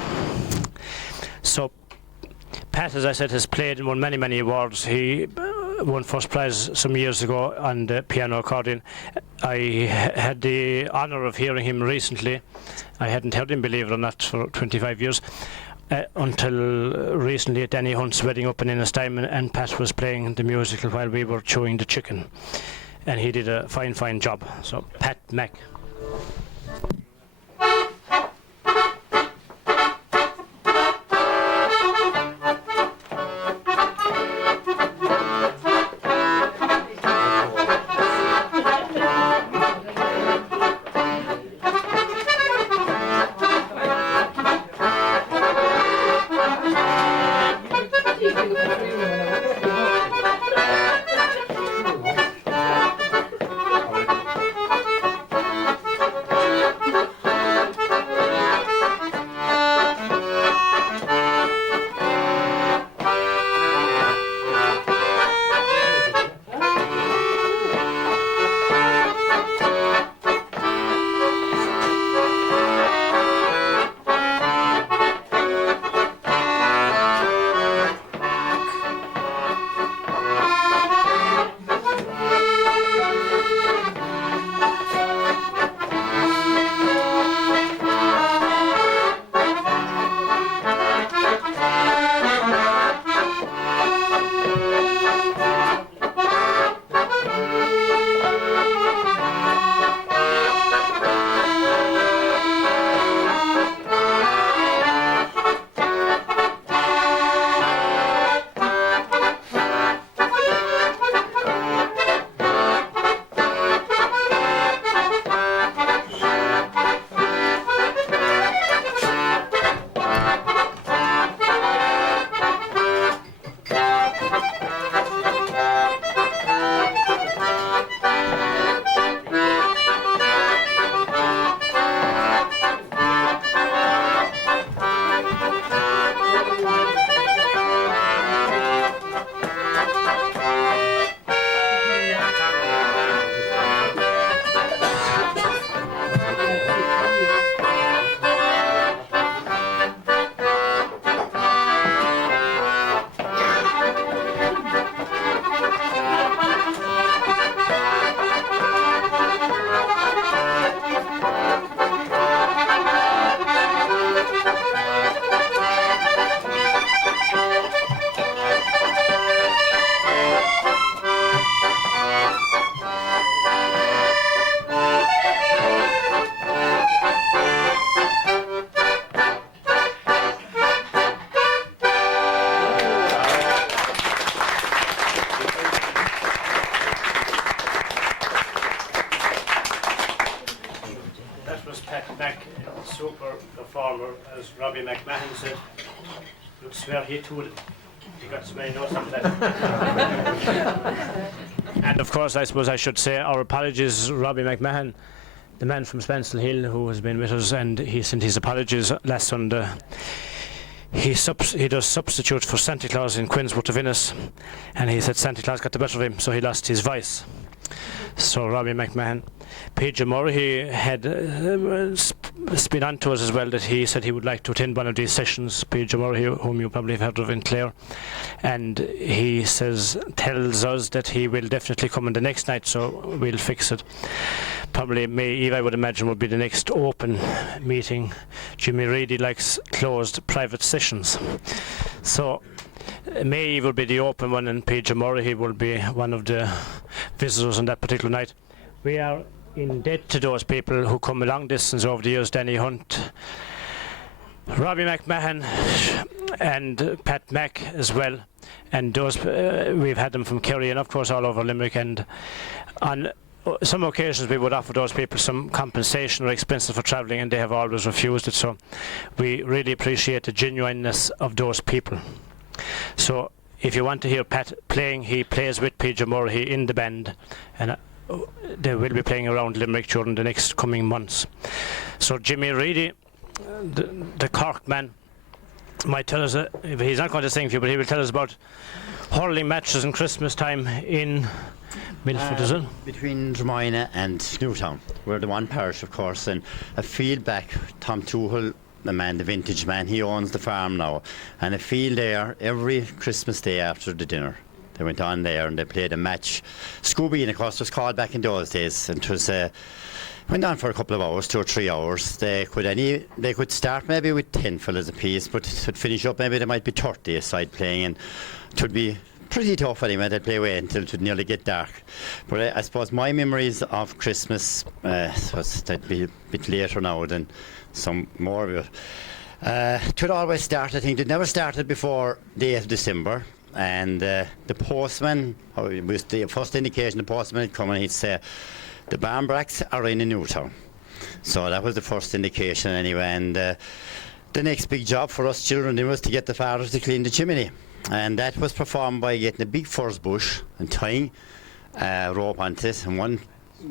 So Pat, as I said, has played and won many, many awards. He won first prize some years ago on the piano accordion. I had the honour of hearing him recently. I hadn't heard him, believe it or not, for 25 years. Until recently at Danny Hunt's wedding up in Innistimon, and Pat was playing the musical while we were chewing the chicken, and he did a fine, fine job. So Pat Mac. Super performer, as Robbie McMahon said. You'd swear he too. He got so many notes on that. And of course, I suppose I should say our apologies, Robbie McMahon, the man from Spencel Hill who has been with us, and he sent his apologies last Sunday. He does substitute for Santa Claus in Quinsworth of Innis, and he said Santa Claus got the better of him, so he lost his voice. So Robbie McMahon. Peter Murray had been on to us as well that he said he would like to attend one of these sessions. Peter Murray, whom you probably have heard of in Clare, and he tells us that he will definitely come on the next night, so we'll fix it. Probably May Eve, I would imagine, would be the next open meeting. Jimmy Reedy likes closed private sessions, so May Eve will be the open one, and Peter Murray will be one of the visitors on that particular night. We are in debt to those people who come a long distance over the years: Danny Hunt, Robbie McMahon, and Pat Mack as well. And those we've had them from Kerry and of course all over Limerick. And on some occasions we would offer those people some compensation or expenses for travelling, and they have always refused it. So we really appreciate the genuineness of those people. So if you want to hear Pat playing, he plays with PJ Murray in the band, and they will be playing around Limerick during the next coming months. So Jimmy Reedy, the Cork man, might tell us, he's not going to sing for you, but he will tell us about hurling matches in Christmas time in Milford, is it? Between Drumina and Newtown. We're the one parish, of course, and a field back, Tom Tuchel, the man, the vintage man, he owns the farm now, and a field there every Christmas day after the dinner. They went on there and they played a match. Scooby, of course, was called back in those days, and it was went on for a couple of hours, 2 or 3 hours. They could start maybe with 10 fellas apiece, but to finish up maybe there might be 30 aside playing, and it would be pretty tough anyway. They'd play away until it would nearly get dark. But I suppose my memories of Christmas, that'd be a bit later now than some more of it. It would always start, I think, it never started before the 8th of December. And the postman, it was the first indication the postman had come, and he'd say, the Barnbracks are in Newtown. So that was the first indication anyway. And the next big job for us children was to get the fathers to clean the chimney. And that was performed by getting a big furze bush and tying a rope onto it, and one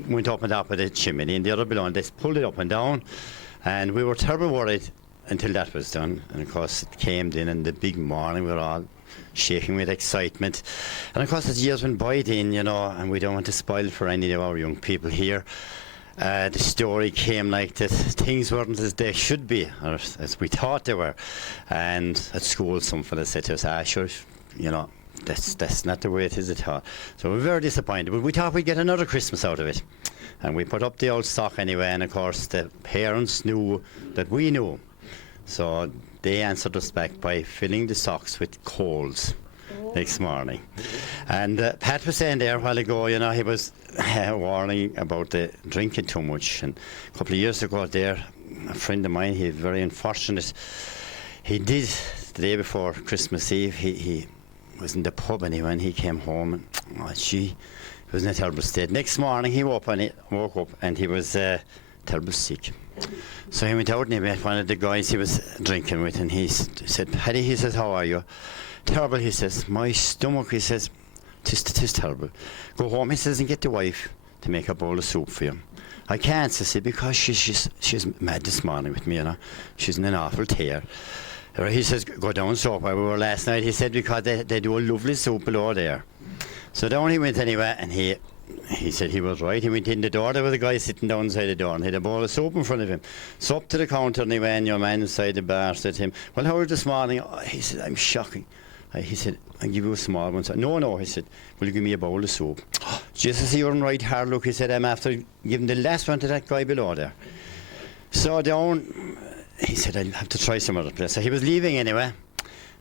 went up and top of the chimney and the other below, and they pulled it up and down, and we were terribly worried until that was done. And of course it came in, and the big morning we were all shaking with excitement. And of course as years went by then, you know, and we don't want to spoil it for any of our young people here, the story came like that things weren't as they should be, or as we thought they were. And at school some fellas said to us, sure, you know, that's not the way it is at all. So we were very disappointed, but we thought we'd get another Christmas out of it. And we put up the old stock anyway, and of course the parents knew that we knew. So they answered us back by filling the socks with coals next morning. And Pat was saying there a while ago, you know, he was warning about the drinking too much. And a couple of years ago there, a friend of mine, he was very unfortunate. He did, the day before Christmas Eve, he was in the pub anyway, and he came home, and he was in a terrible state. Next morning he woke up and he was terrible sick. So he went out and he met one of the guys he was drinking with, and he said, Paddy, he says, how are you? Terrible, he says. My stomach, he says, tis terrible. Go home, he says, and get the wife to make a bowl of soup for you. I can't, says he, because she's mad this morning with me, you know. She's in an awful tear. He says, go down so where we were last night, he said, because they do a lovely soup below there. So down he went anyway, and he said he was right. He went in the door, there was a guy sitting down inside the door, and he had a bowl of soup in front of him. So up to the counter anyway, and your man inside the bar said to him, well, how are you this morning? Oh, he said, I'm shocking. He said, I'll give you a small one. So, no, he said, will you give me a bowl of soup? Just as he was right hard look, he said, I'm after giving the last one to that guy below there. So down, he said, I'll have to try some other place. So he was leaving anyway,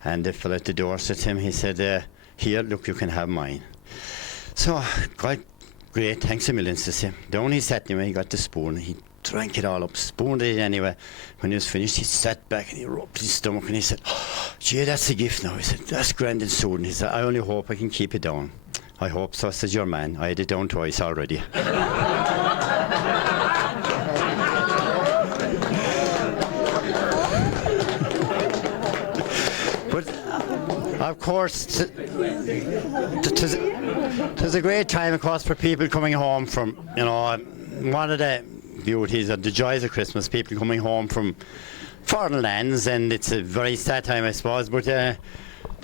and the fellow at the door said to him, he said, here, look, you can have mine. So, quite great, thanks a million, says he. Down he sat anyway, he got the spoon, he drank it all up, spooned it anyway. When he was finished, he sat back and he rubbed his stomach and he said, gee, that's a gift now. He said, that's grand and soon. He said, I only hope I can keep it down. I hope so, says your man. I had it down twice already. But of course, there's a great time, of course, for people coming home from, you know, one of the beauties of the joys of Christmas, people coming home from foreign lands, and it's a very sad time, I suppose, but there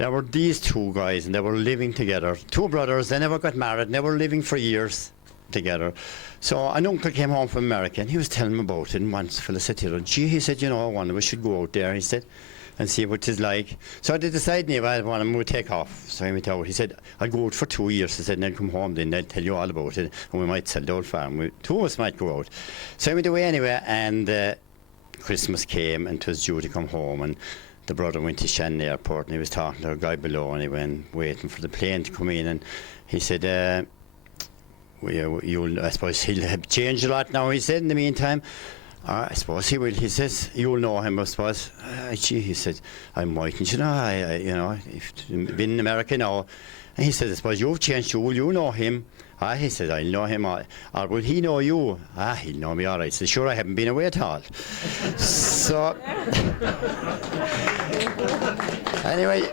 were these two guys, and they were living together, two brothers. They never got married, and they were living for years together. So an uncle came home from America, and he was telling me about it, and once a fellow said to him, gee, he said, you know, I wonder we should go out there, he said, and see what it's like. So they decided, I want him to take off. So he went out. He said, I'll go out for 2 years. He said, and then come home, then I'll tell you all about it, and we might sell the old farm. Two of us might go out. So he went away anyway, and Christmas came, and it was due to come home, and the brother went to Shannon Airport, and he was talking to a guy below, and he went waiting for the plane to come in, and he said, I suppose he'll have changed a lot now, he said, in the meantime. I suppose he will. He says, you'll know him, I suppose. Gee, he said, I mightn't, you know, if been in America now. And he said, I suppose you've changed, you know him. He said, I'll know him. Or will he know you? He'll know me all right. I said, sure, I haven't been away at all. So, anyway,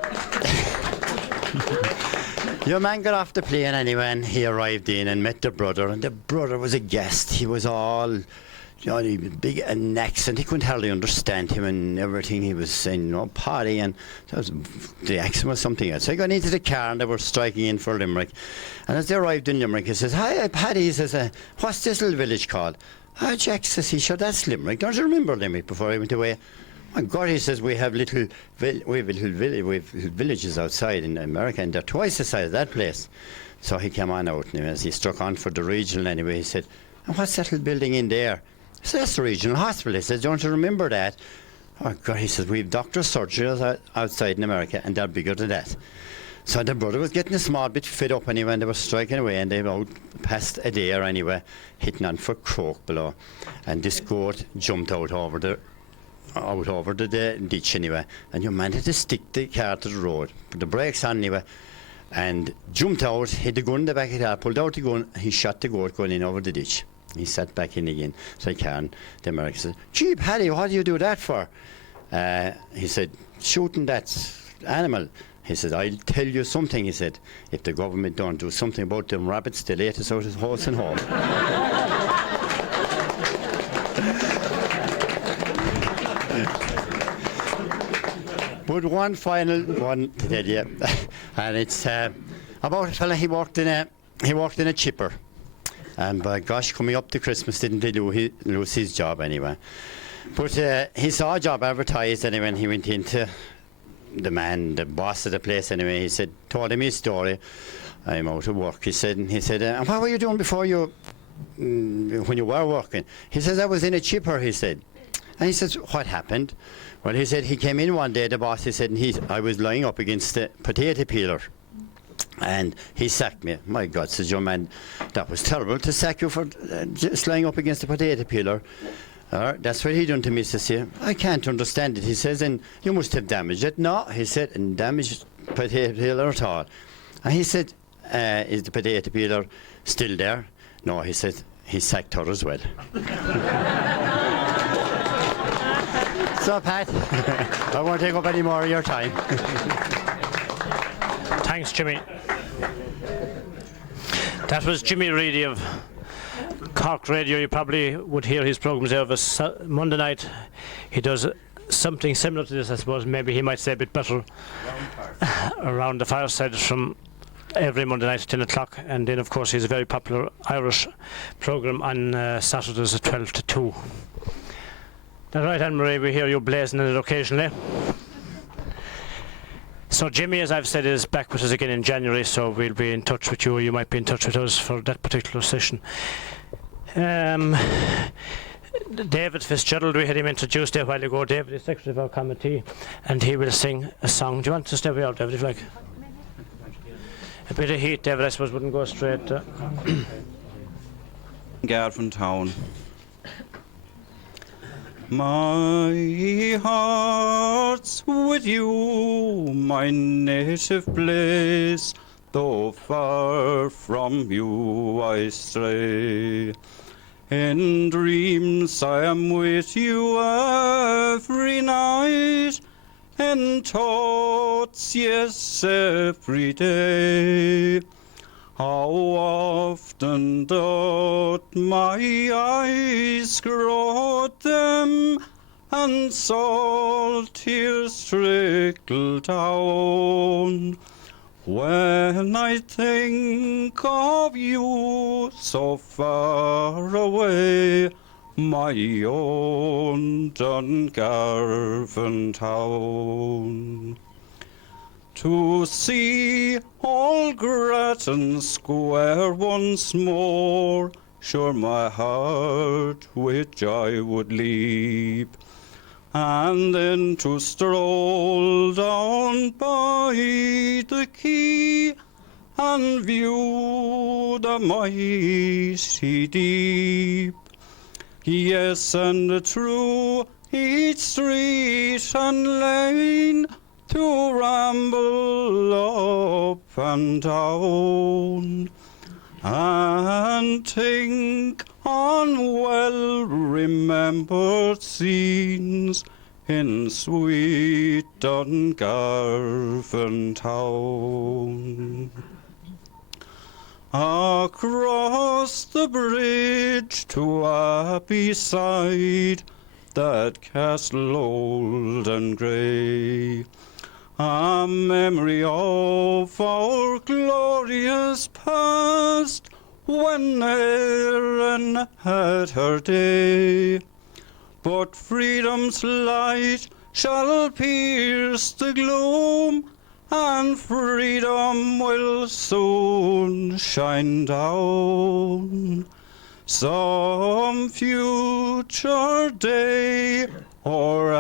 your man got off the plane anyway, and he arrived in and met the brother, and the brother was a guest. He was all, he was big an accent. He couldn't hardly understand him and everything he was saying, Paddy, and the accent was something else. So I got into the car and they were striking in for Limerick. And as they arrived in Limerick, he says, hi, Paddy, he says, what's this little village called? Jack says, sure, that's Limerick. Don't you remember Limerick before I went away? My God, he says, we have villages outside in America, and they're twice the size of that place. So he came on out, and as he struck on for the regional anyway, he said, and what's that little building in there? So that's the regional hospital. He says, don't you remember that? Oh God, he says, we've doctors' surgeries outside in America, and they're bigger than that. So the brother was getting a small bit fed up anyway, and they were striking away, and they were out past a dare anyway, hitting on for Croke below. And this goat jumped out over the ditch anyway, and your man had to stick the car to the road, put the brakes on anyway, and jumped out, hit the gun in the back of the car, pulled out the gun, he shot the goat going in over the ditch. He sat back in again, so he can't. The American said, gee, Paddy, what do you do that for? He said, shooting that animal. He said, I'll tell you something, he said, if the government don't do something about them rabbits, they'll let us out of house and home. But one final one to tell you, and it's about a fella, he worked in a chipper. And by gosh, coming up to Christmas, didn't he lose his job anyway. But he saw a job advertised anyway, and he went into the boss of the place anyway. He said, told him his story. I'm out of work, he said. And what were you doing before when you were working? He says, I was in a chipper, he said. And he says, what happened? Well, he said, he came in one day, the boss, he said, and I was lying up against the potato peeler. And he sacked me. My God, says your man, that was terrible to sack you for just lying up against the potato peeler. That's what he done to me, says he. I can't understand it, he says, and you must have damaged it. No, he said, and damaged potato peeler at all. And he said, is the potato peeler still there? No, he said, he sacked her as well. So, Pat, I won't take up any more of your time. Thanks, Jimmy. That was Jimmy Reedy of Cork Radio. You probably would hear his programmes every Monday night. He does something similar to this, I suppose. Maybe he might say a bit better around the fireside from every Monday night at 10 o'clock. And then, of course, he's a very popular Irish programme on Saturdays at 12 to 2. That's right, Anne-Marie, we hear you blazing in it occasionally. So Jimmy, as I've said, is back with us again in January, so we'll be in touch with you, or you might be in touch with us for that particular session. David Fitzgerald, we had him introduced a while ago. David is secretary of our committee, and he will sing a song. Do you want to step out, David, if you like? A bit of heat, David, I suppose, wouldn't go straight. Garvan Town. My heart's with you, my native place, though far from you I stray. In dreams I am with you every night, in thoughts, yes, every day. How often doth my eyes grow dim, and salt tears trickle down, when I think of you so far away, my own Dungarvan town. To see old Grattan Square once more, sure my heart with joy would leap, and then to stroll down by the quay and view the mighty deep. Yes, and through each street and lane to ramble up and down, and think on well-remembered scenes in sweet Dungarvan town. Across the bridge to Appyside, that castle old and grey, a memory of our glorious past, when Erin had her day. But freedom's light shall pierce the gloom, and freedom will soon shine down. Some future day o'er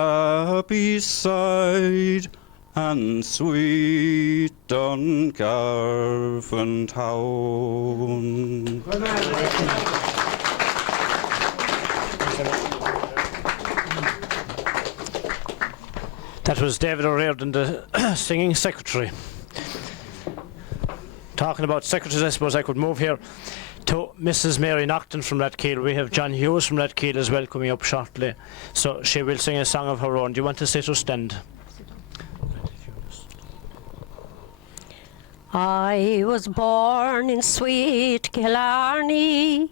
Appyside and sweet Dungarvan town. That was David O'Riordan, the singing secretary. Talking about secretaries, I suppose I could move here to Mrs. Mary Nocton from Rathkeale. We have John Hughes from Rathkeale as well coming up shortly. So she will sing a song of her own. Do you want to sit or stand? I was born in sweet Killarney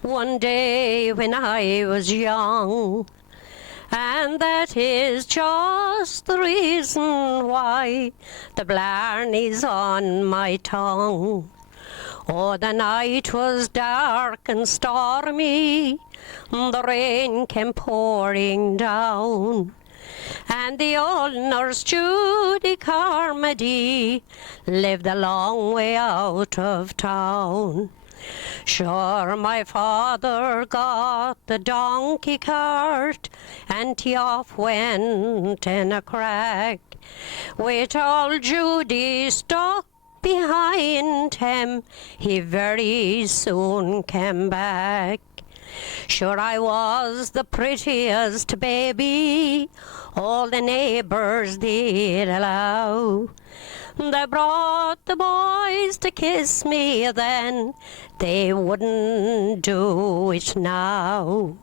one day when I was young, and that is just the reason why the Blarney's on my tongue. Oh, the night was dark and stormy, the rain came pouring down, and the old nurse Judy Carmody lived a long way out of town. Sure, my father got the donkey cart, and he off went in a crack, with old Judy stuck behind him. He very soon came back. Sure, I was the prettiest baby all the neighbours did allow. They brought the boys to kiss me then, they wouldn't do it now.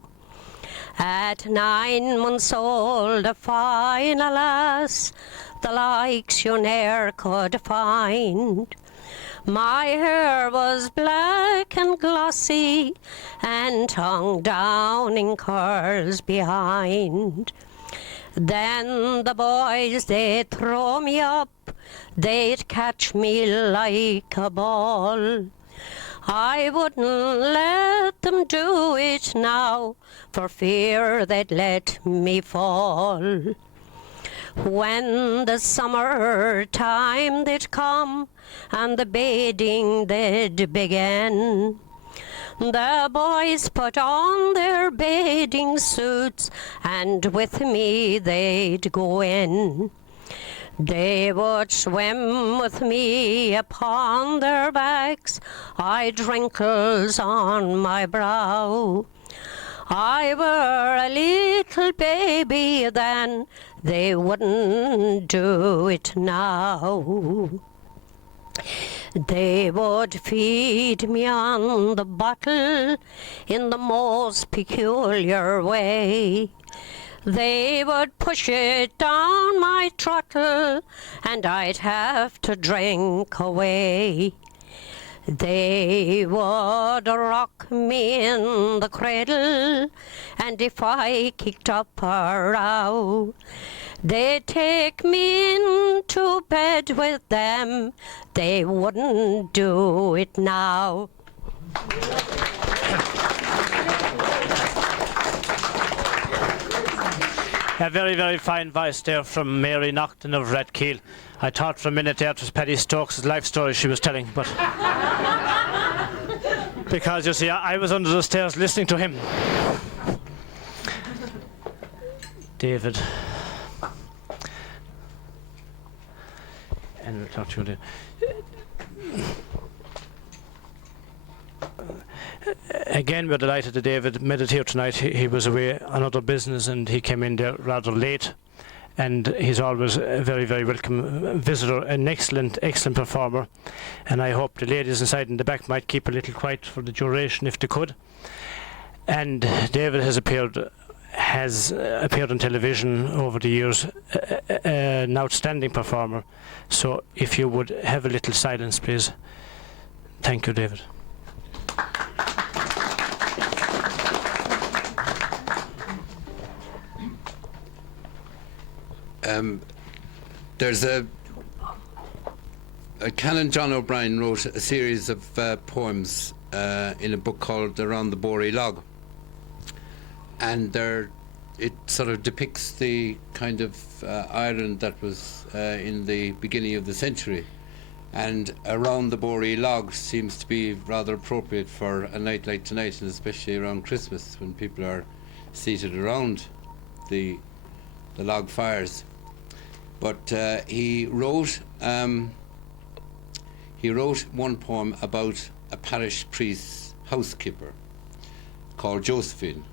At 9 months old, a fine lass, the likes you ne'er could find. My hair was black and glossy, and hung down in curls behind. Then the boys, they'd throw me up, they'd catch me like a ball. I wouldn't let them do it now, for fear they'd let me fall. When the summer time did come, and the bathing did begin, the boys put on their bathing suits, and with me they'd go in. They would swim with me upon their backs, I'd wrinkles on my brow. I were a little baby then, they wouldn't do it now. They would feed me on the bottle in the most peculiar way. They would push it down my throttle, and I'd have to drink away. They would rock me in the cradle, and if I kicked up a row, they'd take me into bed with them, they wouldn't do it now. A very, very fine voice there from Mary Nocton of Rathkeale. I thought for a minute there it was Paddy Stokes' life story she was telling, but because you see, I was under the stairs listening to him. David. And we'll talk to you again, we're delighted that David made it here tonight. He was away on other business and he came in there rather late. and he's always a very, very welcome visitor, an excellent performer. And I hope the ladies inside in the back might keep a little quiet for the duration if they could. And David has appeared on television over the years, an outstanding performer. So if you would have a little silence, please. Thank you, David. There's a Canon John O'Brien wrote a series of poems in a book called Around the Boree Log, and it sort of depicts the kind of Ireland that was in the beginning of the century, and Around the Boree Log seems to be rather appropriate for a night like tonight, and especially around Christmas when people are seated around the log fires. But he wrote one poem about a parish priest's housekeeper called Josephine,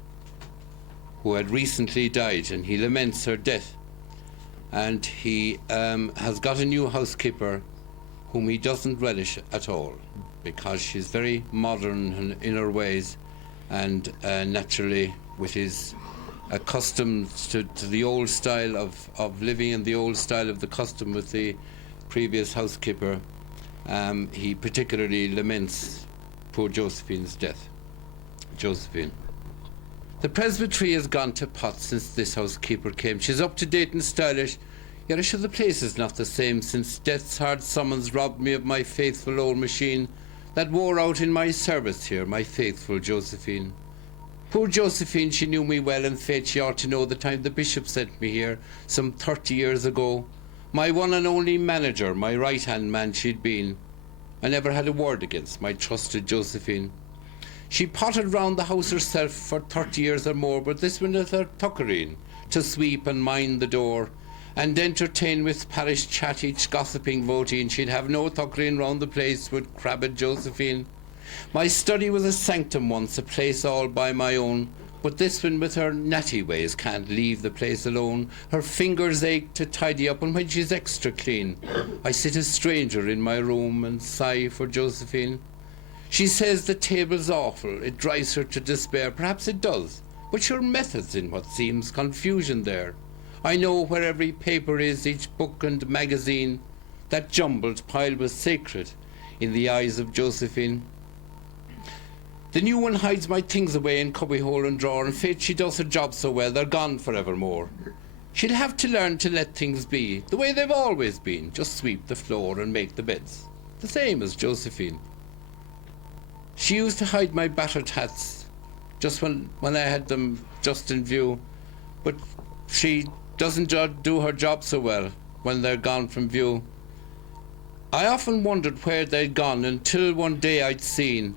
who had recently died, and he laments her death. And he has got a new housekeeper whom he doesn't relish at all, because she's very modern in her ways, and naturally with his accustomed to the old style of living and the old style of the custom with the previous housekeeper, he particularly laments poor Josephine's death. Josephine. The presbytery has gone to pot since this housekeeper came. She's up to date and stylish, yet I'm sure the place is not the same since death's hard summons robbed me of my faithful old machine that wore out in my service here, my faithful Josephine. Poor Josephine, she knew me well, and faith she ought to know the time the bishop sent me here, some 30 years ago. My one and only manager, my right-hand man she'd been. I never had a word against my trusted Josephine. She potted round the house herself for 30 years or more, but this one with her tuckerine, to sweep and mind the door, and entertain with parish chat each gossiping voteen. She'd have no tuckerine round the place with crabbed Josephine. My study was a sanctum once, a place all by my own, but this one with her natty ways can't leave the place alone. Her fingers ache to tidy up, and when she's extra clean, I sit a stranger in my room and sigh for Josephine. She says the table's awful, it drives her to despair. Perhaps it does, but your method's in what seems confusion there. I know where every paper is, each book and magazine. That jumbled pile was sacred in the eyes of Josephine. The new one hides my things away in cubbyhole and drawer, and faith she does her job so well, they're gone forevermore. She'll have to learn to let things be, the way they've always been, just sweep the floor and make the beds, the same as Josephine. She used to hide my battered hats, just when I had them just in view, but she doesn't do her job so well when they're gone from view. I often wondered where they'd gone, until one day I'd seen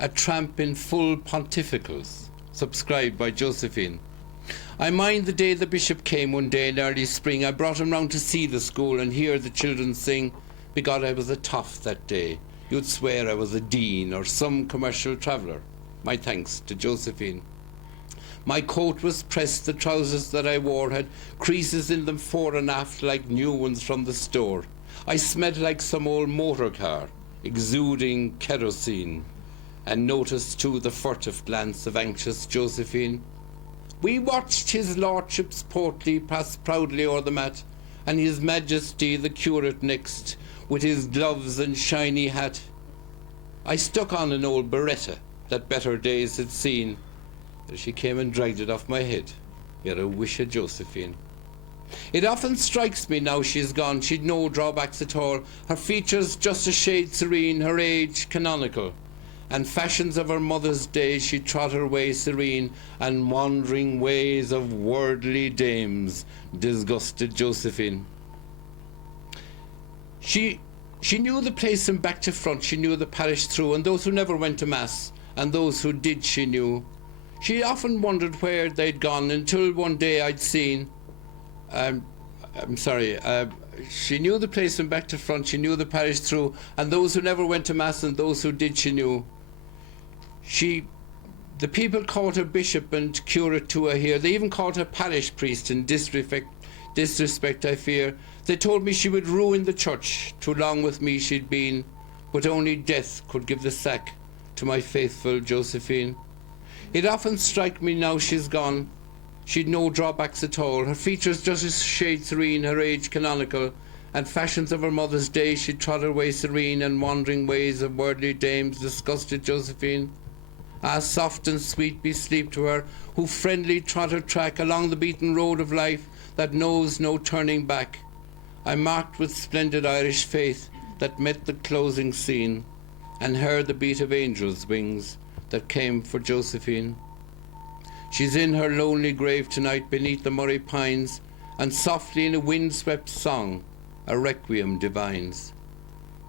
a tramp in full pontificals, subscribed by Josephine. I mind the day the bishop came one day in early spring. I brought him round to see the school and hear the children sing. Begod, I was a toff that day. You'd swear I was a dean or some commercial traveller. My thanks to Josephine. My coat was pressed, the trousers that I wore had creases in them fore and aft like new ones from the store. I smelled like some old motor car, exuding kerosene, and noticed too the furtive glance of anxious Josephine. We watched his lordship's portly pass proudly o'er the mat, and his majesty the curate next, with his gloves and shiny hat. I stuck on an old beretta that better days had seen, but she came and dragged it off my head. Yet I wish of Josephine. It often strikes me now she's gone, she'd no drawbacks at all, her features just a shade serene, her age canonical, and fashions of her mother's days she trod her way serene, and wandering ways of worldly dames disgusted Josephine. She knew the place from back to front, she knew the parish through, and those who never went to mass, and those who did she knew. She often wondered where they'd gone, until one day I'd seen, she knew the place from back to front, she knew the parish through, and those who never went to mass, and those who did she knew. The people called her bishop and curate to her here, they even called her parish priest in disrespect I fear. They told me she would ruin the church, too long with me she'd been, but only death could give the sack to my faithful Josephine. It often strike me now she's gone, she'd no drawbacks at all, her features just as shade serene, her age canonical, and fashions of her mother's day she trod her way serene, and wandering ways of worldly dames disgusted Josephine. Ah, soft and sweet be sleep to her, who friendly trod her track along the beaten road of life that knows no turning back. I marked with splendid Irish faith that met the closing scene, and heard the beat of angels' wings that came for Josephine. She's in her lonely grave tonight beneath the Murray pines, and softly in a wind-swept song a requiem divines.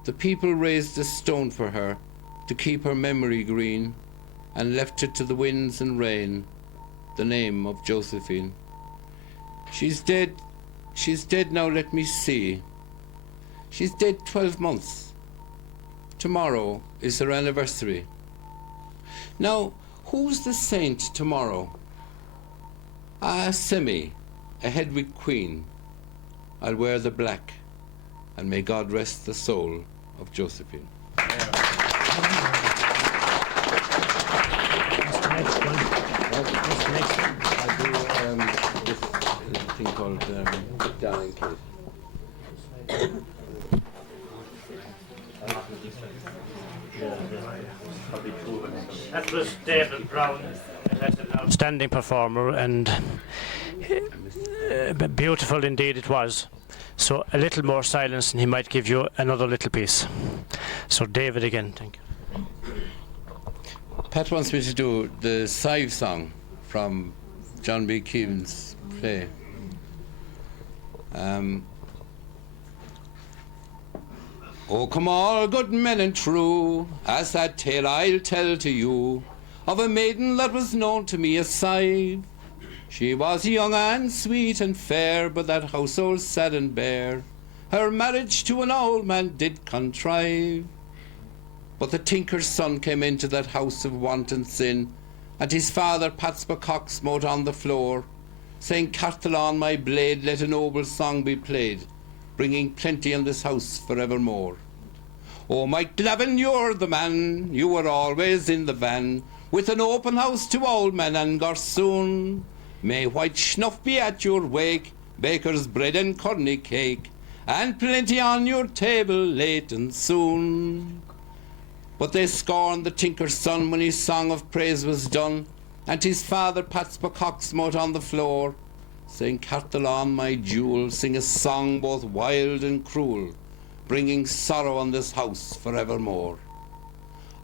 The people raised a stone for her to keep her memory green, and left it to the winds and rain, the name of Josephine. She's dead now, let me see. She's dead 12 months. Tomorrow is her anniversary. Now, who's the saint tomorrow? Ah, Semi, a Hedwig queen. I'll wear the black, and may God rest the soul of Josephine. I'll do this thing called Darling Kid. That was David Brown, that's an outstanding performer, and beautiful indeed it was. So a little more silence and he might give you another little piece. So David again, thank you. Pat wants me to do the Sive song from John B. Keevan's play. Oh, come all good men and true, as that tale I'll tell to you, of a maiden that was known to me as Sive. She was young and sweet and fair, but that household sad and bare, her marriage to an old man did contrive. But the tinker's son came into that house of wanton sin, and his father Patspacock smote on the floor, saying, Carthalon, my blade, let a noble song be played, bringing plenty in this house forevermore. Oh, Mike Glavin, you're the man, you were always in the van, with an open house to old men and gorsoon. May white snuff be at your wake, baker's bread and corny cake, and plenty on your table late and soon. But they scorned the tinker's son when his song of praise was done, and his father Patspacock smote on the floor, saying, Carthalon, my jewel, sing a song both wild and cruel, bringing sorrow on this house forevermore.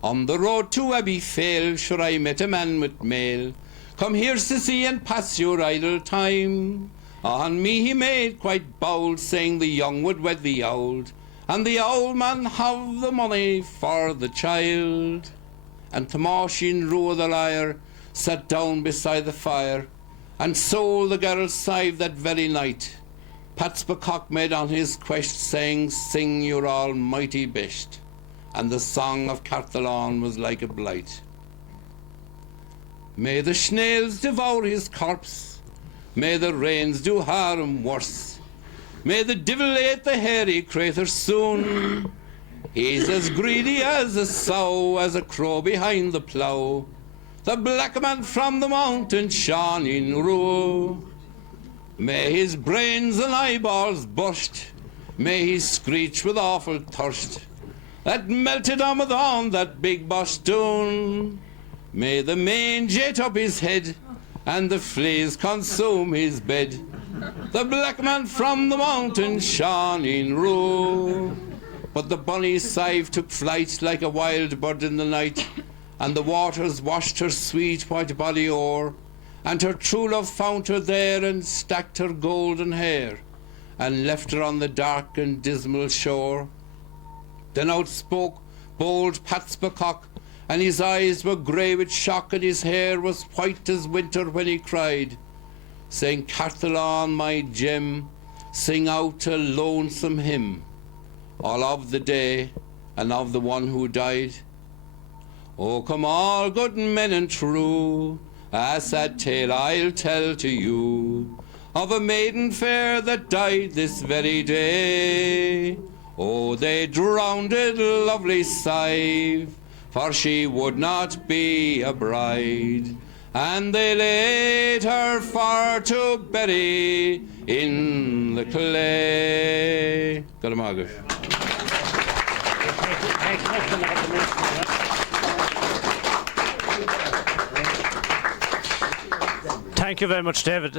On the road to Abbeyfale, sure I met a man with mail, come here, sissy, and pass your idle time. On me he made quite bold, saying the young would wed the old, and the old man have the money for the child. And Tamashin Rua the liar sat down beside the fire, and sold the girl's Sive that very night. Patspacock made on his quest, saying, sing your almighty best, and the song of Carthalon was like a blight. May the snails devour his corpse, may the rains do harm worse, may the devil eat the hairy crater soon. He's as greedy as a sow, as a crow behind the plough, the black man from the mountain Sean in Rue. May his brains and eyeballs burst, may he screech with awful thirst, that melted on that big bosthoon. May the mange eat up his head, and the fleas consume his bed, the black man from the mountain Sean in Rue. But the bonny Sive took flight like a wild bird in the night, and the waters washed her sweet white body o'er, and her true love found her there, and stacked her golden hair, and left her on the dark and dismal shore. Then out spoke bold Patspacock, and his eyes were grey with shock, and his hair was white as winter when he cried, saying, Carthalon, my gem, sing out a lonesome hymn, all of the day and of the one who died. Oh, come all good men and true, a sad tale I'll tell to you, of a maiden fair that died this very day. Oh, they drowned lovely Sive, for she would not be a bride, and they laid her far to bury in the clay. Got a Margaret. Thank you very much, David.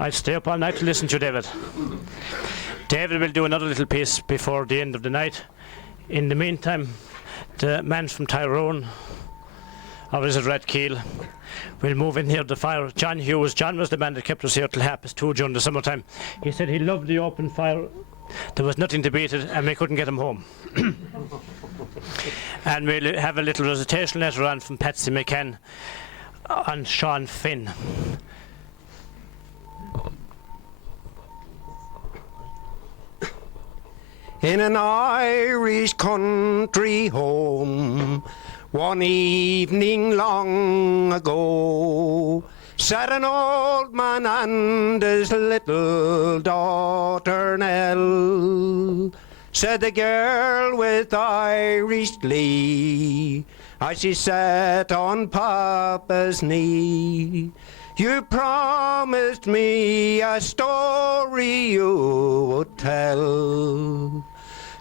I'll stay up all night to listen to you, David. David will do another little piece before the end of the night. In the meantime, the man from Tyrone, or is it Redkeel, will move in here to the fire. John Hughes. John was the man that kept us here till 2:30 during the summertime. He said he loved the open fire. There was nothing to beat it, and we couldn't get him home. And we'll have a little recitation later on from Patsy McCann on Sean Finn. In an Irish country home, one evening long ago, sat an old man and his little daughter Nell. Said the girl with Irish glee, as she sat on Papa's knee, "You promised me a story you would tell.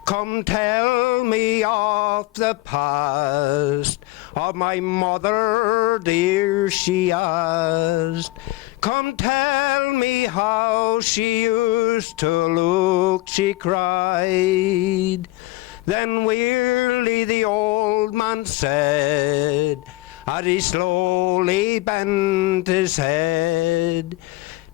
Come tell me of the past of my mother dear," she asked. "Come tell me how she used to look," she cried. Then wearily the old man said, as he slowly bent his head,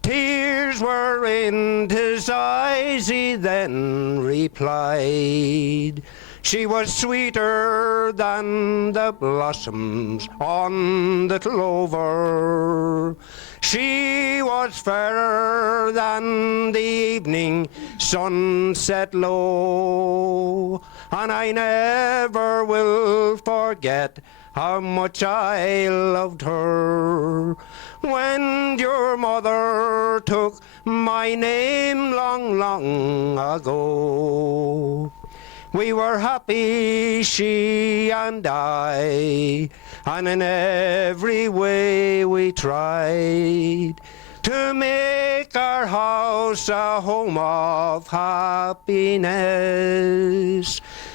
tears were in his eyes, he then replied, "She was sweeter than the blossoms on the clover. She was fairer than the evening sunset low, and I never will forget how much I loved her when your mother took my name long, long ago. We were happy, she and I, and in every way we tried to make our house a home of happiness.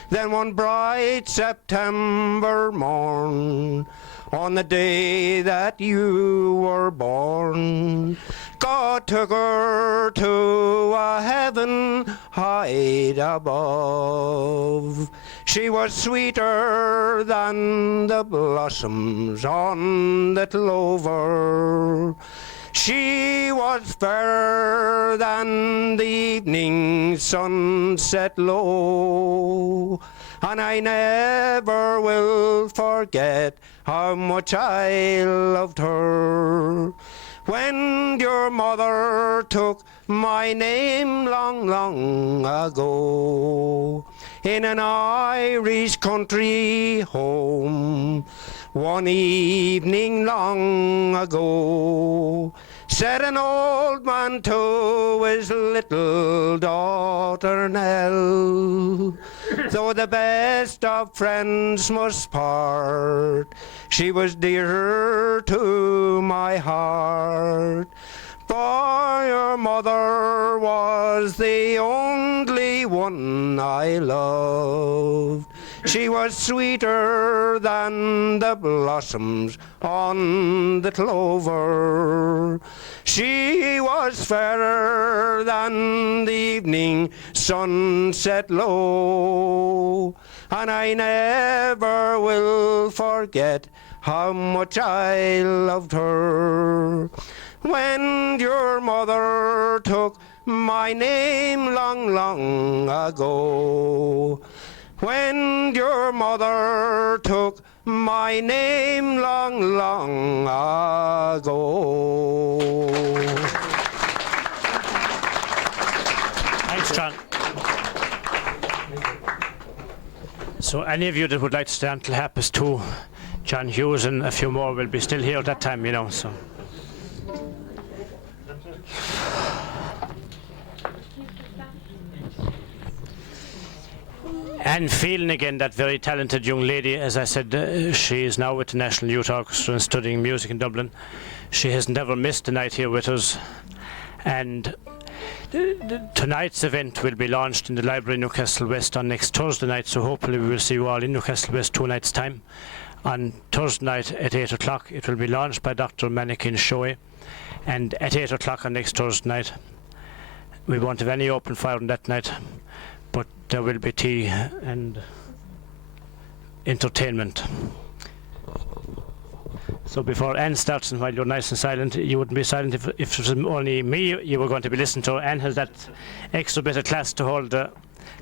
Then one bright September morn, on the day that you were born, God took her to a heaven high above. She was sweeter than the blossoms on the clover. She was fairer than the evening sunset low, and I never will forget how much I loved her when your mother took my name long, long ago. In an Irish country home, one evening long ago, said an old man to his little daughter Nell, though the best of friends must part, she was dearer to my heart. For your mother was the only one I loved. She was sweeter than the blossoms on the clover. She was fairer than the evening sunset low, and I never will forget how much I loved her when your mother took my name long, long ago. When your mother took my name long, long ago. Thanks, John. So any of you that would like to stay until 2:30, John Hughes and a few more will be still here at that time, you know. So. And Phelan again, that very talented young lady, as I said, she is now with the National Youth Orchestra and studying music in Dublin. She has never missed a night here with us. And tonight's event will be launched in the library in Newcastle West on next Thursday night, so hopefully we will see you all in Newcastle West 2 nights' time. On Thursday night at 8 o'clock, it will be launched by Dr. Manikin Shoei, and at 8 o'clock on next Thursday night, we won't have any open fire on that night, but there will be tea and entertainment. So before Anne starts, and while you're nice and silent, you wouldn't be silent if it was only me you were going to be listening to. Anne has that extra bit of class to hold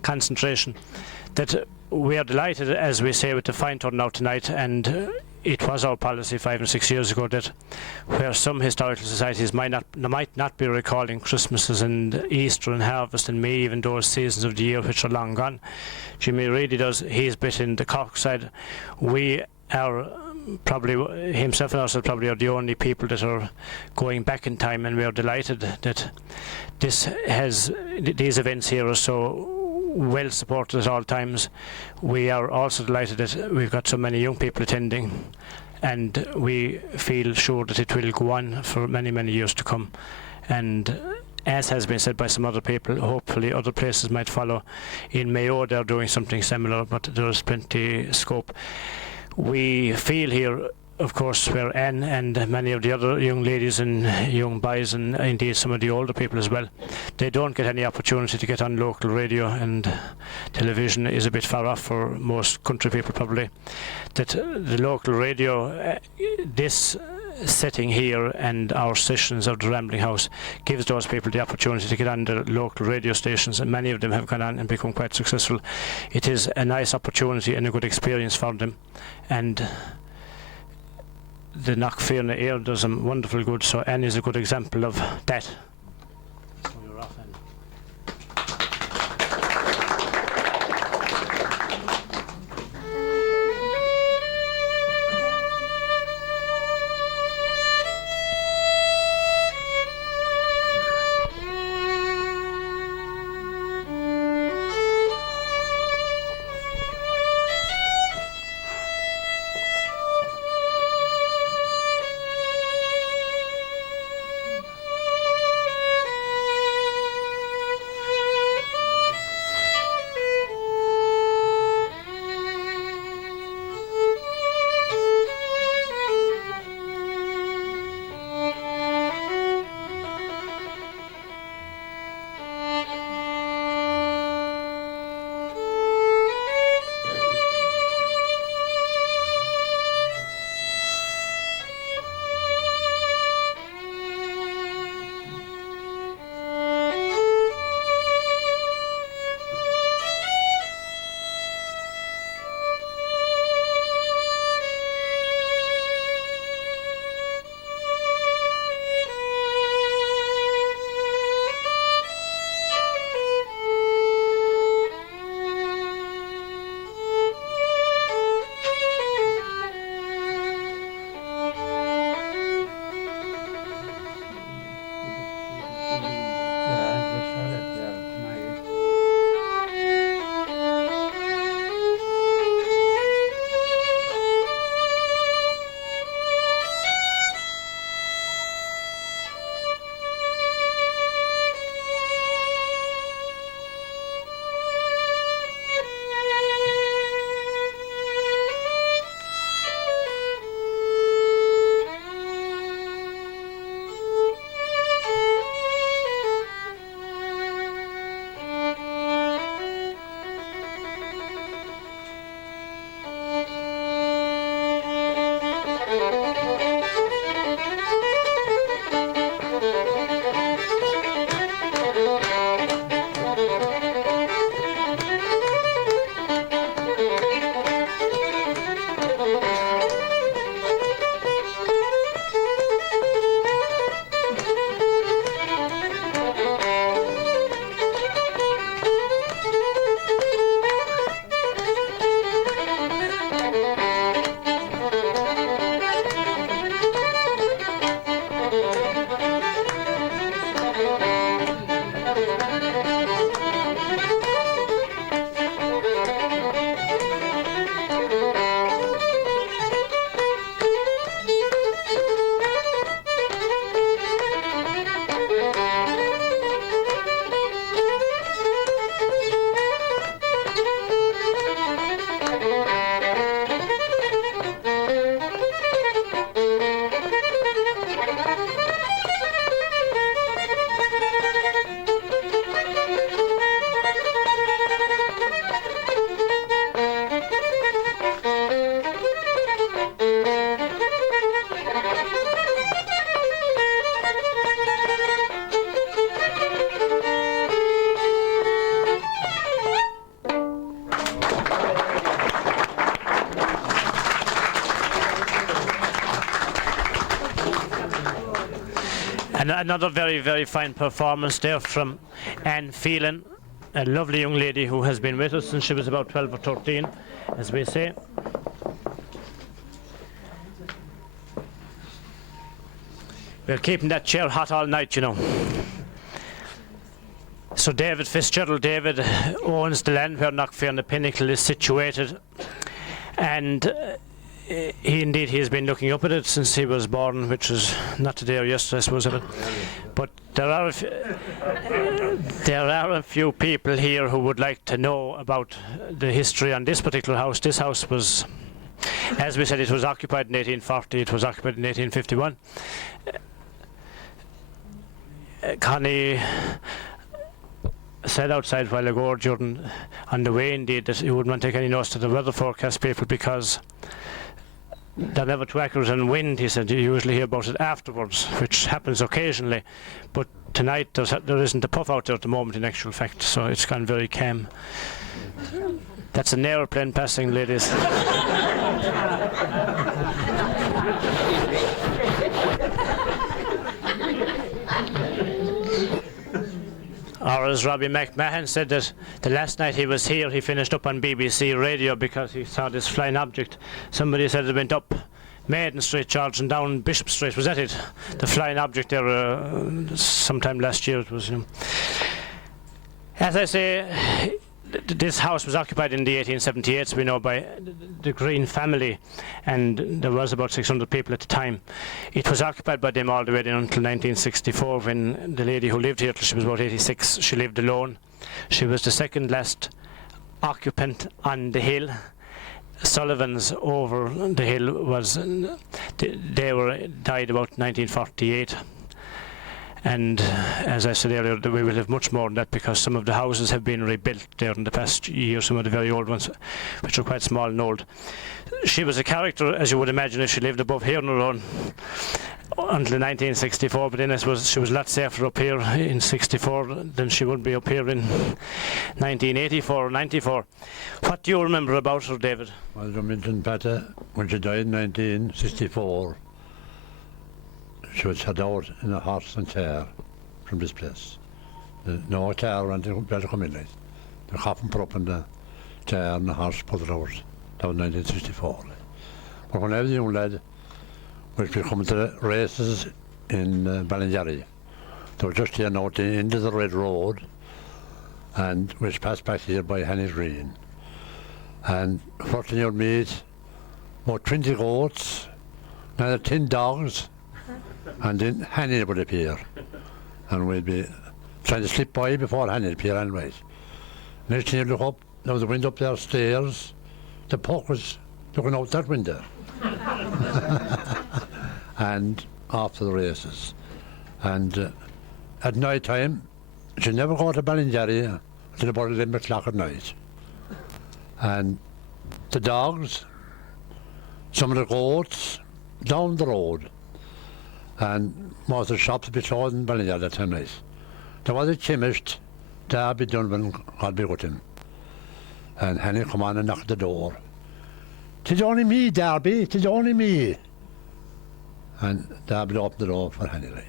concentration. That we are delighted, as we say, with the fine turnout tonight, and it was our policy 5 and 6 years ago that where some historical societies might not be recalling Christmases and Easter and Harvest and May, even those seasons of the year which are long gone, Jimmy really does his bit in the Cork side. We are probably, himself and ourselves probably are the only people that are going back in time, and we are delighted that these events here are so well supported at all times. We are also delighted that we've got so many young people attending, and we feel sure that it will go on for many, many years to come. And as has been said by some other people, hopefully other places might follow. In Mayo they're doing something similar, but there's plenty scope. We feel here, of course, where Anne and many of the other young ladies and young boys, and indeed some of the older people as well, they don't get any opportunity to get on local radio, and television is a bit far off for most country people probably. That the local radio, this setting here and our sessions of the Rambling House gives those people the opportunity to get on the local radio stations, and many of them have gone on and become quite successful. It is a nice opportunity and a good experience for them, and the Knockfearna Air does them wonderful good, so Anne is a good example of that. another very, very fine performance there from Anne Phelan, a lovely young lady who has been with us since she was about 12 or 13, as we say. We're keeping that chair hot all night, you know. So David Fitzgerald, David owns the land where Knockfearna Pinnacle is situated, and he has been looking up at it since he was born, which was not today or yesterday, I suppose. But there are a few people here who would like to know about the history on this particular house. This house was, as we said, it was occupied in 1840. It was occupied in 1851. Connie said outside a while ago, on the way indeed, that he wouldn't want to take any notice to the weather forecast people because they're never too accurate on wind. He said you usually hear about it afterwards, which happens occasionally, but tonight there isn't a puff out there at the moment in actual fact, so it's gone very calm. That's an aeroplane passing, ladies. Or as Robbie McMahon said, that the last night he was here, he finished up on BBC Radio because he saw this flying object. Somebody said it went up Maiden Street, George, and down Bishop Street. Was that it? The flying object there sometime last year it was. You know. As I say, this house was occupied in the 1878s, we know, by the Green family, and there was about 600 people at the time. It was occupied by them all the way down until 1964, when the lady who lived here till she was about 86, she lived alone. She was the second last occupant on the hill. Sullivan's over the hill was, they died about 1948. And as I said earlier, we will have much more than that because some of the houses have been rebuilt there in the past year, some of the very old ones, which are quite small and old. She was a character, as you would imagine, if she lived above here on her own until 1964, but then I suppose she was a lot safer up here in 64 than she would be up here in 1984 or 94. What do you remember about her, David? Well, I mentioned Pata, when she died in 1964, she was had out in a horse and chair from this place. No chair ran to come in. The coffin prop and the chair and the horse put it out. That was 1964. But when I was a young lad, we were coming to the races in Ballingerry. They were just here now at the end of the Red Road, and we passed back here by Henny Green. And 14-year meet, about 20 goats, another 10 dogs, and then Henny would appear, and we'd be trying to slip by before Henny would appear anyway. Next thing you look up, there was a window up there stairs, the puck was looking out that window. And after the races. And at night time, she'd never go to Ballingerry until about 11 o'clock at night. And the dogs, some of the goats, down the road. And most of the shops would be closed in Ballingerry that time night. There was a chemist, Darby Donovan, God be with him. And Henny come on and knocked the door. "'Tis only me, Darby, 'tis only me." And Darby opened the door for Henny right.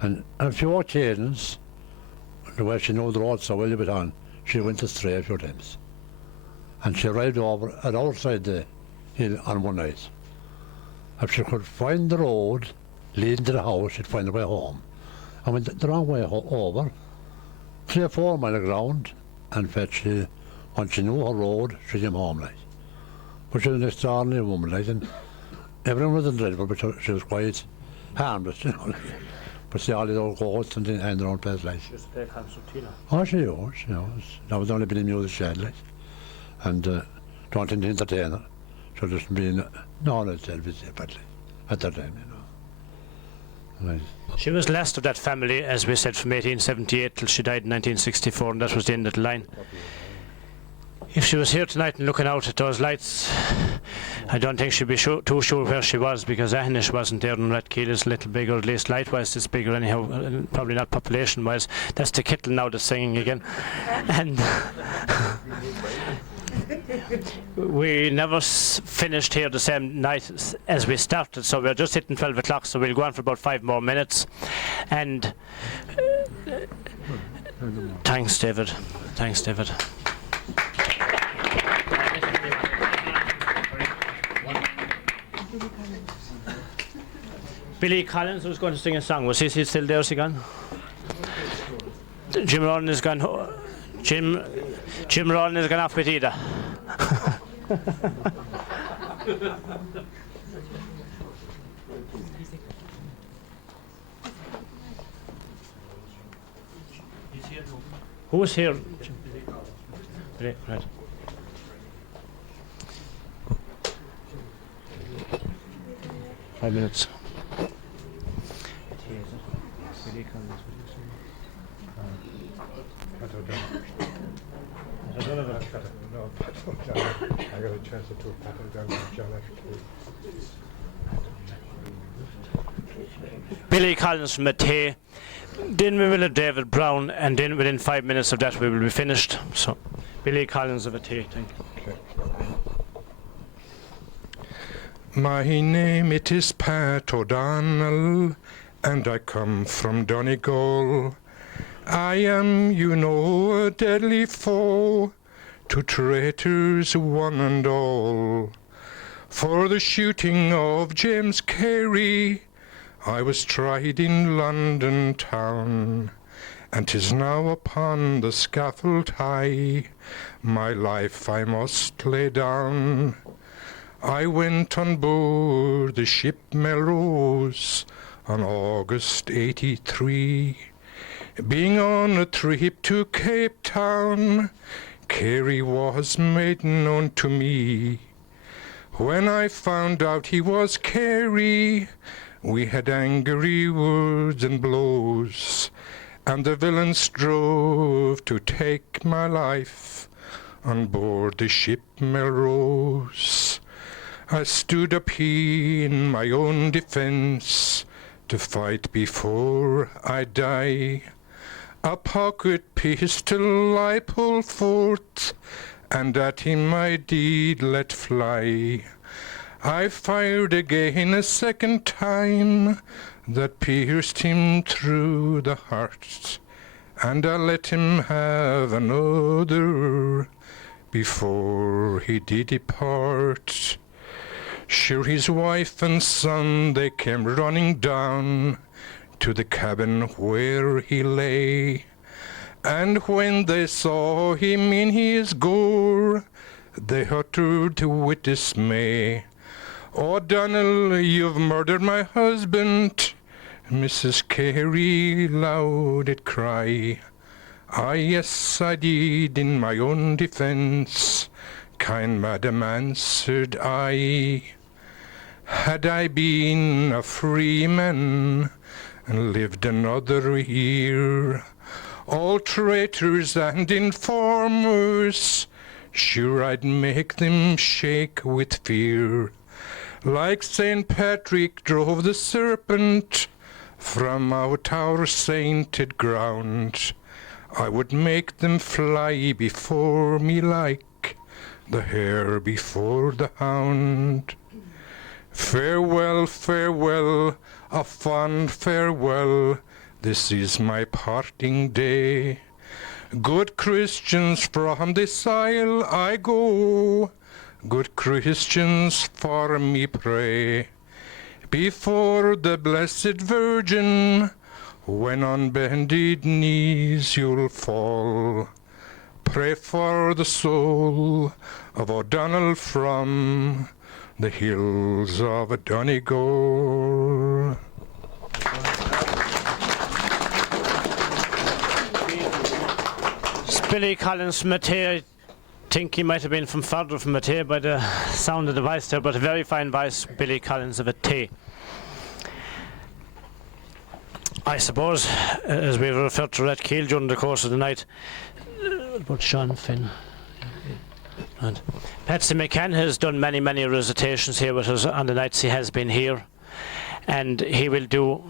And on a few occasions, the way she knew the road so well on, she went astray a few times. And she arrived over at outside the hill on one night. If she could find the road leading to the house, she'd find the way home. And went the wrong way over, 3 or 4 miles ground, and fetched once she knew her road, she came home like. But she was an extraordinary woman, like, and everyone was dreadful, but she was quite harmless, you know. Like. But see all these old goats and in their own place, like. She used to play concertina. Oh, she knows. That was only been in music she had, like. And don't intend to entertain her. She was just being known as Elvis, but at that time, you know. Right. She was last of that family, as we said, from 1878 till she died in 1964, and that was the end of the line. If she was here tonight and looking out at those lights, I don't think she'd be too sure where she was, because Ahnish wasn't there, and Rathkeil is a little bigger, at least light-wise it's bigger anyhow, probably not population-wise. That's the Kittle now that's singing again. And We never finished here the same night as we started, so we're just hitting 12 o'clock, so we'll go on for about 5 more minutes. And thanks, David. Thanks, David. Billy Collins was going to sing a song. Was he still there? Is he gone? Jim Rollin is gone. Jim Rollin is gone off with Ida. Who's here? Billy, right. Five minutes. I got a chance to talk Pat O'Donnell, John F. Billy Collins from Matey. Then we will have David Brown, and then within 5 minutes of that we will be finished. So, Billy Collins of Matey, thank you. My name it is Pat O'Donnell, and I come from Donegal. I am, you know, a deadly foe to traitors one and all. For the shooting of James Carey, I was tried in London town, and 'tis now upon the scaffold high, my life I must lay down. I went on board the ship Melrose on August 83. Being on a trip to Cape Town, Carey was made known to me. When I found out he was Carey, we had angry words and blows, and the villain strove to take my life on board the ship Melrose. I stood up here in my own defence to fight before I die. A pocket pistol I pulled forth, and at him my deed let fly. I fired again a second time, that pierced him through the heart, and I let him have another before he did depart. Sure his wife and son, they came running down to the cabin where he lay, and when they saw him in his gore, they uttered with dismay, "O'Donnell, you've murdered my husband." Mrs. Carey loud did cry, "Ah, yes, I did in my own defence," kind madam answered I. Had I been a free man and lived another year, all traitors and informers, sure I'd make them shake with fear. Like St. Patrick drove the serpent from out our sainted ground, I would make them fly before me like the hare before the hound. Farewell, farewell, a fond farewell, this is my parting day. Good Christians, from this isle I go, good Christians, for me pray. Before the Blessed Virgin, when on bended knees you'll fall, pray for the soul of O'Donnell from the hills of Donegal. It's Billy Collins from Matey. I think he might have been from further from Matey by the sound of the voice there, but a very fine voice, Billy Collins of Matey. I suppose, as we referred to Red Keel during the course of the night, about Sean Finn. And Patsy McCann has done many recitations here with us on the nights he has been here, and he will do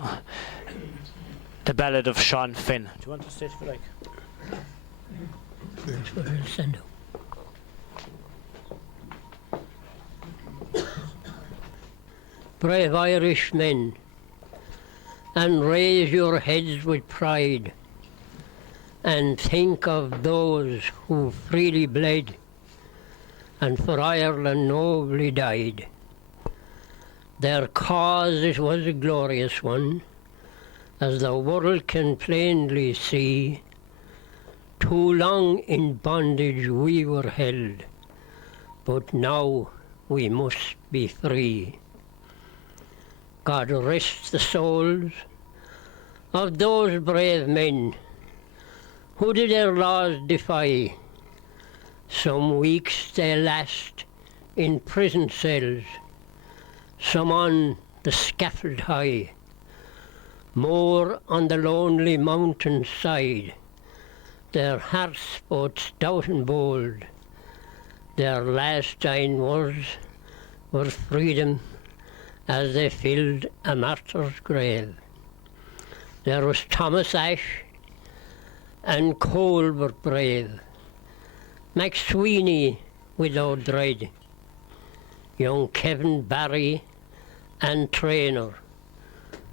the ballad of Sean Finn. Do you want to say it if you like? That's what I'll send him. brave Irish men, and raise your heads with pride, and think of those who freely bled, and for Ireland nobly died. Their cause it was a glorious one, as the world can plainly see. Too long in bondage we were held, but now we must be free. God rest the souls of those brave men who did their laws defy. Some weeks they last in prison cells, some on the scaffold high, more on the lonely mountain side. Their hearts both stout and bold, their last dying words were freedom as they filled a martyr's grave. There was Thomas Ashe and Cole were brave, McSweeney without dread, young Kevin Barry and Traynor,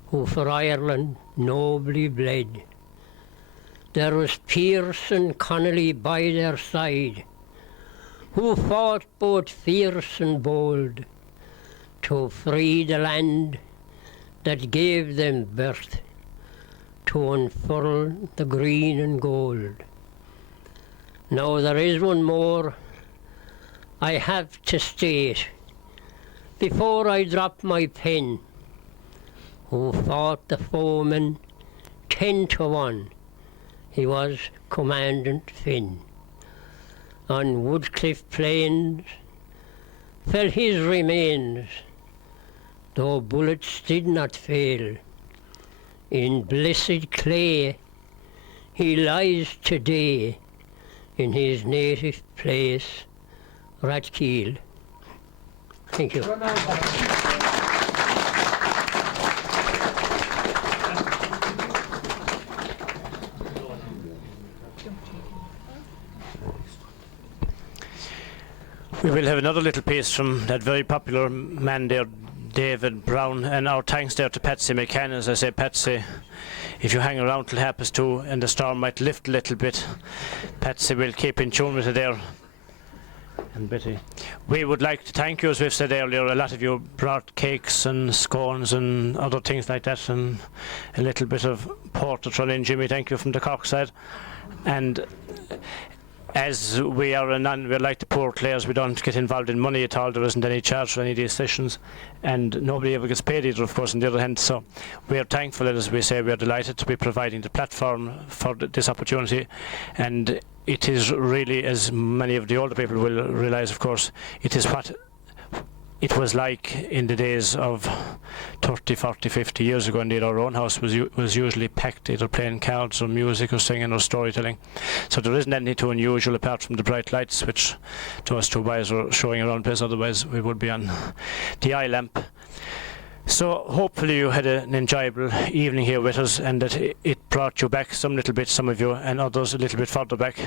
who for Ireland nobly bled. There was Pearse and Connolly by their side, who fought both fierce and bold to free the land that gave them birth, to unfurl the green and gold. Now there is one more I have to state before I drop my pen, who fought the foeman 10-1. He was Commandant Finn. On Woodcliff Plains fell his remains, though bullets did not fail. In blessed clay he lies today, in his native place, Rathkeale. Thank you. We will have another little piece from that very popular man there, David Brown, and our thanks there to Patsy McCann. As I say, Patsy, if you hang around till 2:30 and the storm might lift a little bit, Patsy will keep in tune with it there. And Betty, we would like to thank you, as we've said earlier. A lot of you brought cakes and scones and other things like that, and a little bit of porter thrown in. Jimmy, thank you from the Cork side. And as we are we're like the poor players, we don't get involved in money at all. There isn't any charge for any of these sessions, and nobody ever gets paid either, of course, on the other hand. So we are thankful, and as we say, we are delighted to be providing the platform for this opportunity. And it is really, as many of the older people will realise, of course, it is what it was like in the days of 30, 40, 50 years ago. Indeed, our own house was usually packed, either playing cards or music or singing or storytelling. So there isn't anything too unusual apart from the bright lights, which to us two boys are showing around the place. Otherwise, we would be on the eye lamp. So hopefully you had an enjoyable evening here with us, and that it brought you back some little bit, some of you, and others a little bit further back,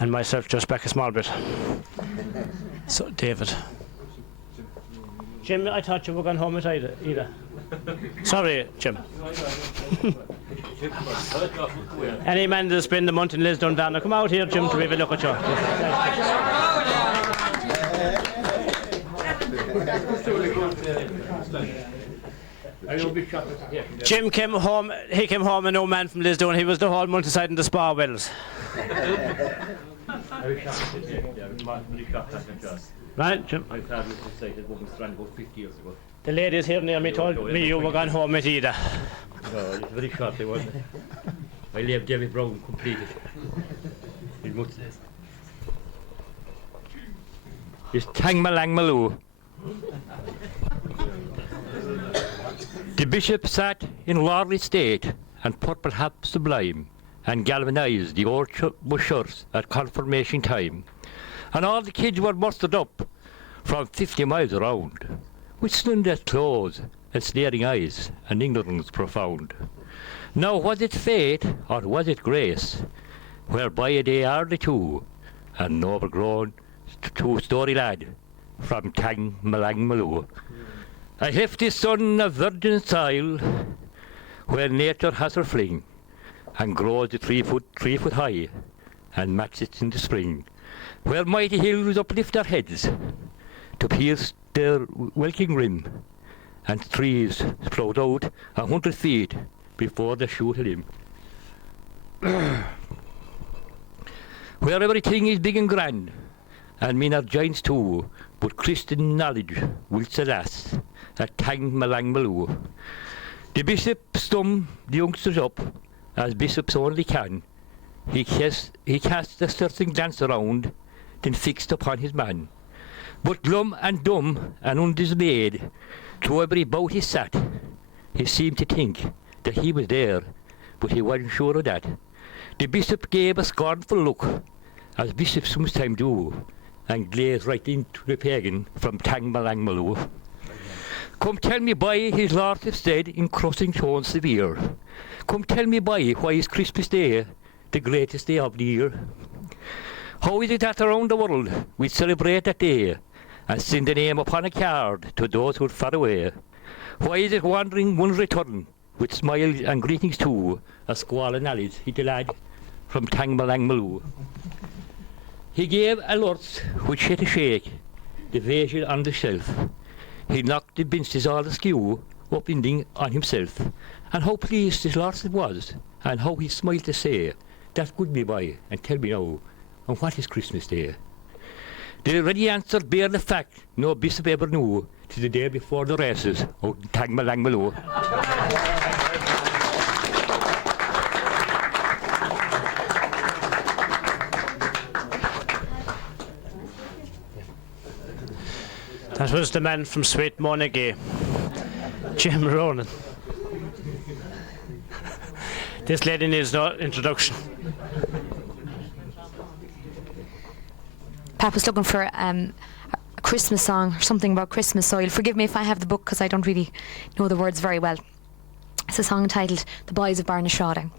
and myself just back a small bit. So, David. Jim, I thought you were going home with Ida. Sorry, Jim. Any man that's been the month in Lisdon, Dana, come out here, Jim, to have a look at you. Jim came home, a no man from Lisdon. He was the whole month inside in the spa wells. Right, Jim. The ladies here near me told me you were going home with Ida. No, it's very short, they wasn't. I left David Brown completed. It's Tang Malang Maloo. The bishop sat in lordly state and purple hat sublime, and galvanised the old bushers at confirmation time. And all the kids were mustered up from 50 miles around, with snun-dressed clothes and staring eyes and ignorance profound. Now was it fate or was it grace, whereby they are the two, an overgrown two-story lad from Tang Malang Maloo, A hefty son of virgin soil, where nature has her fling, and grows at 3 foot high, and matches in the spring, where mighty hills uplift their heads to pierce their welkin rim, and trees sprout out 100 feet before they shoot a limb. Where everything is big and grand, and men are giants too, but Christian knowledge whilst alas at Tang Malang Maloo. The bishop stum the youngsters up, as bishops only can. He cast a certain glance around, then fixed upon his man. But glum and dumb and undismayed, to every bout he sat, he seemed to think that he was there, but he wasn't sure of that. The bishop gave a scornful look, as bishops sometimes do, and glazed right into the pagan from Tang Malang Maloo. Come tell me by his lordship said in crossing tones severe, come tell me by why is Christmas Day the greatest day of the year? How is it that around the world we celebrate that day and send the name upon a card to those who are far away? Why is it wandering one return with smiles and greetings too, a squall knowledge, he the lad from Tang Malang Maloo. He gave a lurch which hit a shake, the vase on the shelf. He knocked the benches all askew, upending on himself. And how pleased his lordship was, and how he smiled to say, that good me by, and tell me now, and what is Christmas Day? The ready answer bare the fact no bishop ever knew, 'tis the day before the races out in Tang Malang Maloo. That was the man from Sweet Monaghan, Jim Ronan. This lady needs no introduction. Pap was looking for a Christmas song or something about Christmas, so you'll forgive me if I have the book because I don't really know the words very well. It's a song entitled The Boys of Barnashawding.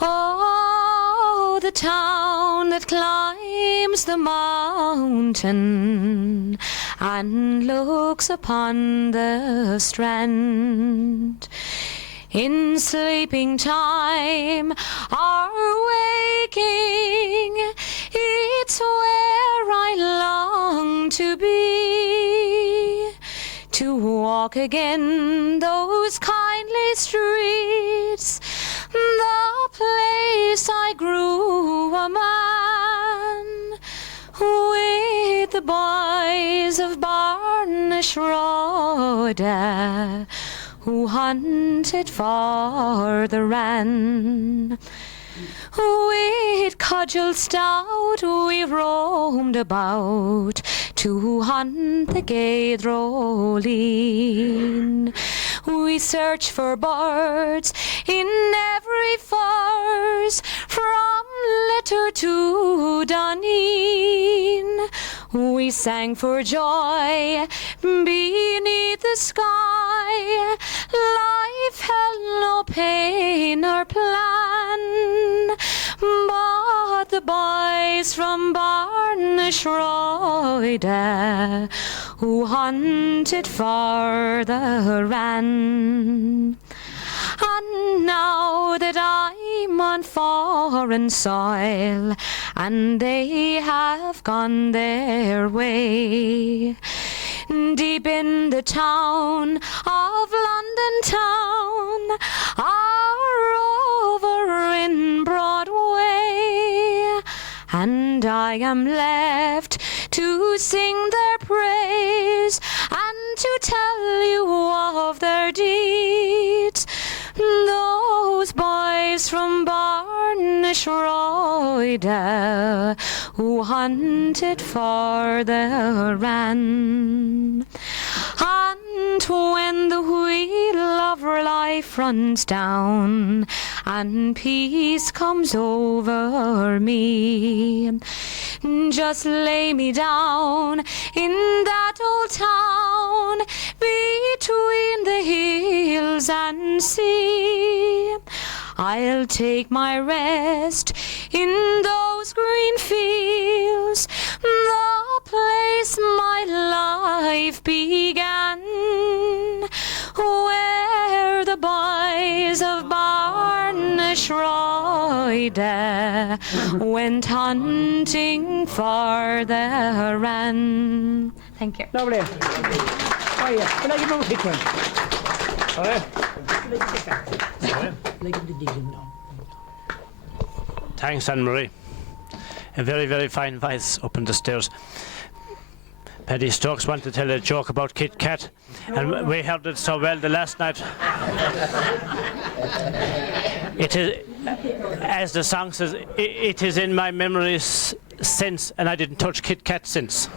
Oh, the town that climbs the mountain and looks upon the strand, in sleeping time or waking, it's where I long to be, to walk again those kindly streets, the place I grew a man, with the boys of Barnashawda, who hunted for the wren. With cudgel stout we roamed about to hunt the gaidroline. We searched for birds in every furze, from Litter to Duneen. We sang for joy beneath the sky. Life held no pain or plan, but the boys from Barnashawda, who hunted for the wren. And now that I'm on foreign soil, and they have gone their way, deep in the town of London town, or over in Broadway, and I am left to sing their praise and to tell you of their deeds. Those boys from Barnashawda, who hunted for the wren. And when the wheel of life runs down and peace comes over me, just lay me down in that old town between the hills and sea. I'll take my rest in those green fields, the place my life began. Shroida went hunting for the wren. Thank you. Lovely. Oh yeah, will I give him a quick one? Sorry. Thanks, Anne-Marie. A very, very fine voice up on the stairs. Paddy Stokes wanted to tell a joke about Kit Kat, and we heard it so well the last night. It is, as the song says, it is in my memories since, and I didn't touch Kit Kat since.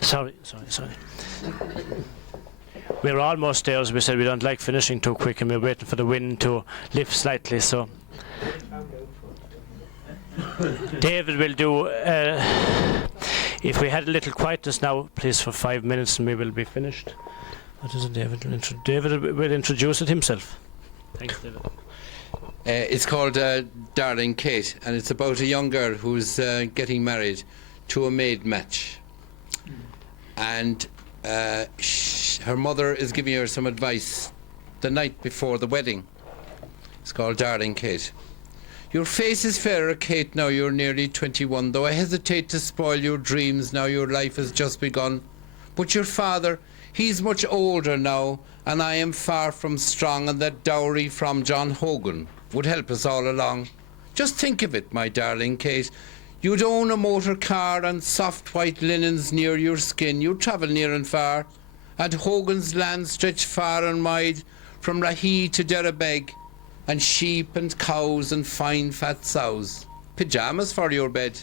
Sorry. We're almost there, as we said. We don't like finishing too quick, and we're waiting for the wind to lift slightly. So, David will do. If we had a little quietness now, please, for 5 minutes, and we will be finished. What is it, David? David will introduce it himself. Thanks, David. It's called Darling Kate, and it's about a young girl who's getting married to a maid match. And her mother is giving her some advice the night before the wedding. It's called Darling Kate. Your face is fairer, Kate, now you're nearly 21, though I hesitate to spoil your dreams now your life has just begun. But your father, he's much older now, and I am far from strong, and that dowry from John Hogan would help us all along. Just think of it, my darling Kate. You'd own a motor car and soft white linens near your skin. You'd travel near and far. And Hogan's land stretched far and wide, from Rahee to Derrybeg, and sheep and cows and fine fat sows. Pyjamas for your bed.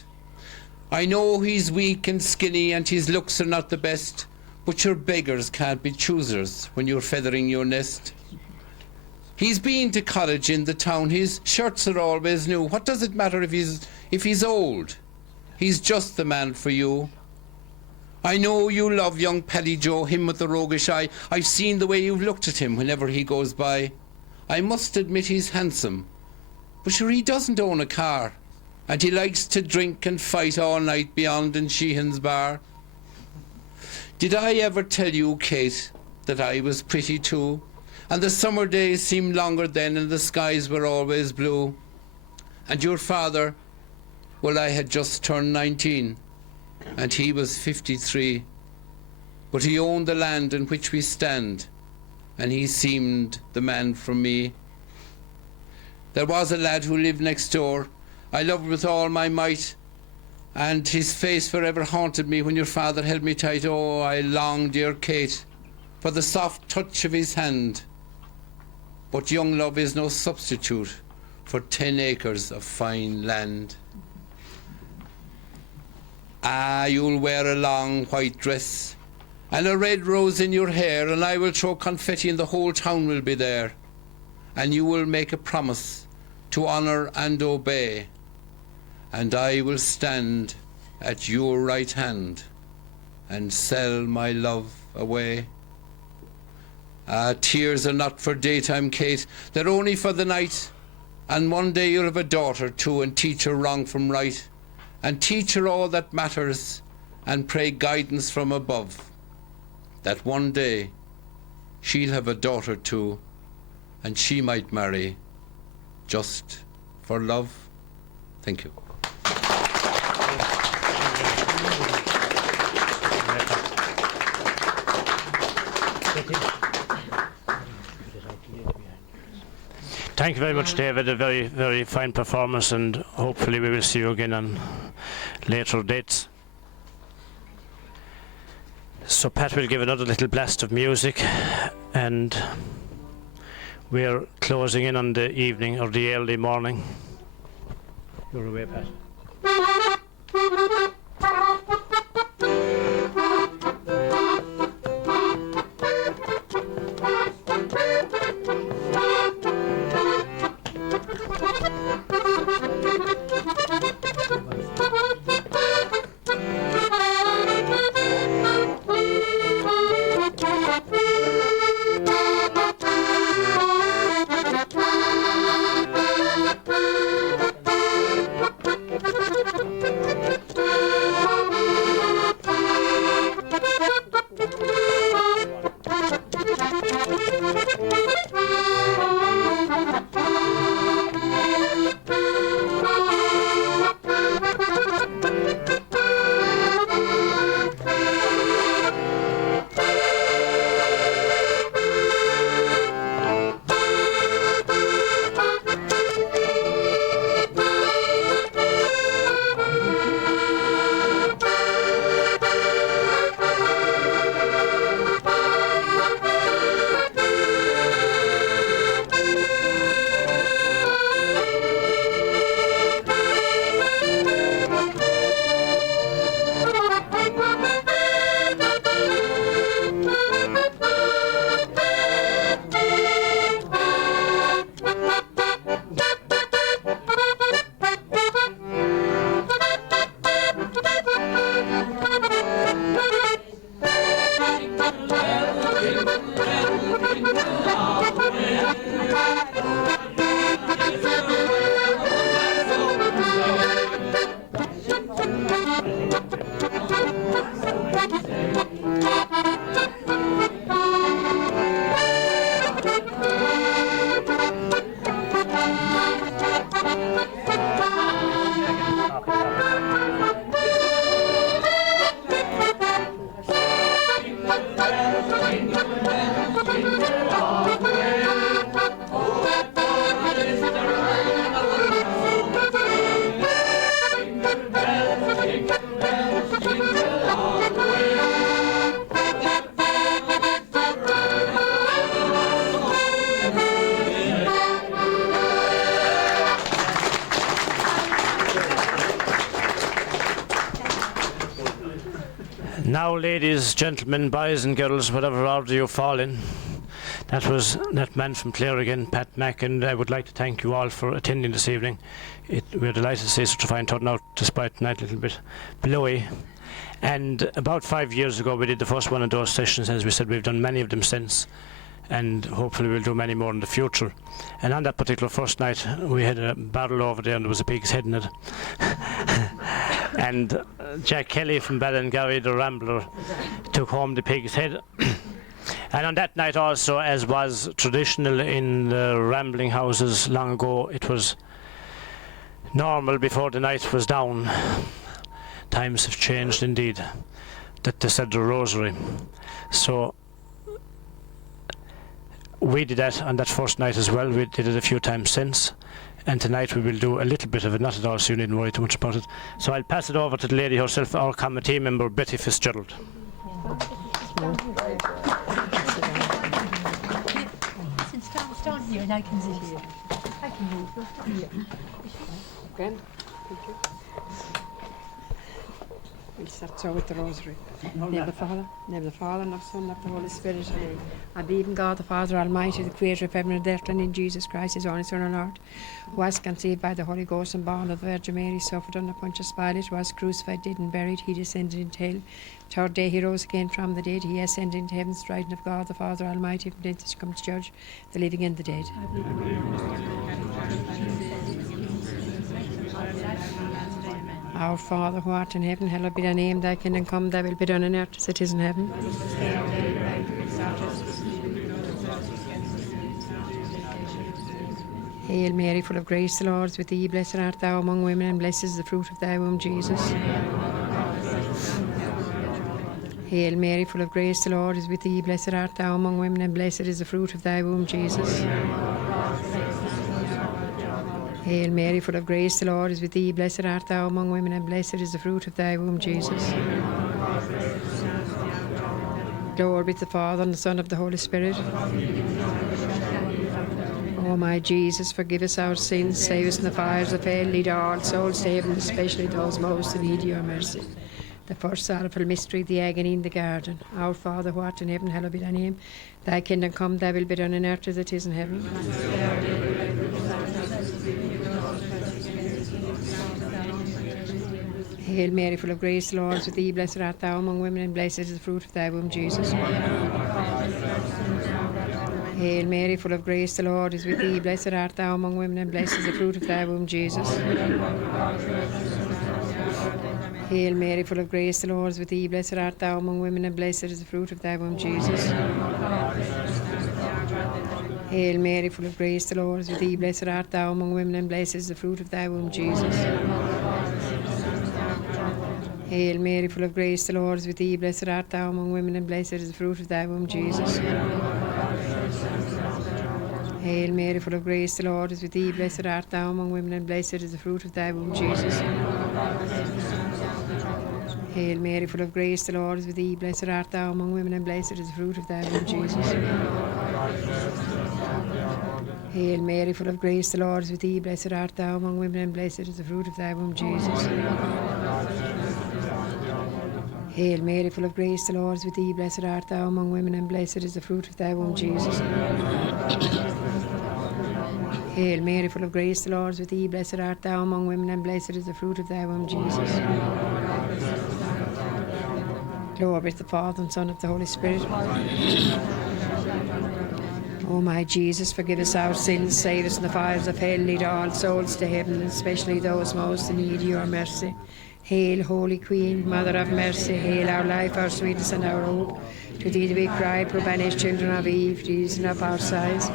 I know he's weak and skinny and his looks are not the best, but your beggars can't be choosers when you're feathering your nest. He's been to college in the town, his shirts are always new. What does it matter if he's old? He's just the man for you. I know you love young Paddy Joe, him with the roguish eye. I've seen the way you've looked at him whenever he goes by. I must admit he's handsome, but sure he doesn't own a car, and he likes to drink and fight all night beyond in Sheehan's bar. Did I ever tell you, Kate, that I was pretty too? And the summer days seemed longer then, and the skies were always blue. And your father, well, I had just turned 19, and he was 53. But he owned the land in which we stand, and he seemed the man for me. There was a lad who lived next door, I loved with all my might, and his face forever haunted me when your father held me tight. Oh, I longed, dear Kate, for the soft touch of his hand. But young love is no substitute for 10 acres of fine land. Ah, you'll wear a long white dress and a red rose in your hair, and I will throw confetti and the whole town will be there. And you will make a promise to honour and obey, and I will stand at your right hand and sell my love away. Ah, tears are not for daytime, Kate, they're only for the night. And one day you'll have a daughter too, and teach her wrong from right, and teach her all that matters, and pray guidance from above, that one day she'll have a daughter too, and she might marry just for love. Thank you. Thank you very much, David. A very, very fine performance, and hopefully we will see you again on later dates. So Pat will give another little blast of music, and we're closing in on the evening or the early morning. You're away, Pat. Thank you. Now, ladies, gentlemen, boys and girls, whatever order you fall in, that was that man from Clare again, Pat Mack, and I would like to thank you all for attending this evening. We're delighted to see such a fine turnout, despite tonight a little bit blowy. And about 5 years ago, we did the first one of those sessions. As we said, we've done many of them since, and hopefully we'll do many more in the future. And on that particular first night, we had a barrel over there, and there was a pig's head in it. And Jack Kelly from Ballingarry, the Rambler, took home the pig's head. And on that night also, as was traditional in the rambling houses long ago, it was normal before the night was down. Times have changed indeed, that they said the rosary. So we did that on that first night as well. We did it a few times since. And tonight we will do a little bit of it, not at all, so you needn't worry too much about it. So I'll pass it over to the lady herself, our committee member, Betty Fitzgerald. Stand here and I can sit here. I can move. Here. Grand. Thank you. We'll start so with the rosary. Name of the Father, and of the Son, and of the Holy Spirit. Amen. I believe in God the Father Almighty, the Creator of heaven and earth, and in Jesus Christ, His only Son and Lord, who was conceived by the Holy Ghost and born of the Virgin Mary, suffered under Pontius Pilate, was crucified, dead and buried. He descended into hell. Third day He rose again from the dead. He ascended into heaven, striding of God the Father Almighty, from thence to come to judge the living and the dead. Our Father, who art in heaven, hallowed be thy name. Thy kingdom come, thy will be done on earth as it is in heaven. Hail Mary, full of grace, the Lord is with thee. Blessed art thou among women, and blessed is the fruit of thy womb, Jesus. Hail Mary, full of grace, the Lord is with thee. Blessed art thou among women, and blessed is the fruit of thy womb, Jesus. Hail Mary, full of grace, the Lord is with thee. Blessed art thou among women, and blessed is the fruit of thy womb, Jesus. Glory be to the Father, and the Son, of the Holy Spirit. O my Jesus, forgive us our sins, save us from the fires of hell, lead all souls to heaven, especially those most in need of your mercy. The first sorrowful mystery, the agony in the garden. Our Father, who art in heaven, hallowed be thy name. Thy kingdom come, thy will be done on earth as it is in heaven. Hail Mary, full of grace, the Lord is with thee. Blessed art thou among women, and blessed is the fruit of thy womb, Jesus. Hail Mary, full of grace, the Lord is with thee. Blessed art thou among women, and blessed is the fruit of thy womb, Jesus. Hail Mary, full of grace, the Lord is with thee. Blessed art thou among women, and blessed is the fruit of thy womb, Jesus. Hail Mary, full of grace, the Lord is with thee. Blessed art thou among women, and blessed is the fruit of thy womb, Jesus. Hail Mary, full of grace, the Lord is with thee. Blessed art thou among women, and blessed is the fruit of thy womb, Jesus. Hail Mary, full of grace, the Lord is with thee. Blessed art thou among women, and blessed is the fruit of thy womb, Jesus. Hail Mary, full of grace, the Lord is with thee. Blessed art thou among women, and blessed is the fruit of thy womb, Jesus. Hail Mary, full of grace, the Lord is with thee. Blessed art thou among women, and blessed is the fruit of thy womb, Jesus. Hail Mary, full of grace, the Lord is with thee. Blessed art thou among women, and blessed is the fruit of thy womb, Jesus. Hail Mary, full of grace, the Lord is with thee. Blessed art thou among women, and blessed is the fruit of thy womb, Jesus. Glory be to the Father, and Son, of the Holy Spirit. O my Jesus, forgive us our sins, save us from the fires of hell, lead all souls to heaven, especially those most in need of your mercy. Hail, Holy Queen, Mother of Mercy, hail our life, our sweetness, and our hope. To thee do we cry, poor banished children of Eve, reason of our sighs,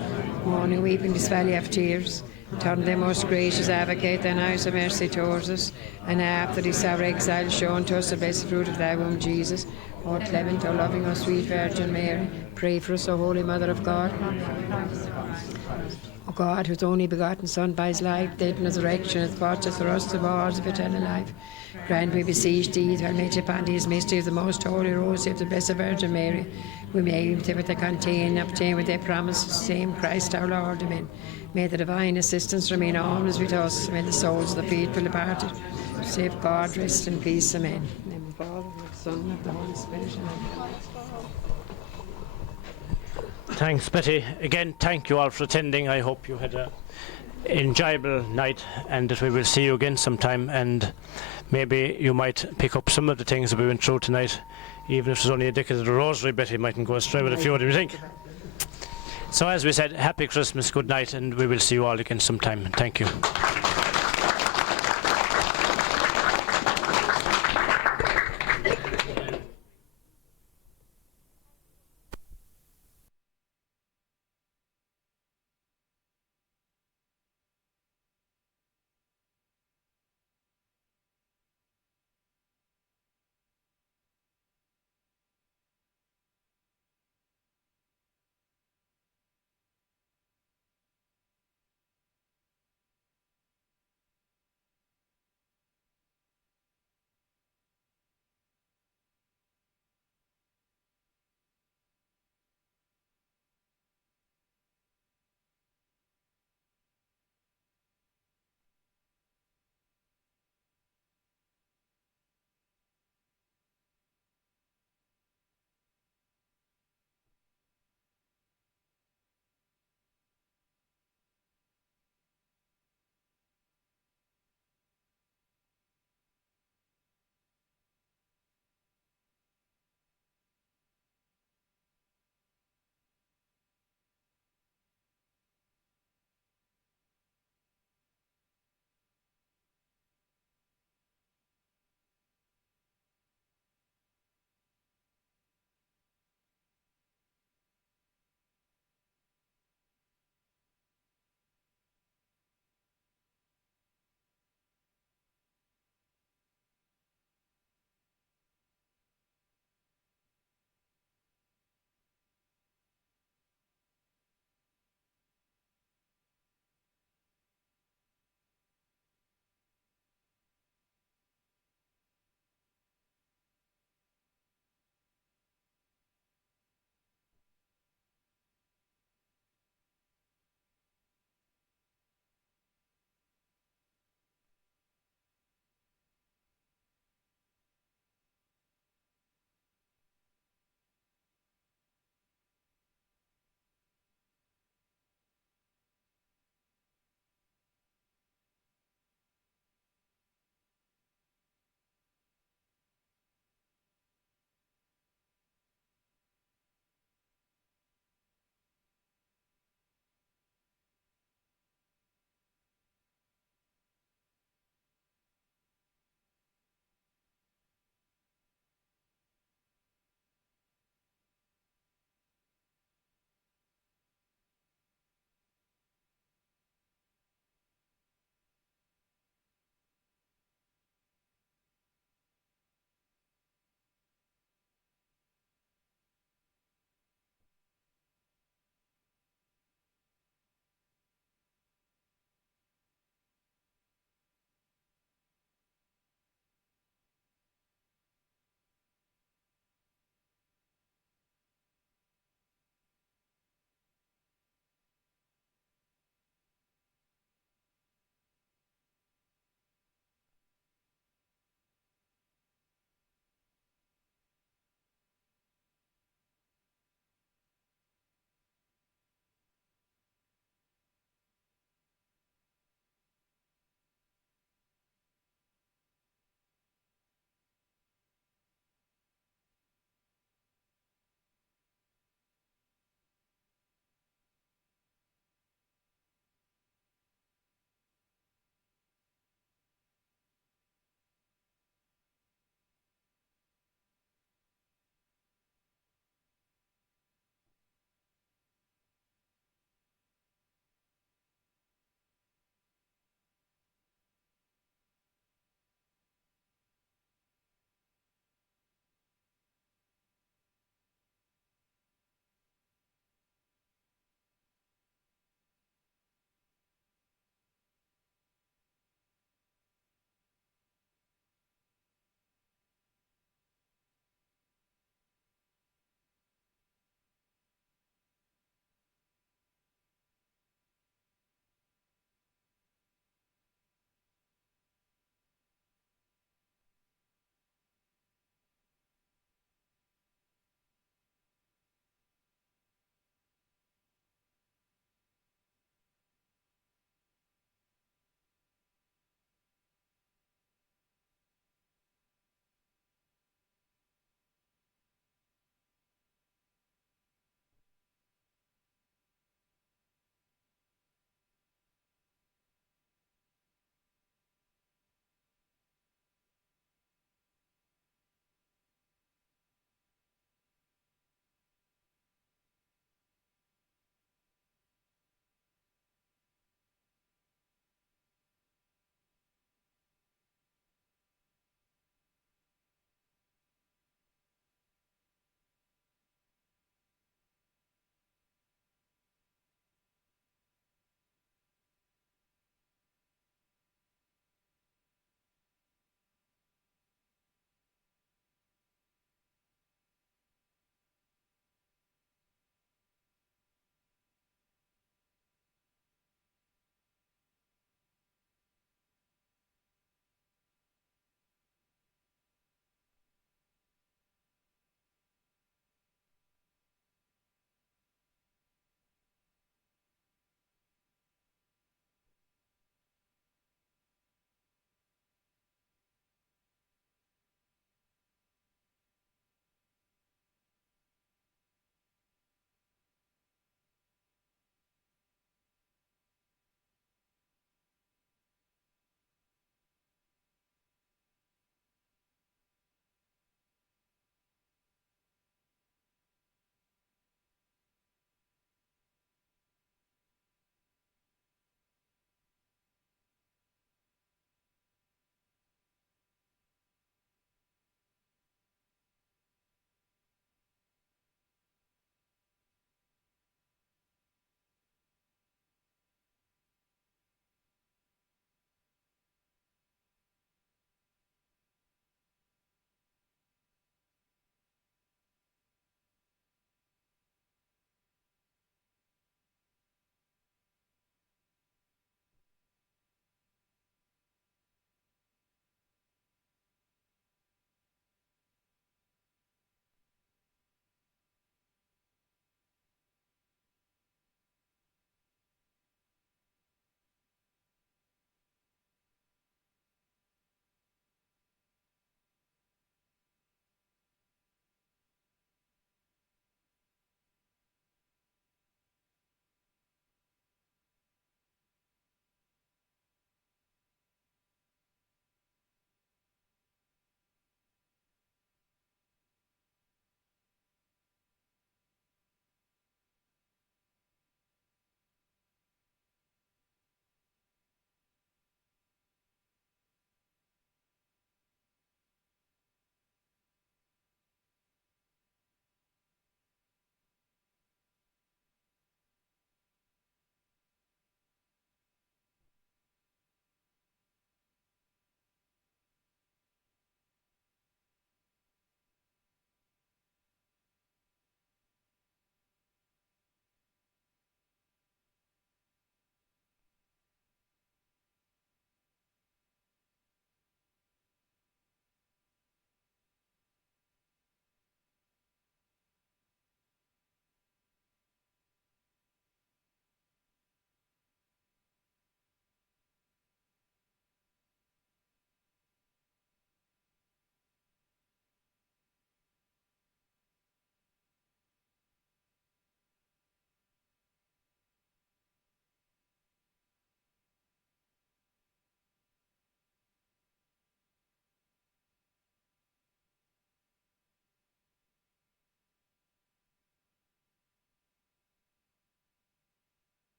mourning, weeping, this valley of tears. Turn thee, most gracious Advocate, thine eyes of mercy towards us, and after this our exile, show unto us the blessed fruit of thy womb, Jesus. O clement, O loving, O sweet Virgin Mary, pray for us, O Holy Mother of God. O God, whose only begotten Son, by his life, death, and resurrection, hath purchased for us the rewards of eternal life, grant, we beseech thee, that meditate upon these mysteries of the most holy rosary of the Blessed Virgin Mary, we may imitate what they contain, and obtain with their promises, same Christ our Lord. Amen. May the divine assistance remain always with us. May the souls of the faithful departed, save God, rest in peace. Amen. In the name of the Father, Son, and of the Holy Spirit. Amen. Thanks, Betty. Again, thank you all for attending. I hope you had a enjoyable night and that we will see you again sometime, and maybe you might pick up some of the things that we went through tonight. Even if it's only a decade of the rosary, Betty mightn't go astray with a few. What do you think? So as we said, happy Christmas, good night, and we will see you all again sometime. Thank you.